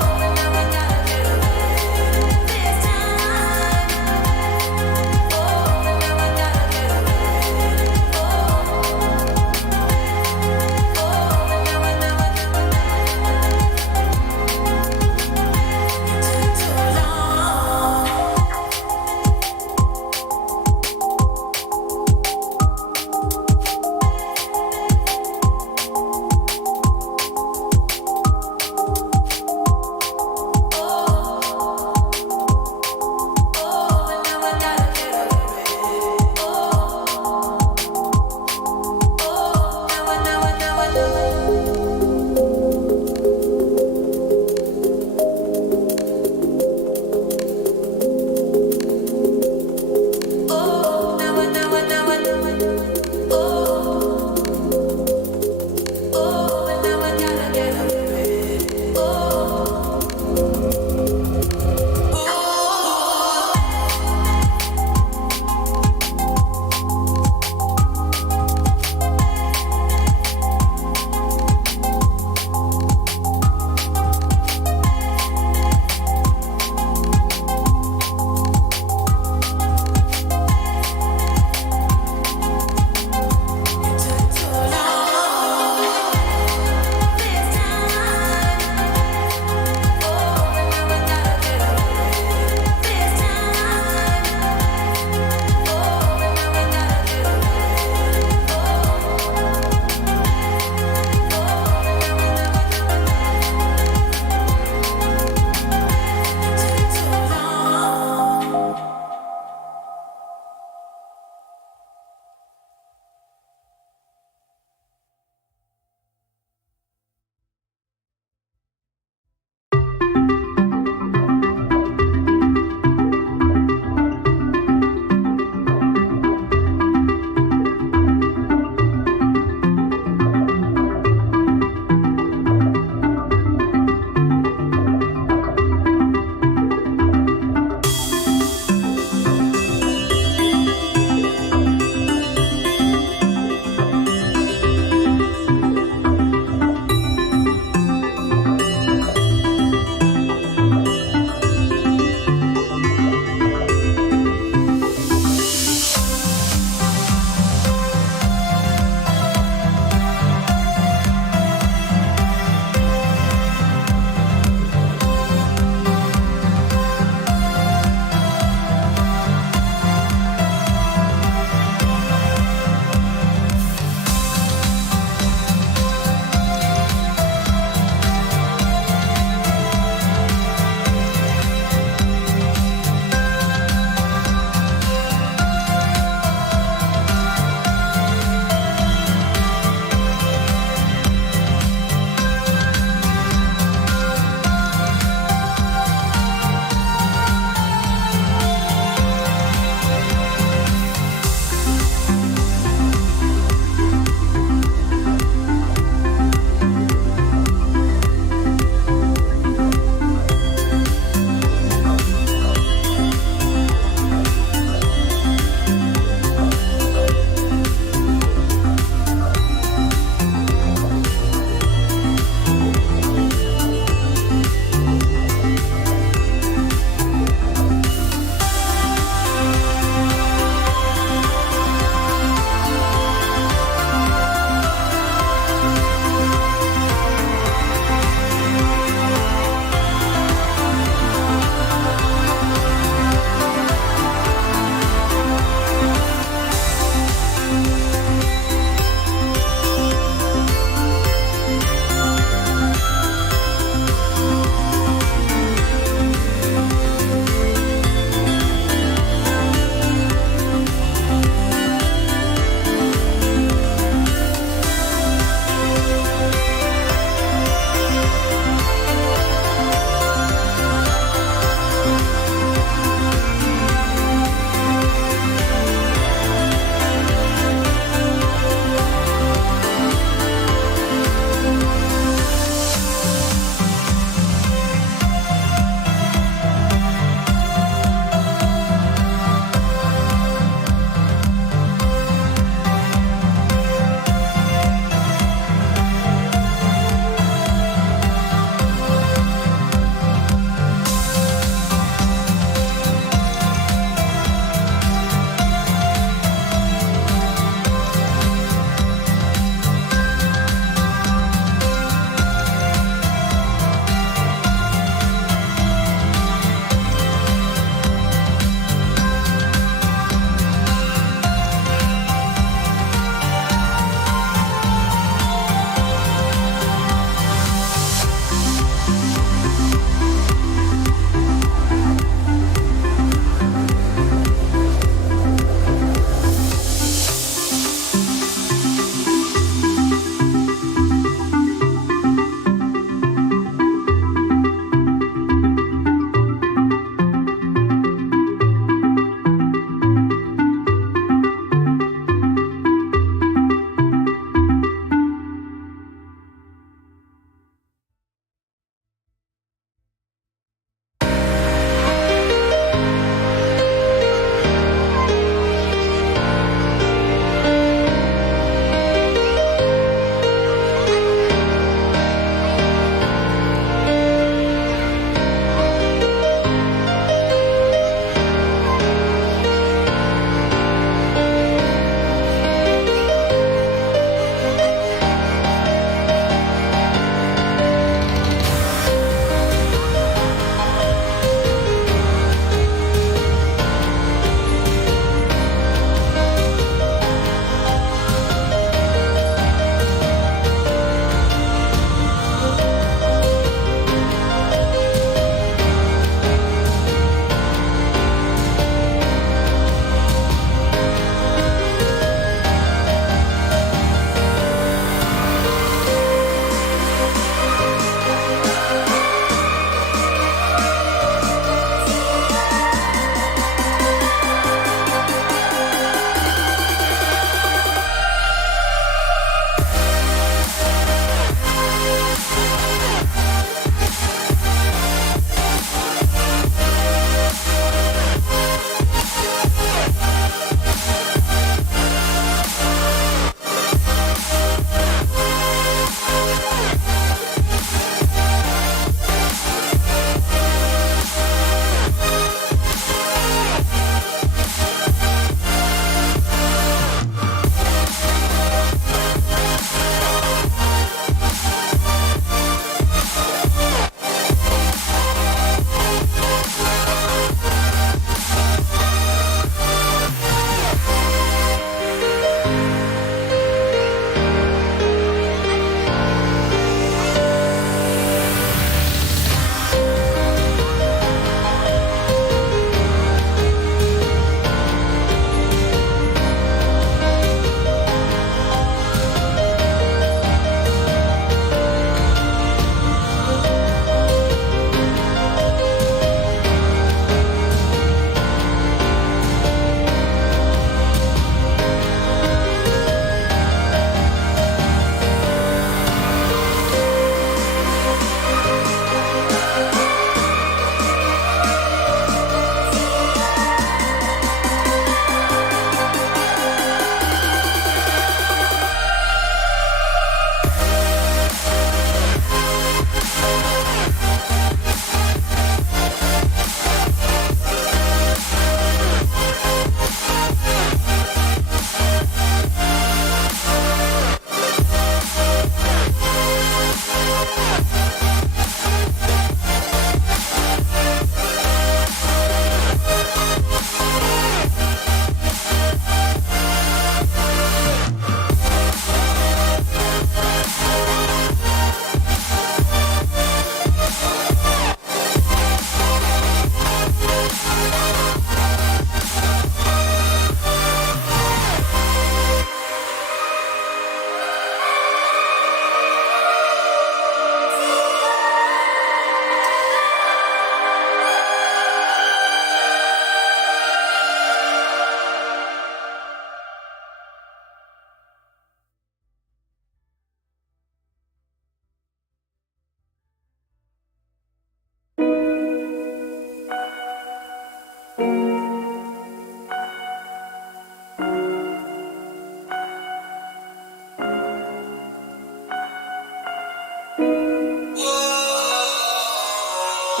I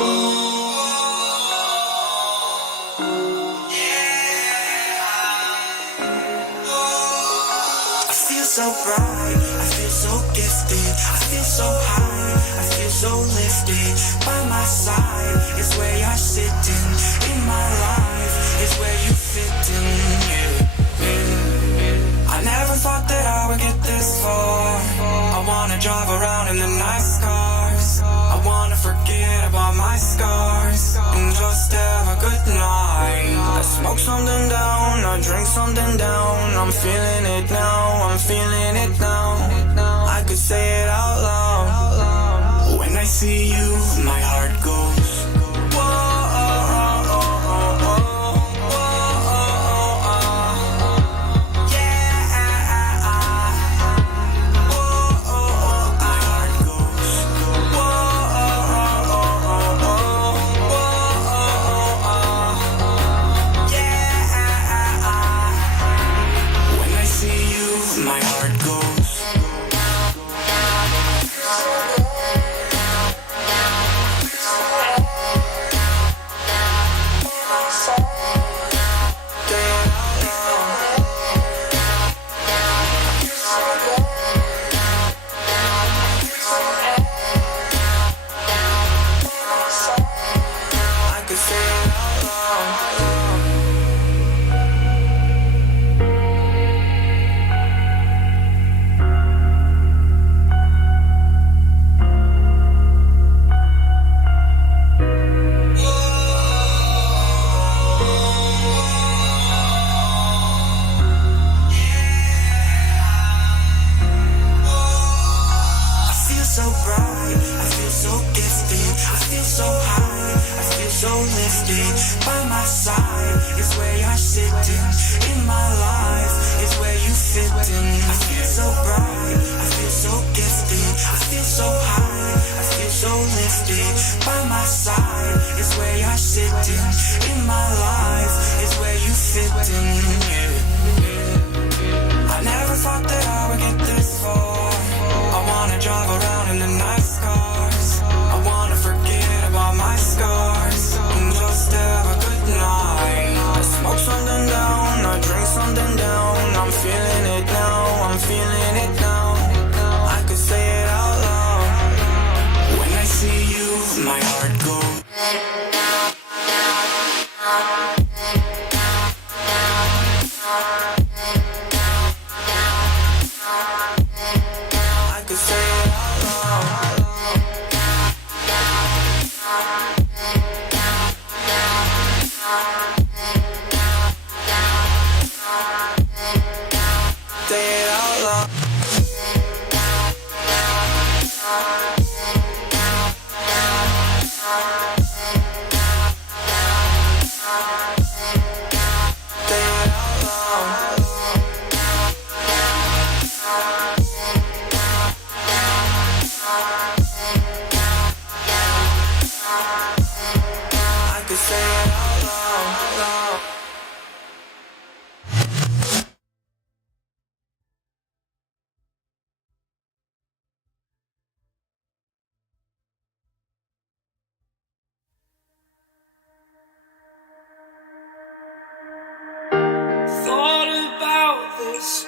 feel so bright, I feel so gifted, I feel so high, I feel so lifted. By my side is where you're sitting, in my life is where you fit in. I never thought that I would get this far. I wanna drive around in the nice cars, I wanna forget about my scars and just have a good night. I smoke something down, I drink something down. I'm feeling it now, I'm feeling it now. I could say it out loud. When I see you, my heart goes.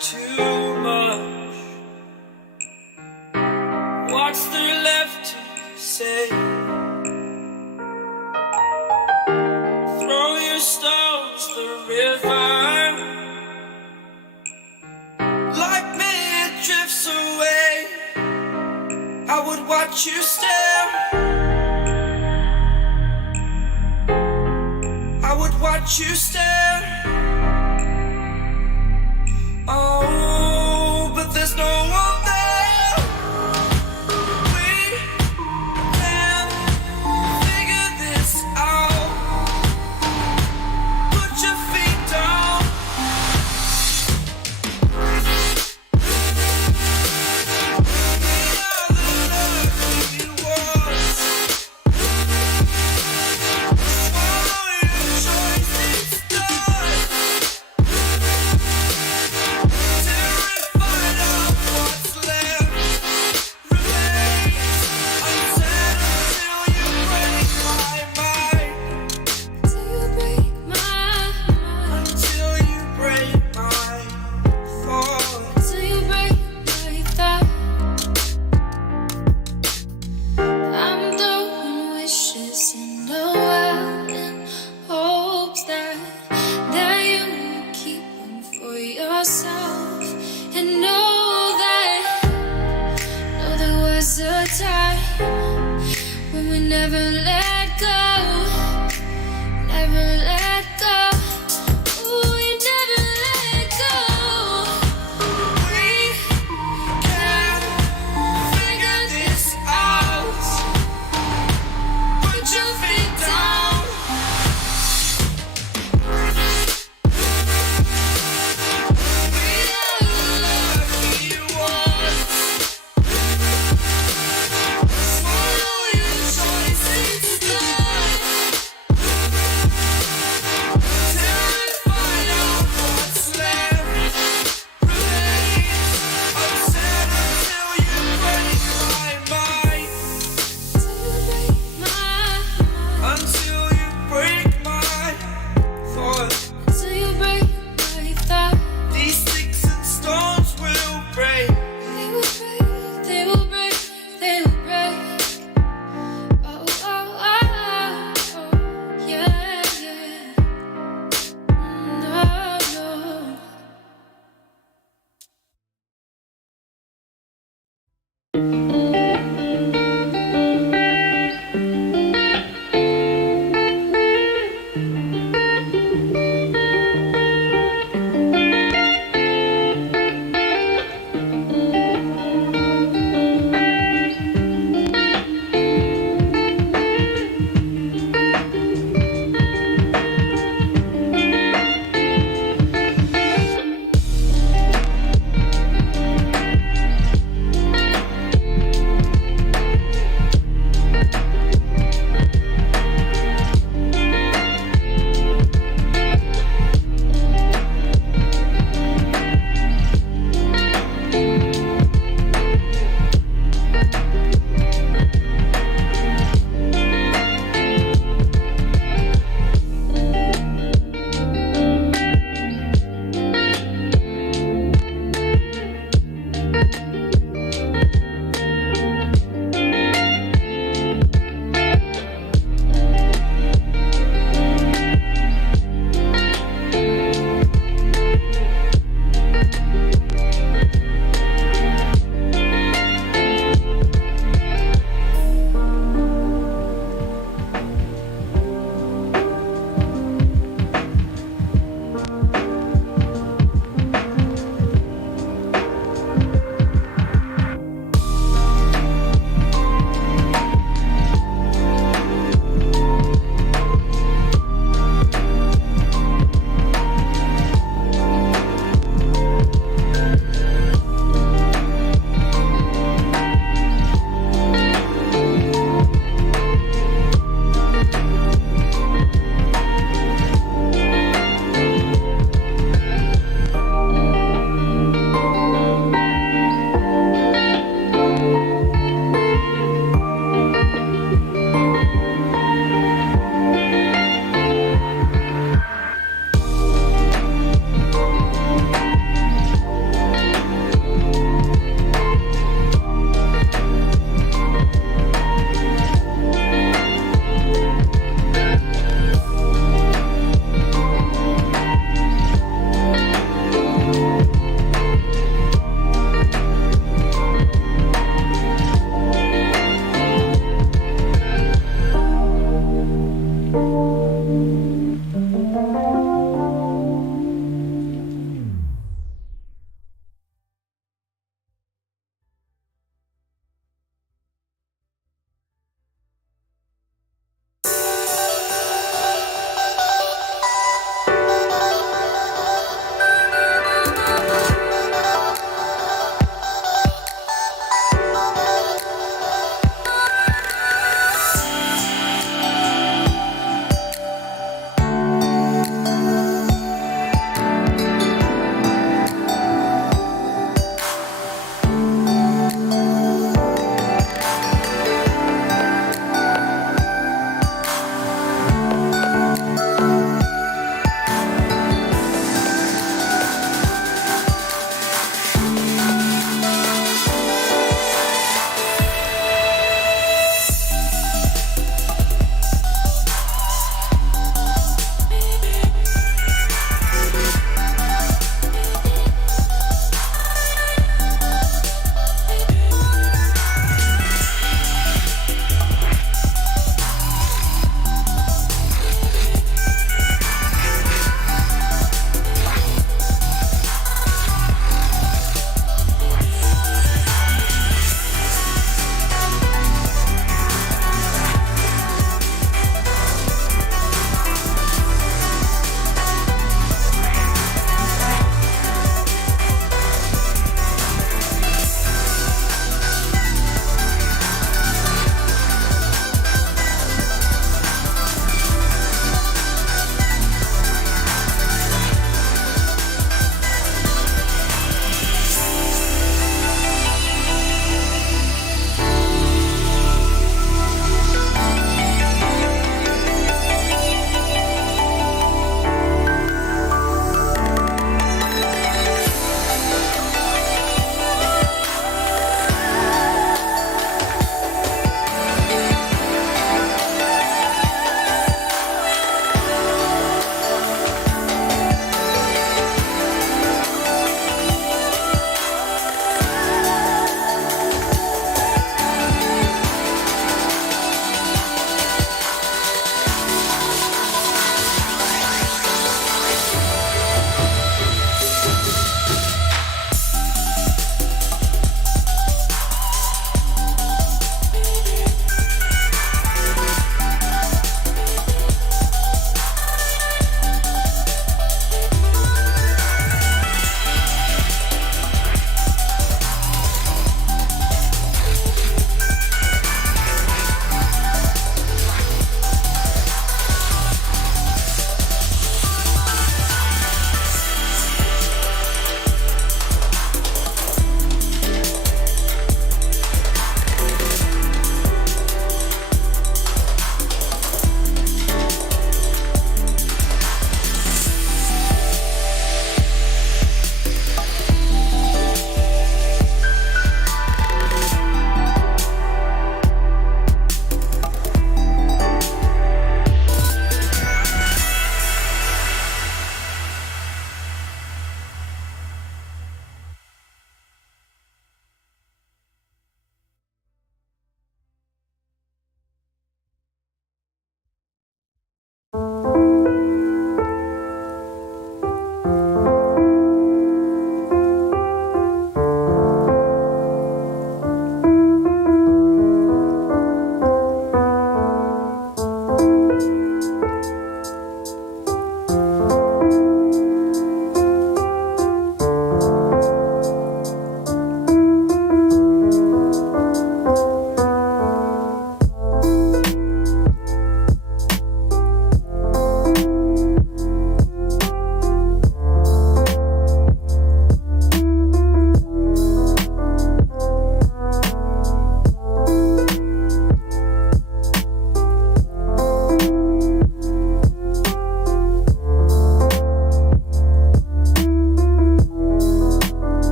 Too much. What's there left to say? Throw your stones the river. Like me, it drifts away. I would watch you stare. I would watch you stare. Oh, but there's no one there. We can figure this out. Put your feet down. We are the lucky ones. Swallow your choice instead.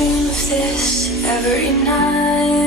dream of this every night.